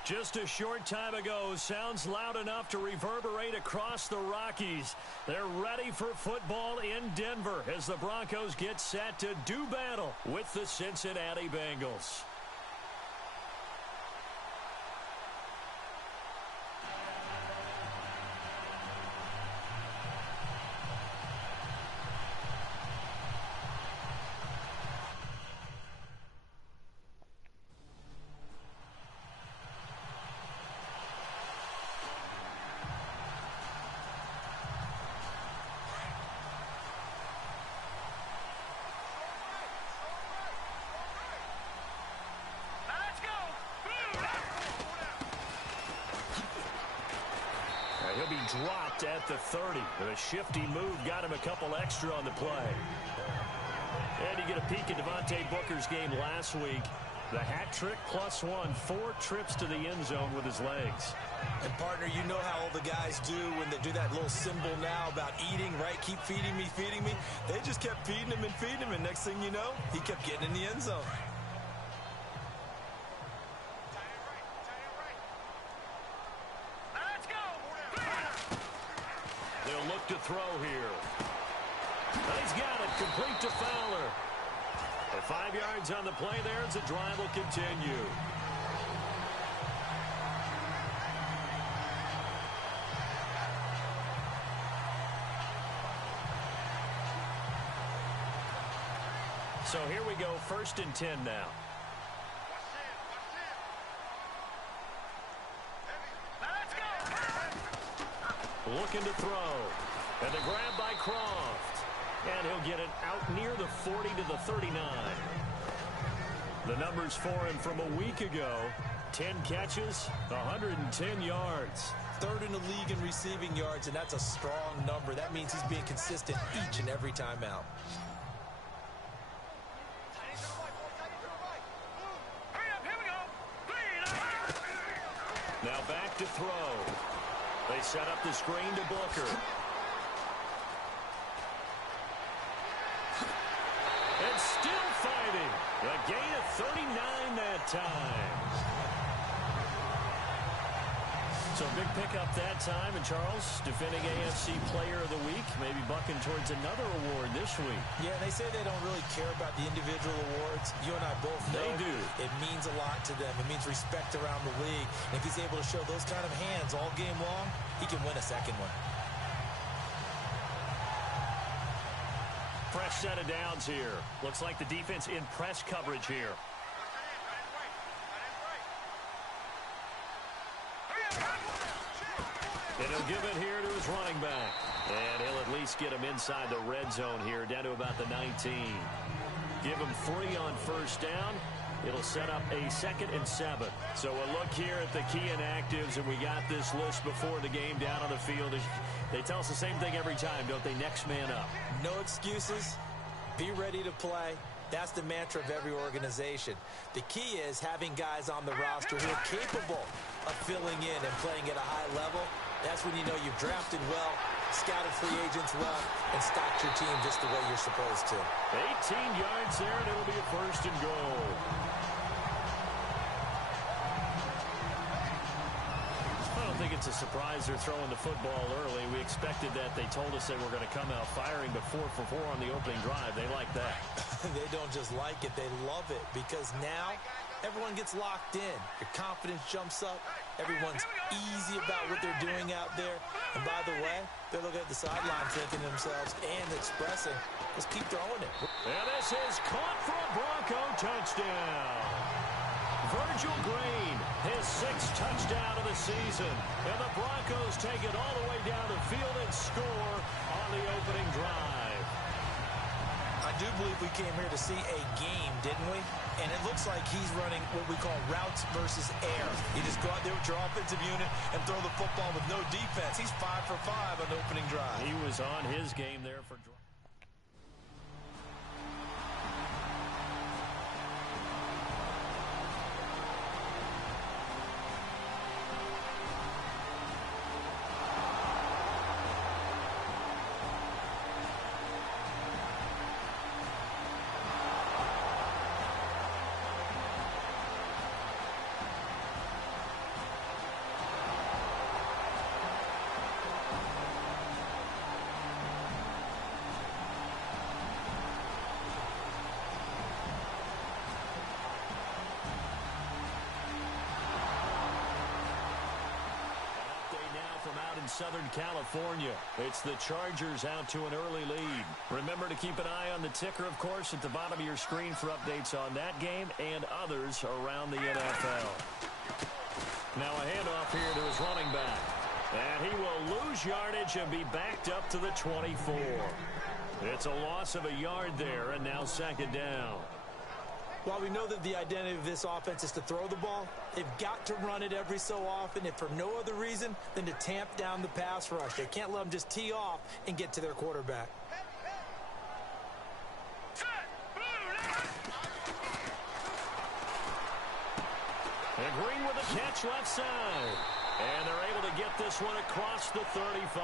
Just a short time ago, sounds loud enough to reverberate across the Rockies. They're ready for football in Denver as the Broncos get set to do battle with the Cincinnati Bengals. He'll be dropped at the 30. A shifty move got him a couple extra on the play. And you get a peek at Devontae Booker's game last week. The hat trick +1, 4 trips to the end zone with his legs. And, partner, you know how all the guys do when they do that little symbol now about eating, right? Keep feeding me, feeding me. They just kept feeding him, and next thing you know, he kept getting in the end zone. They'll look to throw here. And he's got it, complete to Fowler. And 5 yards on the play there as the drive will continue. So here we go, 1st and 10 now. Looking to throw. And the grab by Croft. And he'll get it out near the 40 to the 39. The numbers for him from a week ago. 10 catches, 110 yards. 3rd in the league in receiving yards, and that's a strong number. That means he's being consistent each and every time out. Now back to throw. They set up the screen to Booker. And still fighting. A gain of 39 that time. So big pickup that time. And Charles, defending AFC Player of the Week, maybe bucking towards another award this week. Yeah, they say they don't really care about the individual awards. You and I both know they do. It means a lot to them. It means respect around the league. And if he's able to show those kind of hands all game long, he can win a second one. Fresh set of downs here. Looks like the defense in press coverage here. And he'll give it here to his running back. And he'll at least get him inside the red zone here, down to about the 19. Give him 3 on 1st down. It'll set up a 2nd and 7. So a look here at the key inactives, and we got this list before the game down on the field. They tell us the same thing every time, don't they? Next man up. No excuses. Be ready to play. That's the mantra of every organization. The key is having guys on the roster who are capable of filling in and playing at a high level. That's when you know you've drafted well, scouted free agents well, and stocked your team just the way you're supposed to. 18 yards there, and it'll be a 1st and goal. I don't think it's a surprise they're throwing the football early. We expected that. They told us they were going to come out firing to 4 for 4 on the opening drive. They like that. They don't just like it, they love it, because now everyone gets locked in. Your confidence jumps up. Everyone's easy about what they're doing out there. And by the way, they're looking at the sideline thinking to themselves and expressing, let's keep throwing it. And this is caught for a Bronco touchdown. Virgil Green, his 6th touchdown of the season. And the Broncos take it all the way down the field and score on the opening drive. I do believe we came here to see a game, didn't we? And it looks like he's running what we call routes versus air. You just go out there with your offensive unit and throw the football with no defense. He's 5 for 5 on the opening drive. He was on his game there for drive. Southern California. It's the Chargers out to an early lead. Remember to keep an eye on the ticker, of course, at the bottom of your screen for updates on that game and others around the NFL. Now a handoff here to his running back. And he will lose yardage and be backed up to the 24. It's a loss of a yard there, and now second down. While we know that the identity of this offense is to throw the ball, they've got to run it every so often, if for no other reason than to tamp down the pass rush. They can't let them just tee off and get to their quarterback. And Green with a catch left side. And they're able to get this one across the 35.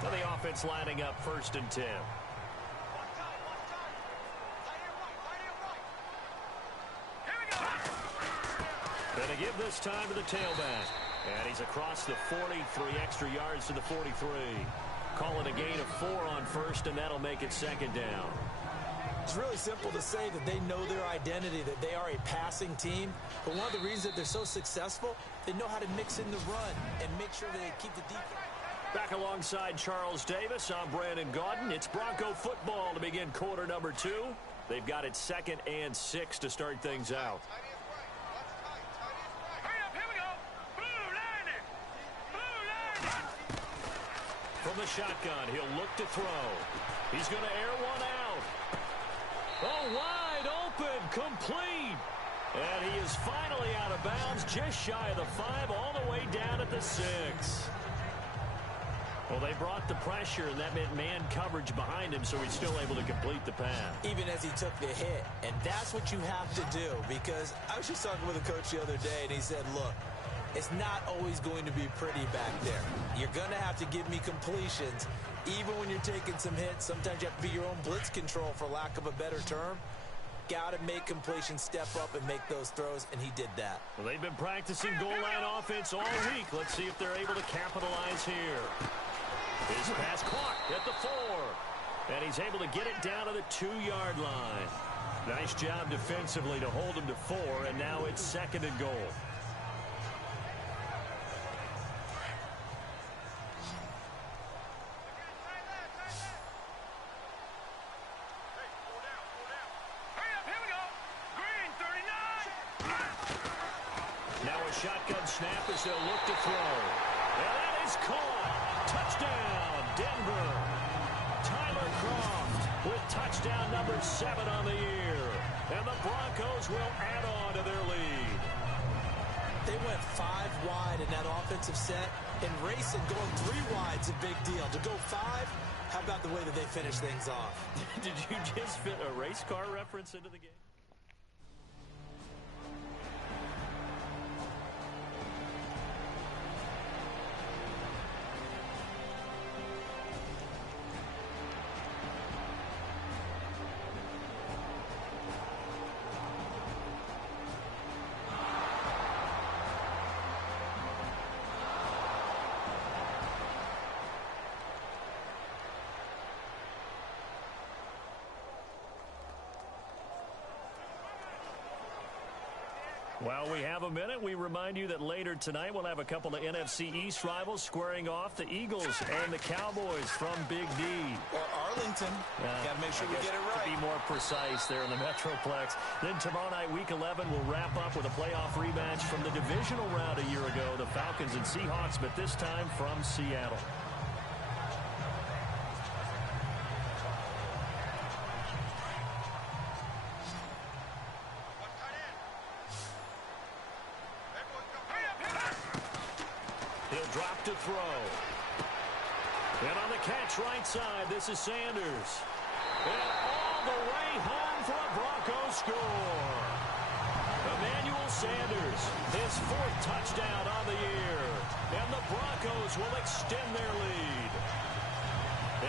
So the offense lining up 1st and 10. Going to give this time to the tailback. And he's across the 40, 3 extra yards to the 43. Call it a gain of 4 on 1st, and that'll make it second down. It's really simple to say that they know their identity, that they are a passing team. But one of the reasons that they're so successful, they know how to mix in the run and make sure that they keep the defense. Back alongside Charles Davis, I'm Brandon Gaudin. It's Bronco football to begin quarter number 2. They've got it 2nd and 6 to start things out. From the shotgun, he'll look to throw. He's going to air one out. Oh, wide open, complete. And he is finally out of bounds, just shy of the 5, all the way down at the 6. Well, they brought the pressure, and that meant man coverage behind him, so he's still able to complete the pass. Even as he took the hit. And that's what you have to do, because I was just talking with a coach the other day, and he said, look, it's not always going to be pretty back there. You're going to have to give me completions. Even when you're taking some hits, sometimes you have to be your own blitz control, for lack of a better term. Got to make completions, step up, and make those throws, and he did that. Well, they've been practicing goal line offense all week. Let's see if they're able to capitalize here. His pass caught at the 4. And he's able to get it down to the 2-yard line. Nice job defensively to hold him to 4, and now it's 2nd and goal. Now a shotgun snap as they'll look to throw. And that is caught. Touchdown, Denver. Tyler Croft with touchdown number 7 on the year. And the Broncos will add on to their lead. They went 5 wide in that offensive set. And racing, going 3 wide's a big deal. To go 5, how about the way that they finish things off? Did you just fit a race car reference into the game? While we have a minute, we remind you that later tonight we'll have a couple of NFC East rivals squaring off, the Eagles and the Cowboys from Big D. Or Arlington. Got to make sure we get it right. To be more precise there in the Metroplex. Then tomorrow night, Week 11, we'll wrap up with a playoff rematch from the divisional round a year ago, the Falcons and Seahawks, but this time from Seattle. Drop to throw. And on the catch right side, this is Sanders. And all the way home for a Broncos score. Emmanuel Sanders, his 4th touchdown on the year. And the Broncos will extend their lead.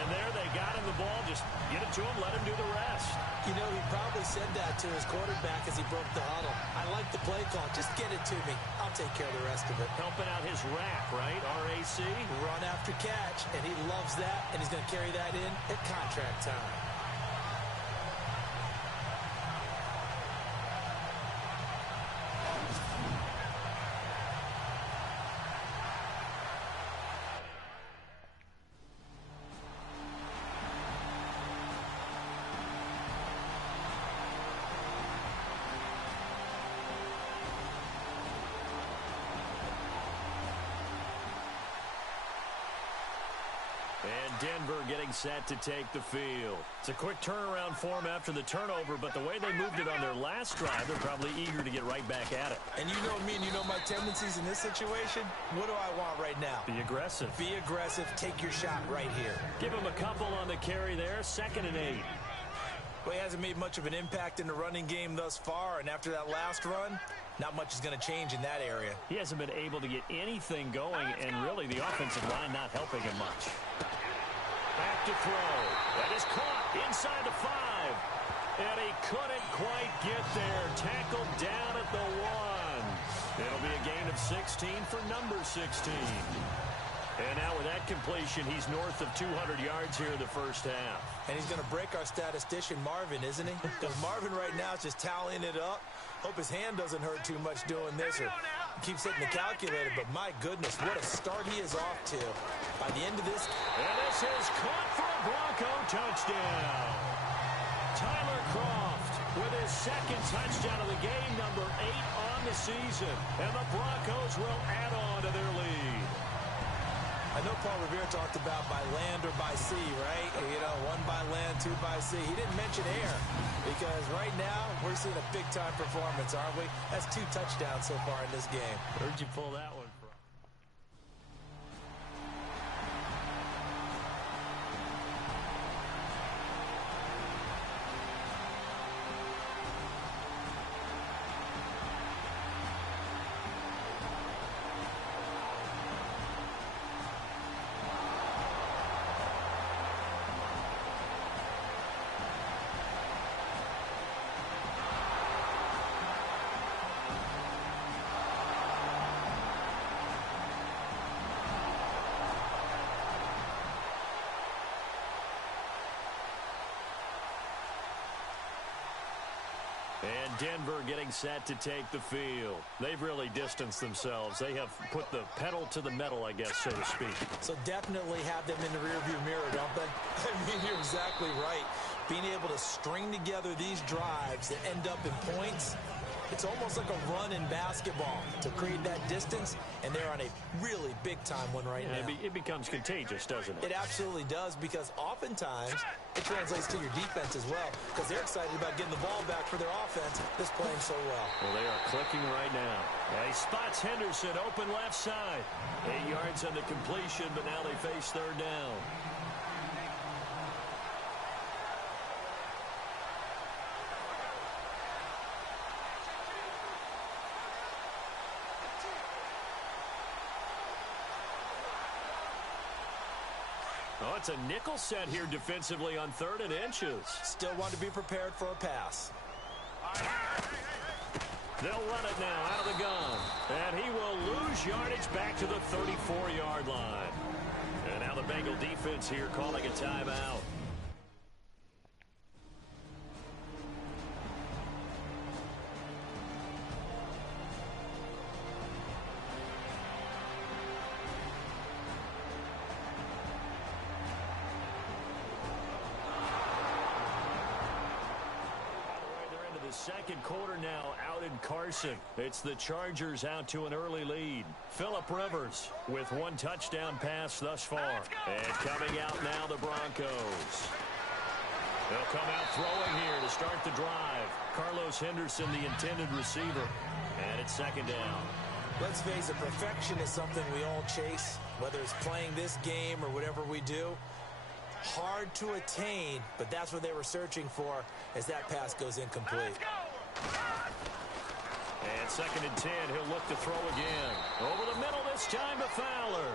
And there they got him the ball. Just get it to him, let him do the rest. You know, he probably said that to his quarterback as he broke the huddle. I like the play call. Just get it to me. I'll take care of the rest of it. Helping out his RAC, right? R-A-C? Run after catch, and he loves that, and he's going to carry that in at contract time. And Denver getting set to take the field. It's a quick turnaround for them after the turnover, but the way they moved it on their last drive, they're probably eager to get right back at it. And you know me and you know my tendencies in this situation. What do I want right now? Be aggressive. Be aggressive. Take your shot right here. Give him a couple on the carry there. 2nd and 8. Well, he hasn't made much of an impact in the running game thus far, and after that last run, not much is going to change in that area. He hasn't been able to get anything going, and really the offensive line not helping him much. Back to throw. That is caught inside the 5. And he couldn't quite get there. Tackled down at the 1. It'll be a gain of 16 for number 16. And now with that completion, he's north of 200 yards here in the first half. And he's going to break our statistician, Marvin, isn't he? Because Marvin right now is just tallying it up. Hope his hand doesn't hurt too much doing this or keeps hitting the calculator. But my goodness, what a start he is off to. By the end of this... And this is caught for a Bronco touchdown. Tyler Croft with his 2nd touchdown of the game, number 8 on the season. And the Broncos will add on to their lead. I know Paul Revere talked about by land or by sea, right? You know, 1 by land, 2 by sea. He didn't mention air because right now we're seeing a big-time performance, aren't we? That's 2 touchdowns so far in this game. Where'd you pull that one from? And Denver getting set to take the field. They've really distanced themselves. They have put the pedal to the metal, I guess, so to speak. So definitely have them in the rearview mirror, don't they? I mean, you're exactly right. Being able to string together these drives that end up in points, it's almost like a run in basketball to create that distance, and they're on a really big-time one right now. It becomes contagious, doesn't it? It absolutely does, because oftentimes it translates to your defense as well, because they're excited about getting the ball back for their offense that's playing so well. Well, they are clicking right now. He spots Henderson, open left side. 8 yards on the completion, but now they face 3rd down. Oh, it's a nickel set here defensively on 3rd and inches. Still want to be prepared for a pass. They'll run it now out of the gun. And he will lose yardage back to the 34-yard line. And now the Bengal defense here calling a timeout. Second quarter now out in Carson. It's the Chargers out to an early lead. Phillip Rivers with 1 touchdown pass thus far. And coming out now the Broncos. They'll come out throwing here to start the drive. Carlos Henderson, the intended receiver. And it's 2nd down. Let's face it, perfection is something we all chase, whether it's playing this game or whatever we do. Hard to attain, but that's what they were searching for as that pass goes incomplete. And 2nd and 10, he'll look to throw again. Over the middle this time to Fowler.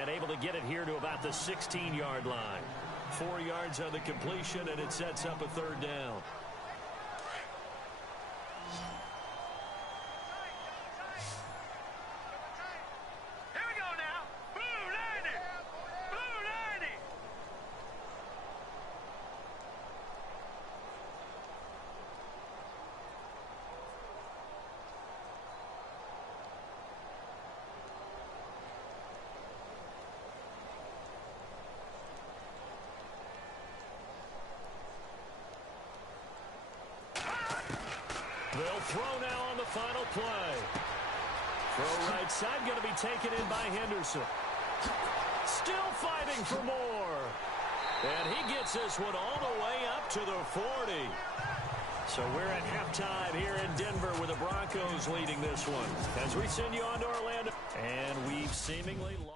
And able to get it here to about the 16-yard line. 4 yards on the completion, and it sets up a 3rd down. They'll throw now on the final play. Throw right side, going to be taken in by Henderson. Still fighting for more. And he gets this one all the way up to the 40. So we're at halftime here in Denver with the Broncos leading this one. As we send you on to Orlando. And we've seemingly lost.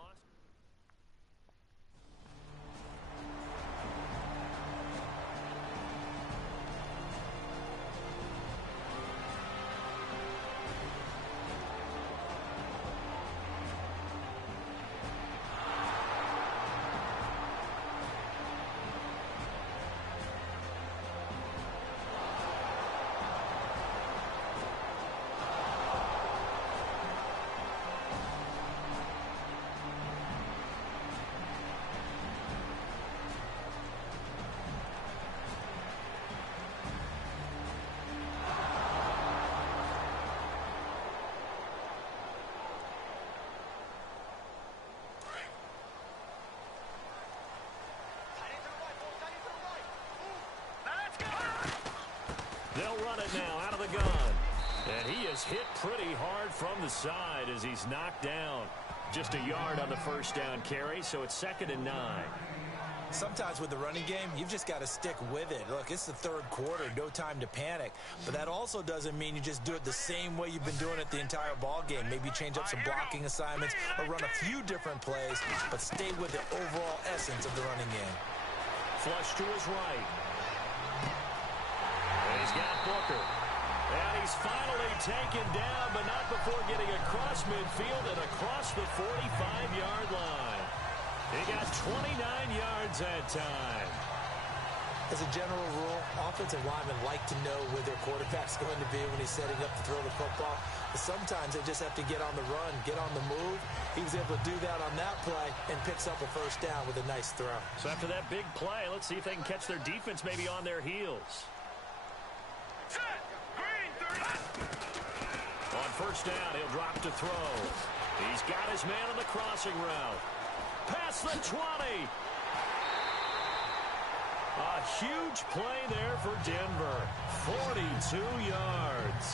They'll run it now out of the gun. And he is hit pretty hard from the side as he's knocked down. Just a yard on the first down carry, so it's 2nd and 9. Sometimes with the running game, you've just got to stick with it. Look, it's the third quarter, no time to panic. But that also doesn't mean you just do it the same way you've been doing it the entire ball game. Maybe change up some blocking assignments or run a few different plays, but stay with the overall essence of the running game. Flush to his right. And he's got Booker. And he's finally taken down, but not before getting across midfield and across the 45-yard line. He got 29 yards that time. As a general rule, offensive linemen like to know where their quarterback's going to be when he's setting up to throw the football. But sometimes they just have to get on the run, get on the move. He was able to do that on that play and picks up a first down with a nice throw. So after that big play, let's see if they can catch their defense maybe on their heels. On first down, he'll drop to throw. He's got his man on the crossing route. Past the 20. A huge play there for Denver. 42 yards.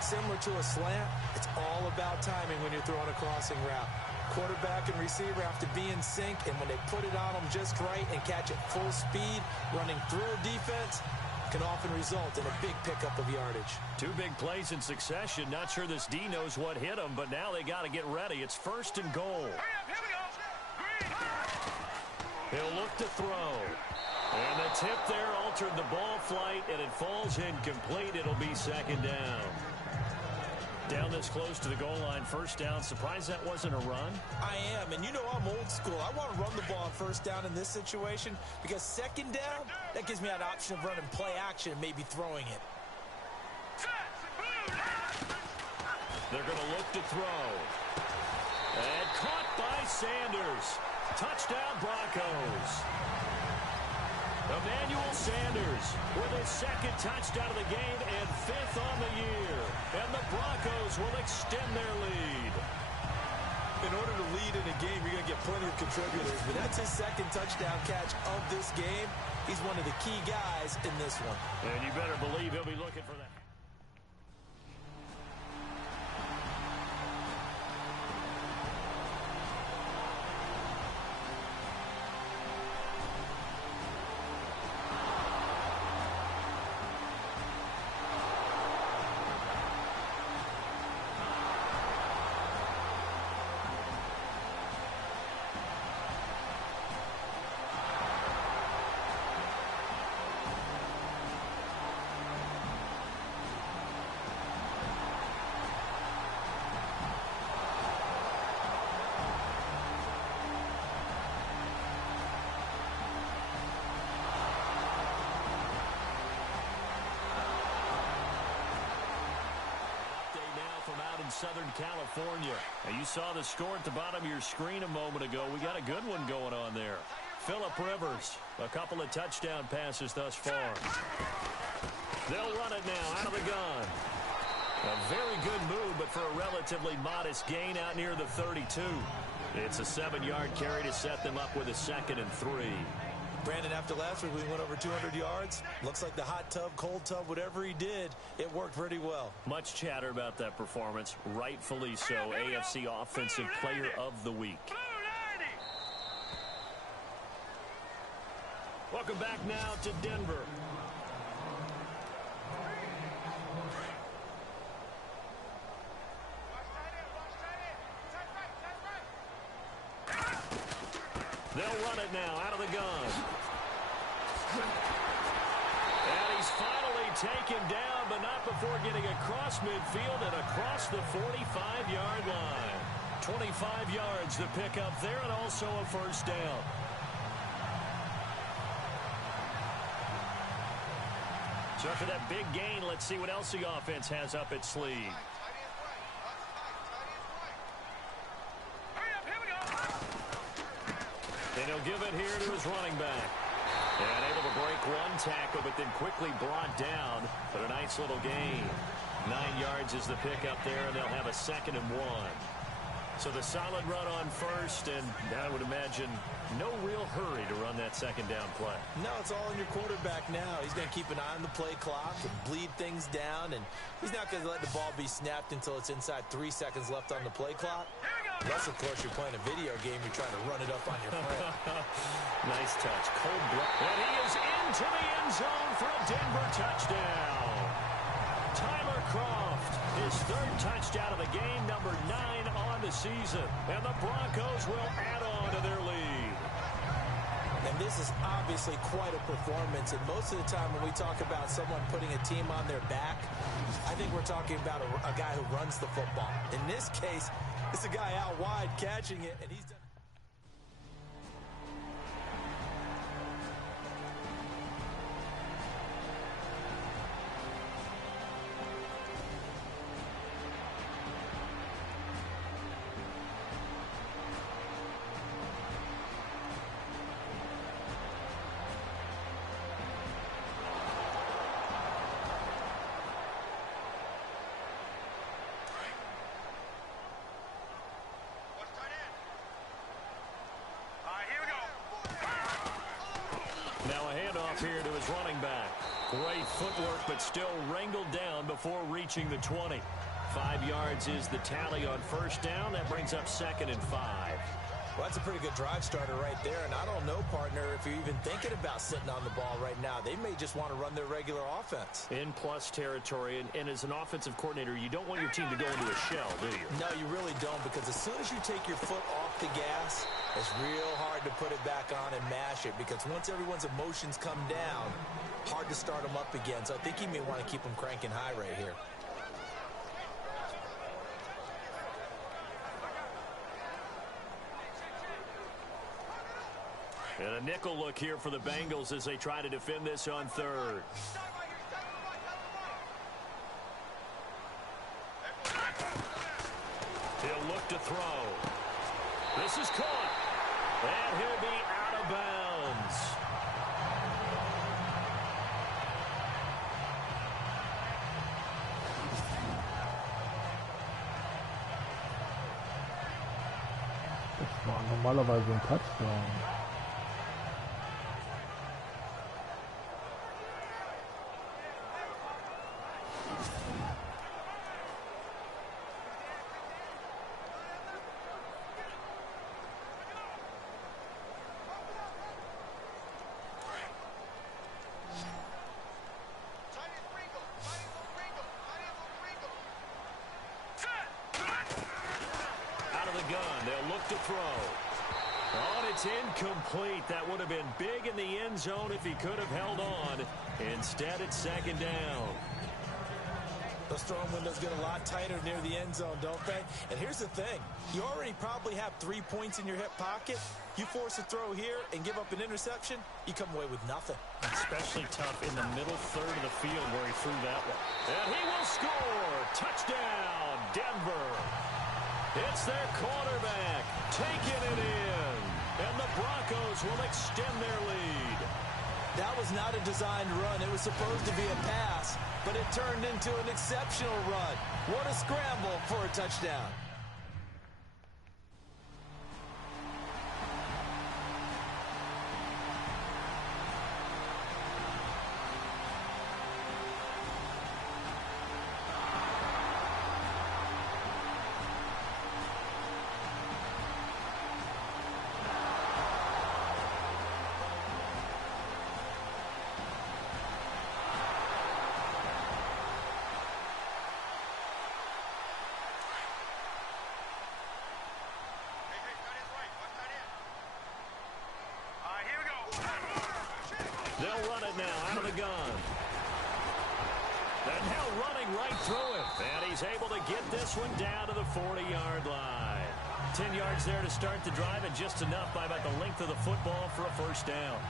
Similar to a slant, it's all about timing when you're throwing a crossing route. Quarterback and receiver have to be in sync, and when they put it on them just right and catch it full speed, running through a defense, can often result in a big pickup of yardage. 2 big plays in succession. Not sure this D knows what hit him, but now they got to get ready. It's 1st and goal. He'll look to throw. And the tip there altered the ball flight, and it falls incomplete. It'll be 2nd down. Down this close to the goal line, first down. Surprised that wasn't a run? I am, and you know I'm old school. I want to run the ball on first down in this situation because 2nd down, that gives me an option of running play action and maybe throwing it. They're going to look to throw. And caught by Sanders. Touchdown, Broncos. Emmanuel Sanders with his 2nd touchdown of the game and 5th on the year. And the Broncos will extend their lead. In order to lead in a game, you're going to get plenty of contributors, but that's his 2nd touchdown catch of this game. He's one of the key guys in this one. And you better believe he'll be looking for that. Southern California. Now, you saw the score at the bottom of your screen a moment ago. We got a good one going on there. Phillip Rivers, a couple of touchdown passes thus far. They'll run it now out of the gun. A very good move, but for a relatively modest gain out near the 32. It's a 7-yard carry to set them up with a 2nd and 3. Brandon, after last week, we went over 200 yards. Looks like the hot tub, cold tub, whatever he did, it worked pretty well. Much chatter about that performance. Rightfully so. AFC Offensive Player of the Week. Welcome back now to Denver. They'll run it now out of the gun. And he's finally taken down, but not before getting across midfield and across the 45-yard line. 25 yards to pick up there and also a first down. So after that big gain, let's see what else the offense has up its sleeve. And he'll give it here to his running back. And able to break one tackle, but then quickly brought down. But a nice little gain. 9 yards is the pickup there, and they'll have a 2nd and 1. So the solid run on first, and I would imagine no real hurry to run that 2nd down play. No, it's all on your quarterback now. He's going to keep an eye on the play clock and bleed things down, and he's not going to let the ball be snapped until it's inside 3 seconds left on the play clock. Unless, of course, you're playing a video game, you're trying to run it up on your friend. Nice touch. Cold blood. And he is into the end zone for a Denver touchdown. Tyler Kroft, his 3rd touchdown of the game, number 9 on the season. And the Broncos will add on to their lead. And this is obviously quite a performance. And most of the time when we talk about someone putting a team on their back, I think we're talking about a guy who runs the football. In this case, it's a guy out wide catching it, and he's done. Here to his running back. Great footwork, but still wrangled down before reaching the 20. 5 yards is the tally on first down. That brings up 2nd and 5. Well, that's a pretty good drive starter right there. And I don't know, partner, if you're even thinking about sitting on the ball right now. They may just want to run their regular offense. In plus territory. And as an offensive coordinator, you don't want your team to go into a shell, do you? No, you really don't, because as soon as you take your foot off the gas, it's real hard to put it back on and mash it, because once everyone's emotions come down, hard to start them up again. So I think you may want to keep them cranking high right here. And a nickel look here for the Bengals as they try to defend this on 3rd. He'll look to throw. This is caught. And he'll be out of bounds. Das war normalerweise ein Touchdown. It's incomplete. That would have been big in the end zone if he could have held on. Instead, it's 2nd down. Those throwing windows get a lot tighter near the end zone, don't they? And here's the thing. You already probably have 3 points in your hip pocket. You force a throw here and give up an interception, you come away with nothing. Especially tough in the middle 3rd of the field where he threw that one. And he will score. Touchdown, Denver. It's their quarterback taking it in. And the Broncos will extend their lead. That was not a designed run. It was supposed to be a pass, but it turned into an exceptional run. What a scramble for a touchdown. the gun. And now running right through it. And he's able to get this one down to the 40-yard line. 10 yards there to start the drive, and just enough by about the length of the football for a first down.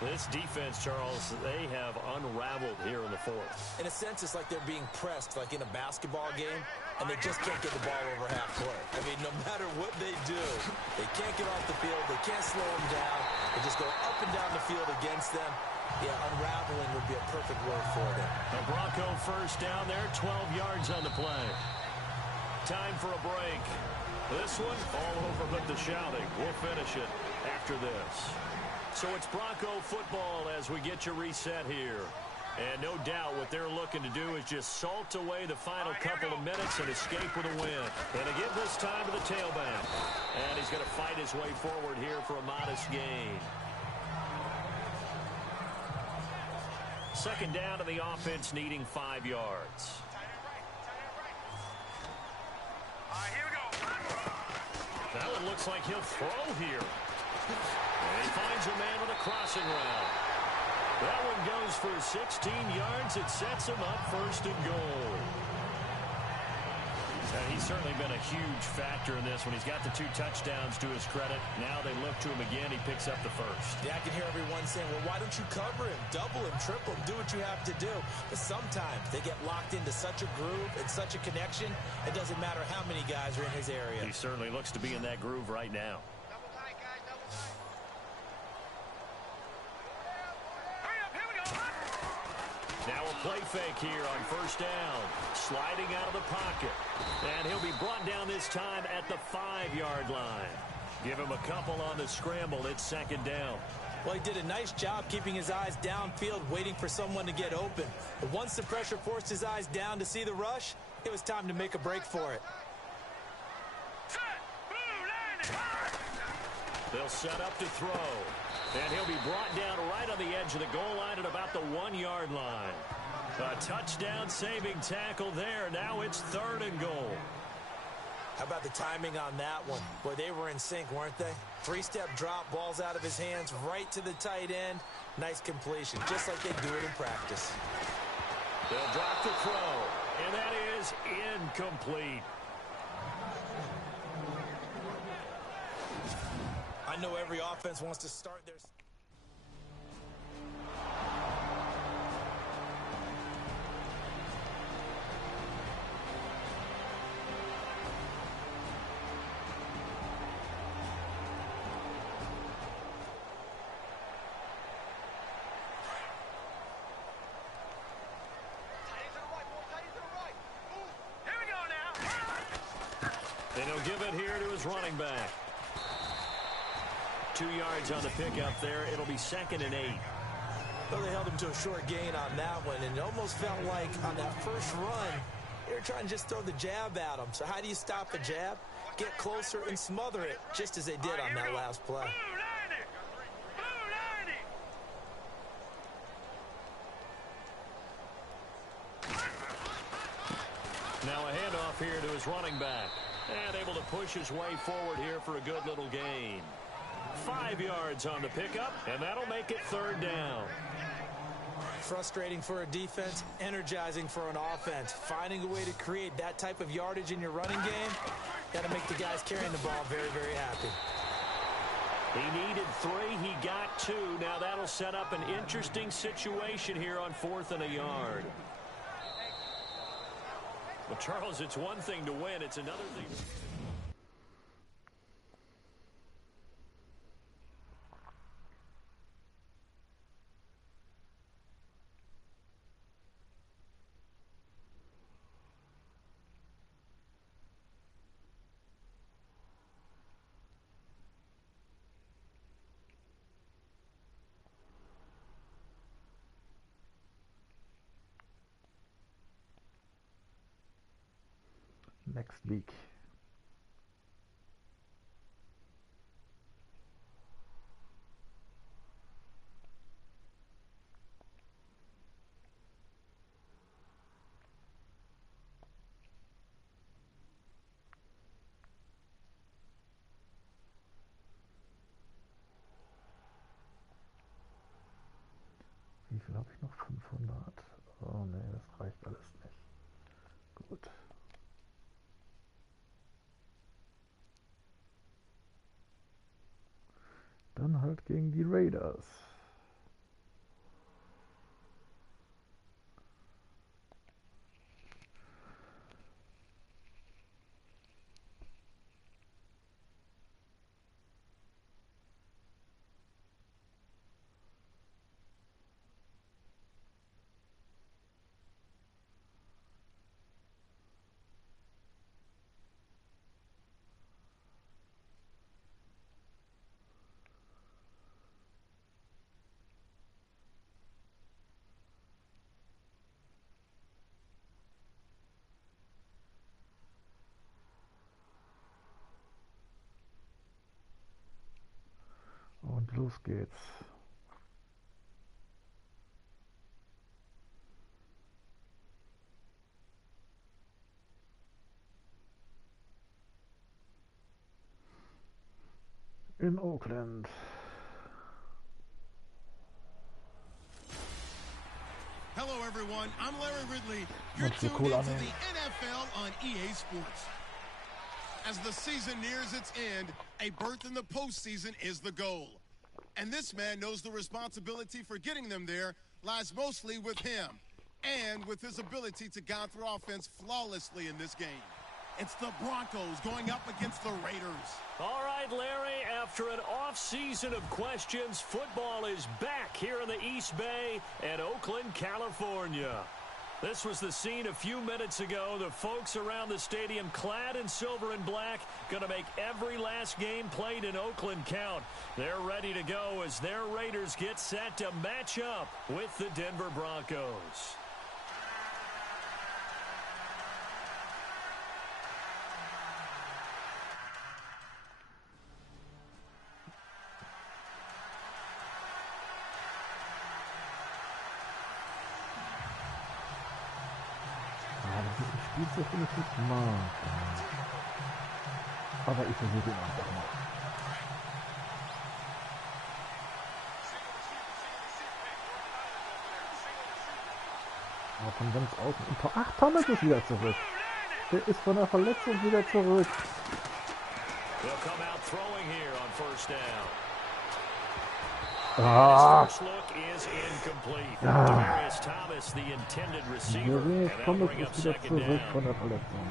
This defense, Charles, they have unraveled here in the fourth. In a sense, it's like they're being pressed, like in a basketball game, and they just can't get the ball over half court. I mean, no matter what they do, they can't get off the field. They can't slow them down. They just go up and down the field against them. Yeah, unraveling would be a perfect word for them. A Bronco first down there, 12 yards on the play. Time for a break. This one, all over but the shouting. We'll finish it after this. So it's Bronco football as we get you reset here. And no doubt what they're looking to do is just salt away the final couple of minutes and escape with a win. And to give this time to the tailback. And he's going to fight his way forward here for a modest gain. Second down to the offense, needing 5 yards. That one looks like he'll throw here. And he finds a man with a crossing route. That one goes for 16 yards. It sets him up first and goal. And he's certainly been a huge factor in this when he's got the 2 touchdowns to his credit. Now they look to him again. He picks up the first. Yeah, I can hear everyone saying, well, why don't you cover him, double him, triple him, do what you have to do. But sometimes they get locked into such a groove and such a connection, it doesn't matter how many guys are in his area. He certainly looks to be in that groove right now. Now a play fake here on first down. Sliding out of the pocket. And he'll be brought down this time at the 5-yard line. Give him a couple on the scramble. It's second down. Well, he did a nice job keeping his eyes downfield, waiting for someone to get open. But once the pressure forced his eyes down to see the rush, it was time to make a break for it. They'll set up to throw. And he'll be brought down right on the edge of the goal line at about the 1-yard line. A touchdown-saving tackle there. Now it's third and goal. How about the timing on that one? Boy, they were in sync, weren't they? 3-step drop, balls out of his hands, right to the tight end. Nice completion, just like they do it in practice. They'll drop the throw, and that is incomplete. I know every offense wants to start their... And he'll give it here to his running back. 2 yards on the pickup there. It'll be 2nd and 8. Well, they held him to a short gain on that one, and it almost felt like on that first run, they were trying to just throw the jab at him. So how do you stop the jab? Get closer and smother it, just as they did on that last play. Now a handoff here to his running back. And able to push his way forward here for a good little gain. 5 yards on the pickup, and that'll make it third down. Frustrating for a defense, energizing for an offense. Finding a way to create that type of yardage in your running game, got to make the guys carrying the ball very, very happy. He needed 3. He got 2. Now that'll set up an interesting situation here on 4th and a yard. Well, Charles, it's one thing to win. It's another thing to... Next week. Wie viel hat habe ich noch 500. Oh ne, das reicht alles nicht. Gut. Dann halt gegen die Raiders. Und los geht's. In Oakland. Hello, everyone. I'm Larry Ridley. You're tuned into the NFL on EA Sports. As the season nears its end, a berth in the postseason is the goal. And this man knows the responsibility for getting them there lies mostly with him and with his ability to guide through offense flawlessly in this game. It's the Broncos going up against the Raiders. All right, Larry, after an off-season of questions, football is back here in the East Bay at Oakland, California. This was the scene a few minutes ago. The folks around the stadium clad in silver and black going to make every last game played in Oakland count. They're ready to go as their Raiders get set to match up with the Denver Broncos. Das finde ich nicht mag. Aber ich versuche ihn einfach mal. Aber von ganz außen. Ach, Thomas ist wieder zurück. Der ist von der Verletzung wieder zurück. Ah. Thomas ist wieder zurück von der Verletzung.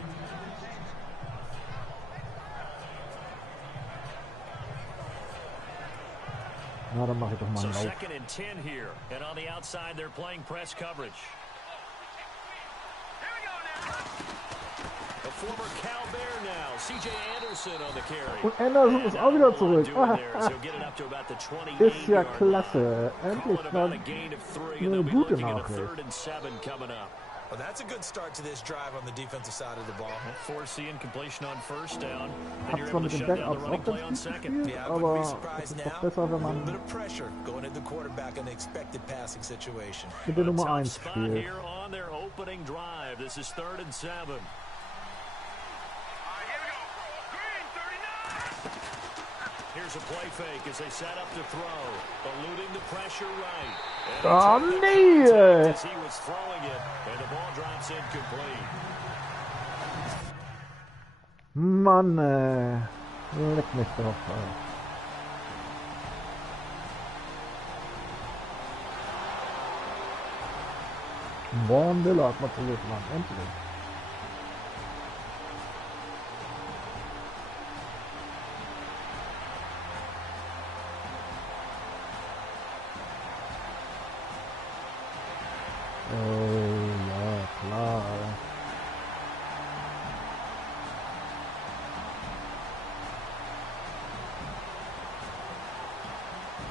Na, dann mache ich doch mal einen Lauf. Second and 10 here, and on the outside they're playing press coverage. The former Cal Bear now, CJ Anderson on the carry. Und Anderson ist auch wieder zurück. Ist ja klasse. Endlich mal eine gute Nachricht. Well, that's a good start to this drive on the defensive side of the ball. Forcing incompletion on first down. Hab zwar mit den Backups auch ganz gut gespielt, aber es ist doch besser, wenn man mit der Nummer 1 spielt. This is 3rd and 7. Here's a play fake as they set up to throw, eluding the pressure right. Oh nee! As he was throwing it, and the ball drops incomplete. Mann, leck mich doch. Vaughn Dillard mal zurückmachen, endlich. Ja, klar.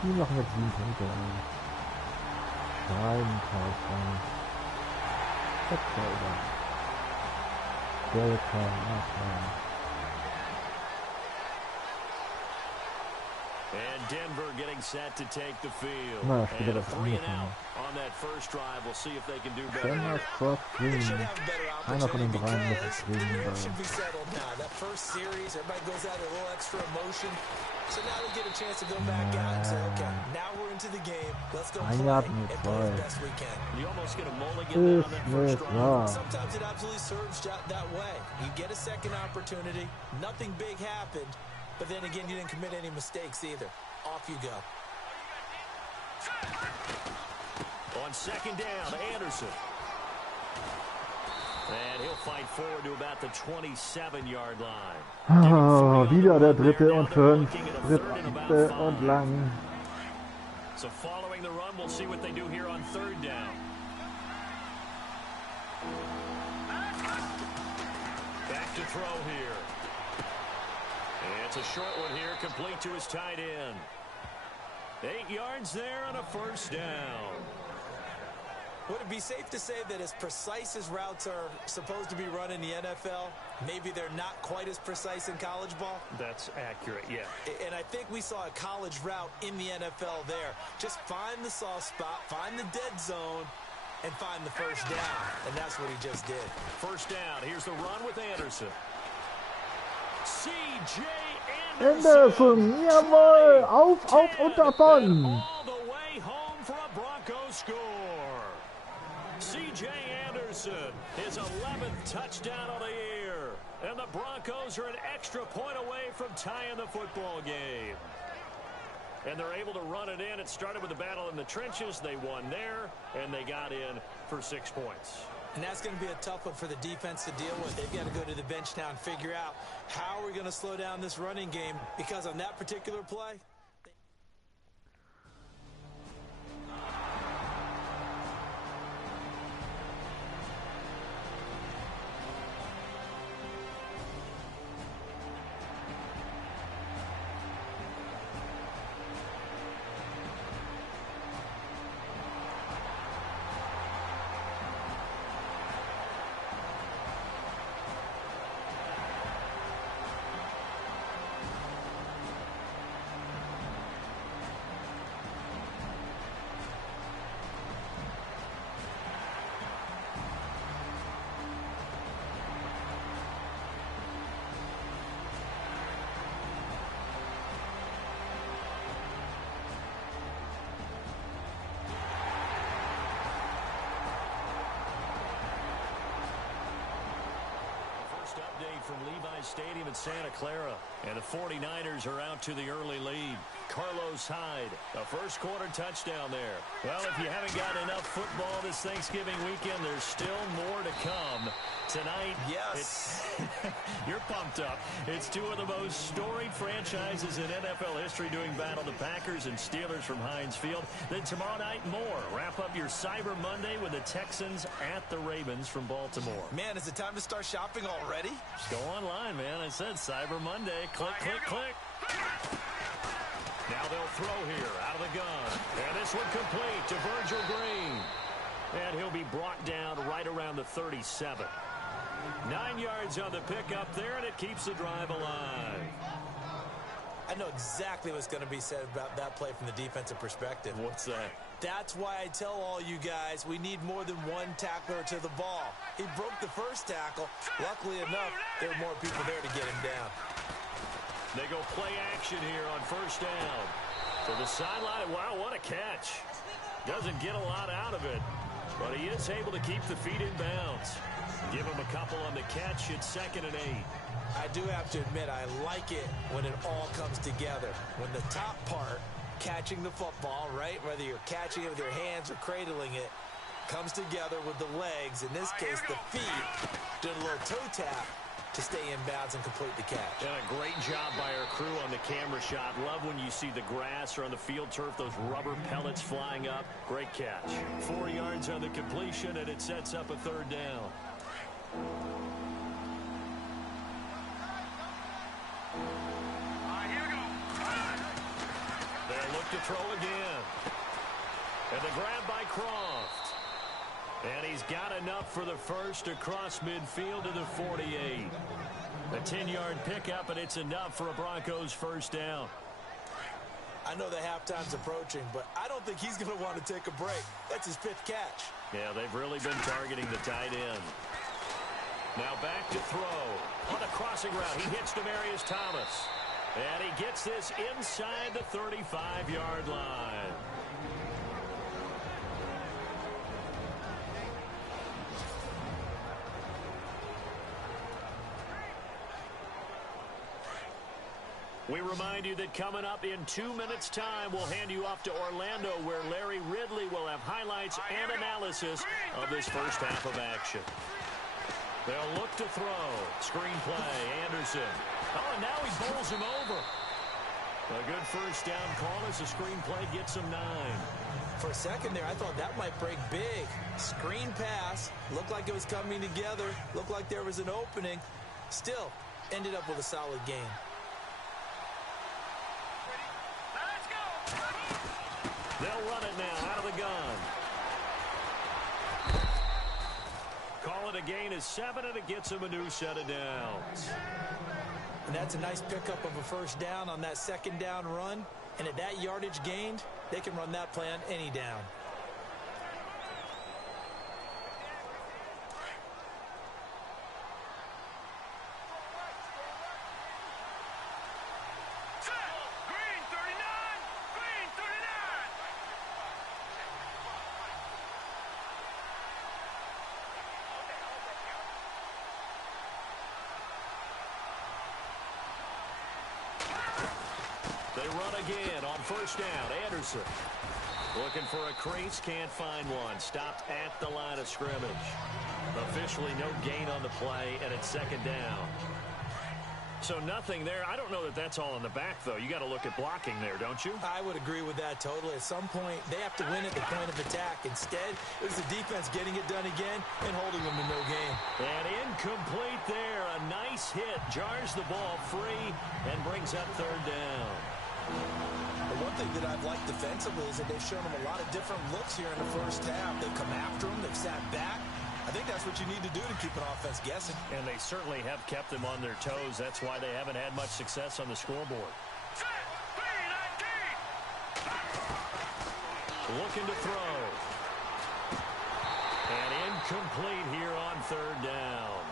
Die machen jetzt 7 Punkte. Scheibenkleister. Verteidiger. Delta, And Denver getting set to take the field. Na, spielt er And a das 3 and angefangen. out on that first drive. We'll see if they can do better. Sanders cross They should green. have a better Einer von den opportunity dreien muss because es the kriegen. nerves should be settled now. That first series, everybody goes out with a little extra emotion. So now they get a chance to go back out and say, okay, now we're into the game. Let's go Ein play Yard and mit play zwei. the best we can. You almost get a mulligan Ist on that first nicht drive. wahr. Sometimes it absolutely serves that way. You get a second opportunity. Nothing big happened. But then again, you didn't commit any mistakes either. Off you go. On second down, Anderson. And he'll fight forward to about the 27-yard line. Ah, wieder der dritte und 5. Dritte und lang. So following the run, we'll see what they do here on third down. Back to throw here. And it's a short one here, complete to his tight end. 8 yards there on a first down. Would it be safe to say that as precise as routes are supposed to be run in the NFL, maybe they're not quite as precise in college ball? That's accurate, yeah. And I think we saw a college route in the NFL there. Just find the soft spot, find the dead zone, and find the first down. And that's what he just did. First down. Here's the run with Anderson. C.J. Anderson. Anderson, jawohl, auf und davon. All the way home for a Broncos score. C.J. Anderson, his 11th touchdown of the year. And the Broncos are an extra point away from tying the football game. And they're able to run it in. It started with a battle in the trenches. They won there, and they got in for 6 points. And that's going to be a tough one for the defense to deal with. They've got to go to the bench now and figure out how are we going to slow down this running game, because on that particular play, Update from Levi's Stadium in Santa Clara. And the 49ers are out to the early lead. Carlos Hyde, a first quarter touchdown there. Well, if you haven't got enough football this Thanksgiving weekend, there's still more to come. Tonight, yes, you're pumped up. It's two of the most storied franchises in NFL history doing battle, the Packers and Steelers from Heinz Field. Then tomorrow night, more. Wrap up your Cyber Monday with the Texans at the Ravens from Baltimore. man, is it time to start shopping already? Just go online, man. I said Cyber Monday. Click, click, click. Now they'll throw here out of the gun. And this one complete to Virgil Green. And he'll be brought down right around the 37. 9 yards on the pickup there, and it keeps the drive alive. I know exactly what's going to be said about that play from the defensive perspective. What's that? That's why I tell all you guys we need more than one tackler to the ball. He broke the first tackle. Luckily enough, there were more people there to get him down. They go play action here on first down. To the sideline. Wow, what a catch. Doesn't get a lot out of it, but he is able to keep the feet in bounds. Give him a couple on the catch. It's 2nd and 8. I do have to admit, I like it when it all comes together. When the top part, catching the football, right, whether you're catching it with your hands or cradling it, comes together with the legs, in this case the feet, doing a little toe tap to stay in bounds and complete the catch. And a great job by our crew on the camera shot. Love when you see the grass or on the field turf, those rubber pellets flying up. Great catch. 4 yards on the completion, and it sets up a third down. They look to throw again. And the grab by Croft. And he's got enough for the first across midfield to the 48. A 10-yard pickup, and it's enough for a Broncos first down. I know the halftime's approaching, but I don't think he's going to want to take a break. That's his fifth catch. Yeah, they've really been targeting the tight end. Now back to throw. On a crossing route, he hits Demaryius Thomas. And he gets this inside the 35-yard line. We remind you that coming up in 2 minutes' time, we'll hand you off to Orlando, where Larry Ridley will have highlights and analysis of this first half of action. They'll look to throw. Screen play, Anderson. Oh, and now he bowls him over. A good first down call as the screen play gets him 9. For a second there, I thought that might break big. Screen pass. Looked like it was coming together. Looked like there was an opening. Still, ended up with a solid game. They'll run it now out of the gun. Call it a gain of 7, and it gets him a new set of downs. And that's a nice pickup of a first down on that second down run. And at that yardage gained, they can run that play on any down. They run again on first down. Anderson looking for a crease, can't find one. Stopped at the line of scrimmage. Officially no gain on the play, and it's second down. So nothing there. I don't know that that's all in the back, though. You got to look at blocking there, don't you? I would agree with that totally. At some point, they have to win at the point of attack. Instead, it was the defense getting it done again and holding them to no gain. And incomplete there. A nice hit. Jars the ball free and brings up third down. The one thing that I've liked defensively is that they've shown them a lot of different looks here in the first half. They've come after them. They've sat back. I think that's what you need to do to keep an offense guessing. And they certainly have kept them on their toes. That's why they haven't had much success on the scoreboard. Looking to throw. And incomplete here on third down.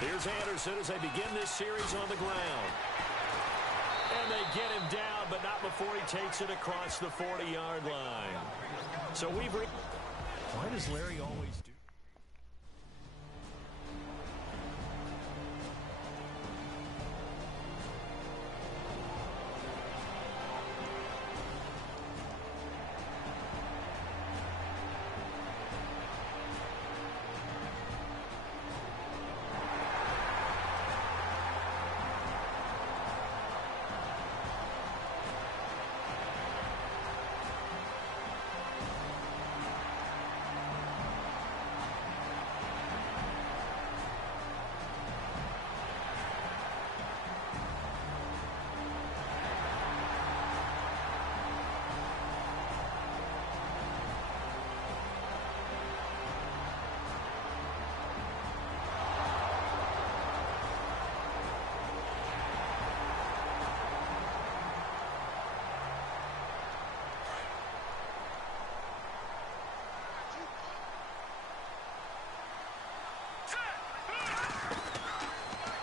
Here's Anderson as they begin this series on the ground. And they get him down, but not before he takes it across the 40-yard line. So we've... Why does Larry always do...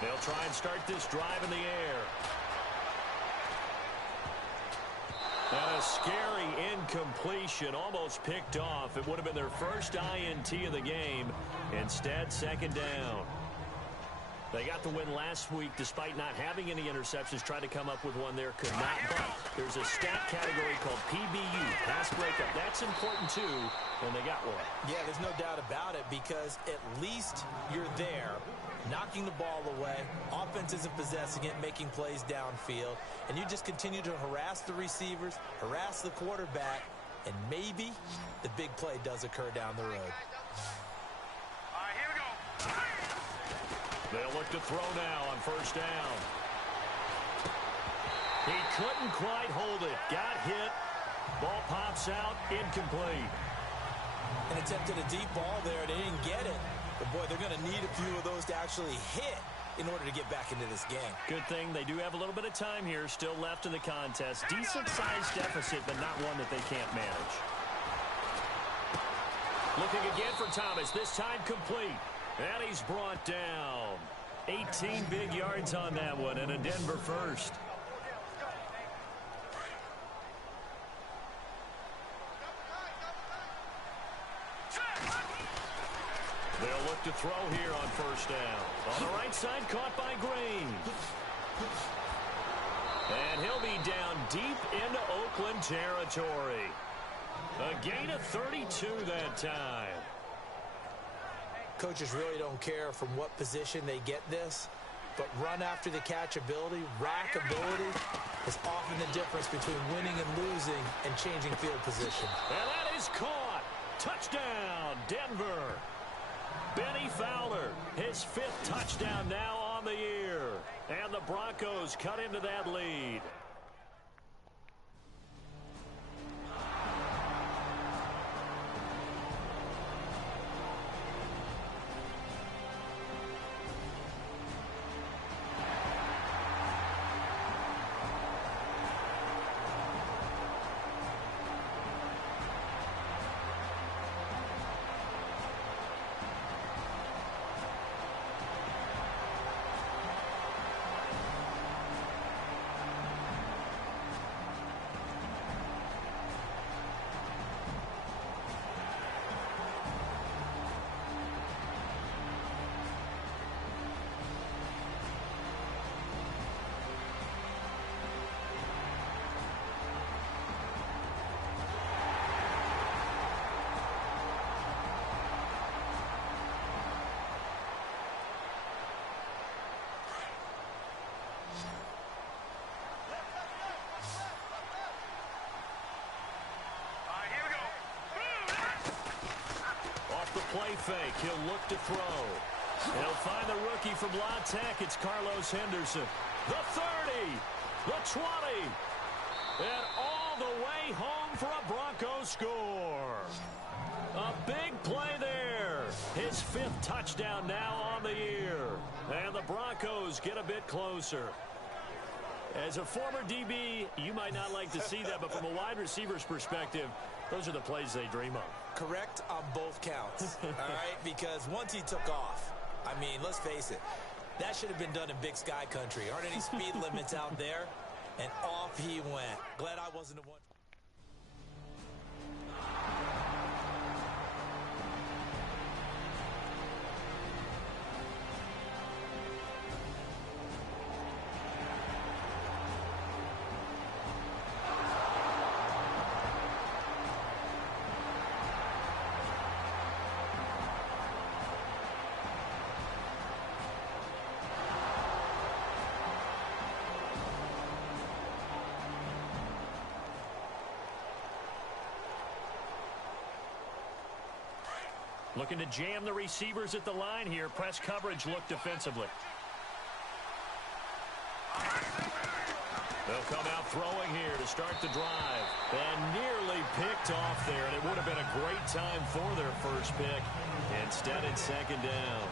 They'll try and start this drive in the air. And a scary incompletion, almost picked off. It would have been their first INT of the game. Instead, second down. They got the win last week despite not having any interceptions. Tried to come up with one there, could not. But there's a stat category called PBU, pass breakup. That's important too, and they got one. Yeah, there's no doubt about it, because at least you're there, knocking the ball away. Offense isn't possessing it, making plays downfield. And you just continue to harass the receivers, harass the quarterback, and maybe the big play does occur down the road. All right, here we go. They'll look to throw now on first down. He couldn't quite hold it. Got hit. Ball pops out. Incomplete. And attempted a deep ball there. They didn't get it. But, boy, they're going to need a few of those to actually hit in order to get back into this game. Good thing they do have a little bit of time here still left in the contest. Decent-sized deficit, but not one that they can't manage. Looking again for Thomas. This time complete. And he's brought down. 18 big yards on that one, and a Denver first. They'll look to throw here on first down. On the right side, caught by Green. And he'll be down deep into Oakland territory. A gain of 32 that time. Coaches really don't care from what position they get this, but run after the catch ability, rack ability, is often the difference between winning and losing and changing field position. And that is caught. Touchdown, Denver. Benny Fowler, his 5th touchdown now on the year. And the Broncos cut into that lead. Play fake. He'll look to throw. He'll find the rookie from La Tech. It's Carlos Henderson. The 30. The 20. And all the way home for a Broncos score. A big play there. His 5th touchdown now on the year. And the Broncos get a bit closer. As a former DB, you might not like to see that, but from a wide receiver's perspective, those are the plays they dream of. Correct on both counts, all right? Because once he took off, I mean, let's face it, that should have been done in Big Sky country. Aren't any speed limits out there? And off he went. Glad I wasn't the one. Looking to jam the receivers at the line here. Press coverage look defensively. They'll come out throwing here to start the drive. And nearly picked off there. And it would have been a great time for their first pick. Instead, it's second down.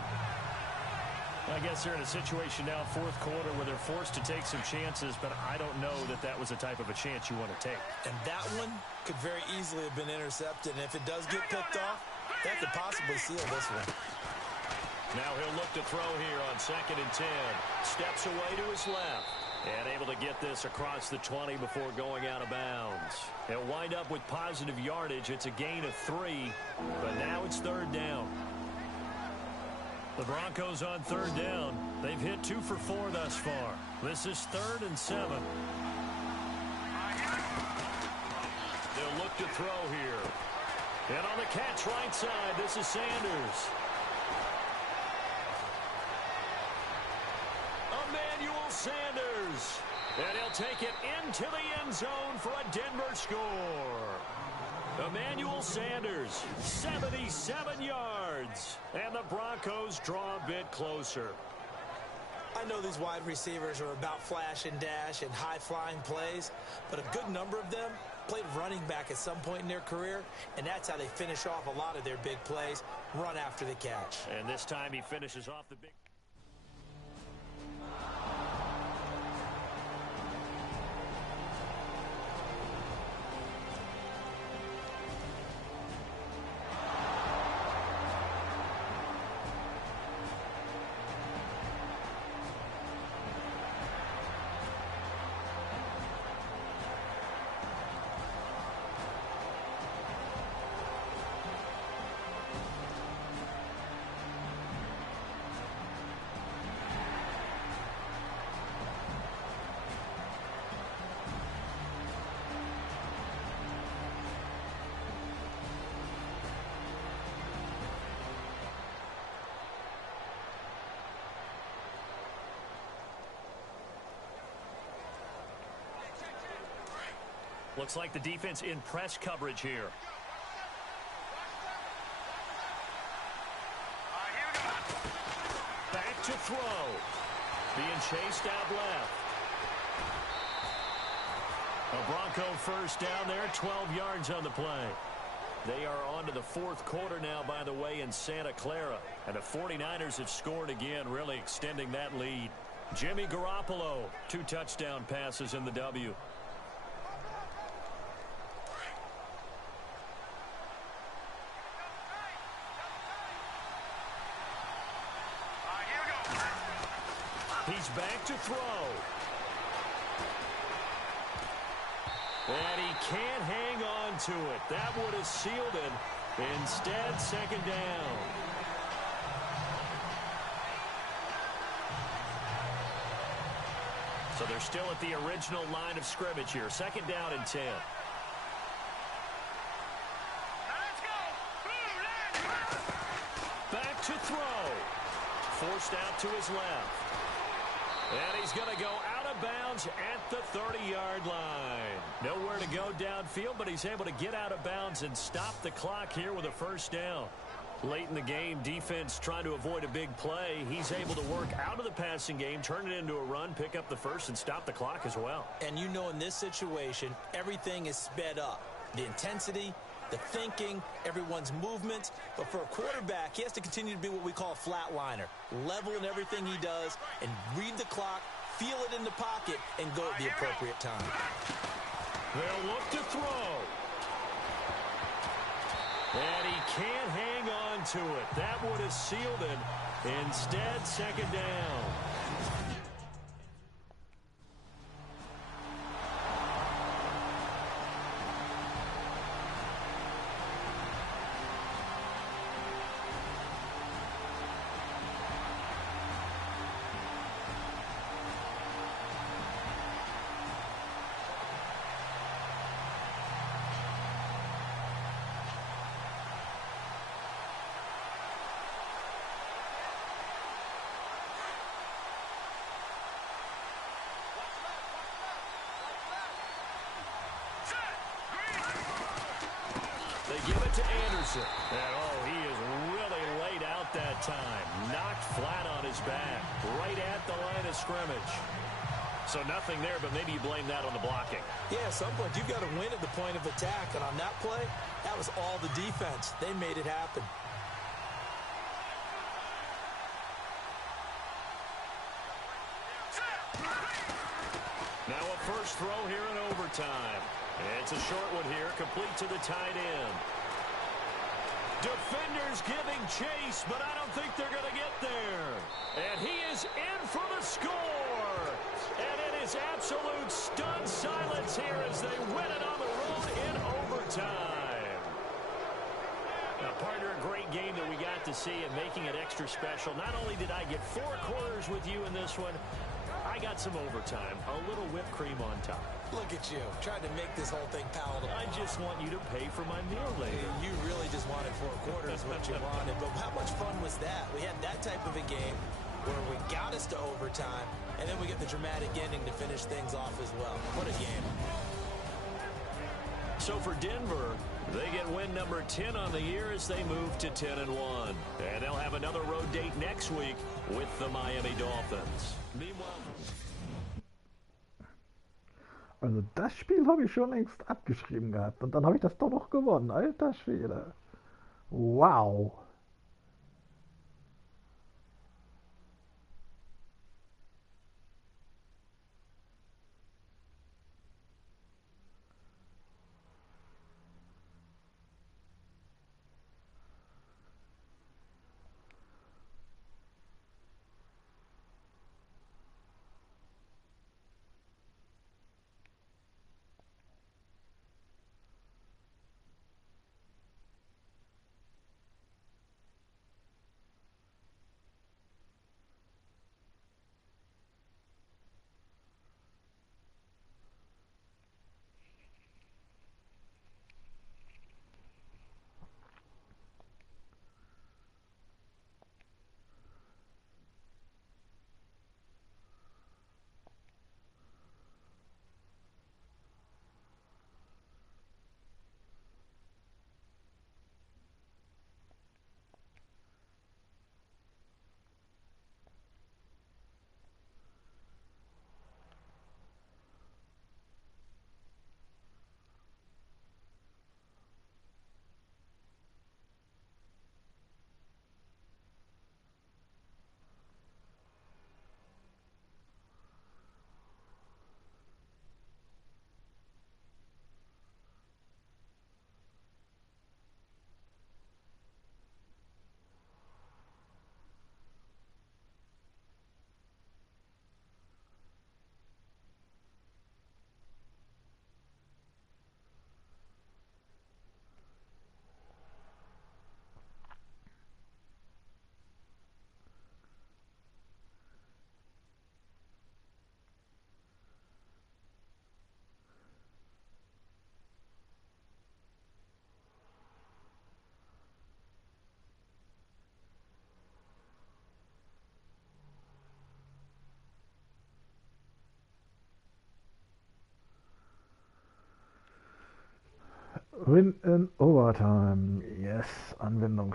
I guess they're in a situation now, 4th quarter, where they're forced to take some chances, but I don't know that that was the type of a chance you want to take. And that one could very easily have been intercepted. And if it does get picked off, that could possibly seal this one. Now he'll look to throw here on 2nd and 10. Steps away to his left. And able to get this across the 20 before going out of bounds. He'll wind up with positive yardage. It's a gain of 3, but now it's 3rd down. The Broncos on 3rd down. They've hit 2 for 4 thus far. This is 3rd and 7. They'll look to throw here. And on the catch right side, this is Sanders. Emmanuel Sanders. And he'll take it into the end zone for a Denver score. Emmanuel Sanders, 77 yards. And the Broncos draw a bit closer. I know these wide receivers are about flash and dash and high-flying plays, but a good number of them played running back at some point in their career, and that's how they finish off a lot of their big plays, run after the catch. And this time he finishes off the big... Looks like the defense in press coverage here. Back to throw. Being chased out left. A Bronco first down there, 12 yards on the play. They are on to the 4th quarter now, by the way, in Santa Clara. And the 49ers have scored again, really extending that lead. Jimmy Garoppolo, 2 touchdown passes in the W. He's back to throw. And he can't hang on to it. That would have sealed it. Instead, 2nd down. So they're still at the original line of scrimmage here. 2nd down and 10. Back to throw. Forced out to his left. And he's going to go out of bounds at the 30-yard line. Nowhere to go downfield, but he's able to get out of bounds and stop the clock here with a 1st down. Late in the game, defense trying to avoid a big play. He's able to work out of the passing game, turn it into a run, pick up the 1st, and stop the clock as well. And you know in this situation, everything is sped up. The intensity, the thinking, everyone's movement. But for a quarterback, he has to continue to be what we call a flatliner. Level in everything he does and read the clock, feel it in the pocket, and go at the appropriate time. They'll look to throw. And he can't hang on to it. That would have sealed it. Instead, 2nd down. They give it to Anderson. And, he is really laid out that time. Knocked flat on his back. Right at the line of scrimmage. So nothing there, but maybe you blame that on the blocking. Yeah, at some point you've got to win at the point of attack. And on that play, that was all the defense. They made it happen. Now a 1st throw here in overtime. It's a short one here, complete to the tight end. Defenders giving chase, but I don't think they're going to get there. And he is in for the score. And it is absolute stunned silence here as they win it on the road in overtime. Now Partner, a great game that we got to see and making it extra special. Not only did I get 4 quarters with you in this one, I got some overtime, a little whipped cream on top. Look at you, trying to make this whole thing palatable. I just want you to pay for my meal later. You really just wanted 4 quarters what you wanted, but how much fun was that? We had that type of a game where we got us to overtime, and then we get the dramatic ending to finish things off as well. What a game. So for Denver, they get win number 10 on the year as they move to 10-1. And they'll have another road date next week with the Miami Dolphins. Meanwhile, Also das Spiel habe ich schon längst abgeschrieben gehabt. Und dann habe ich das doch noch gewonnen. Alter Schwede. Wow. Win in Overtime. Yes, Anwendung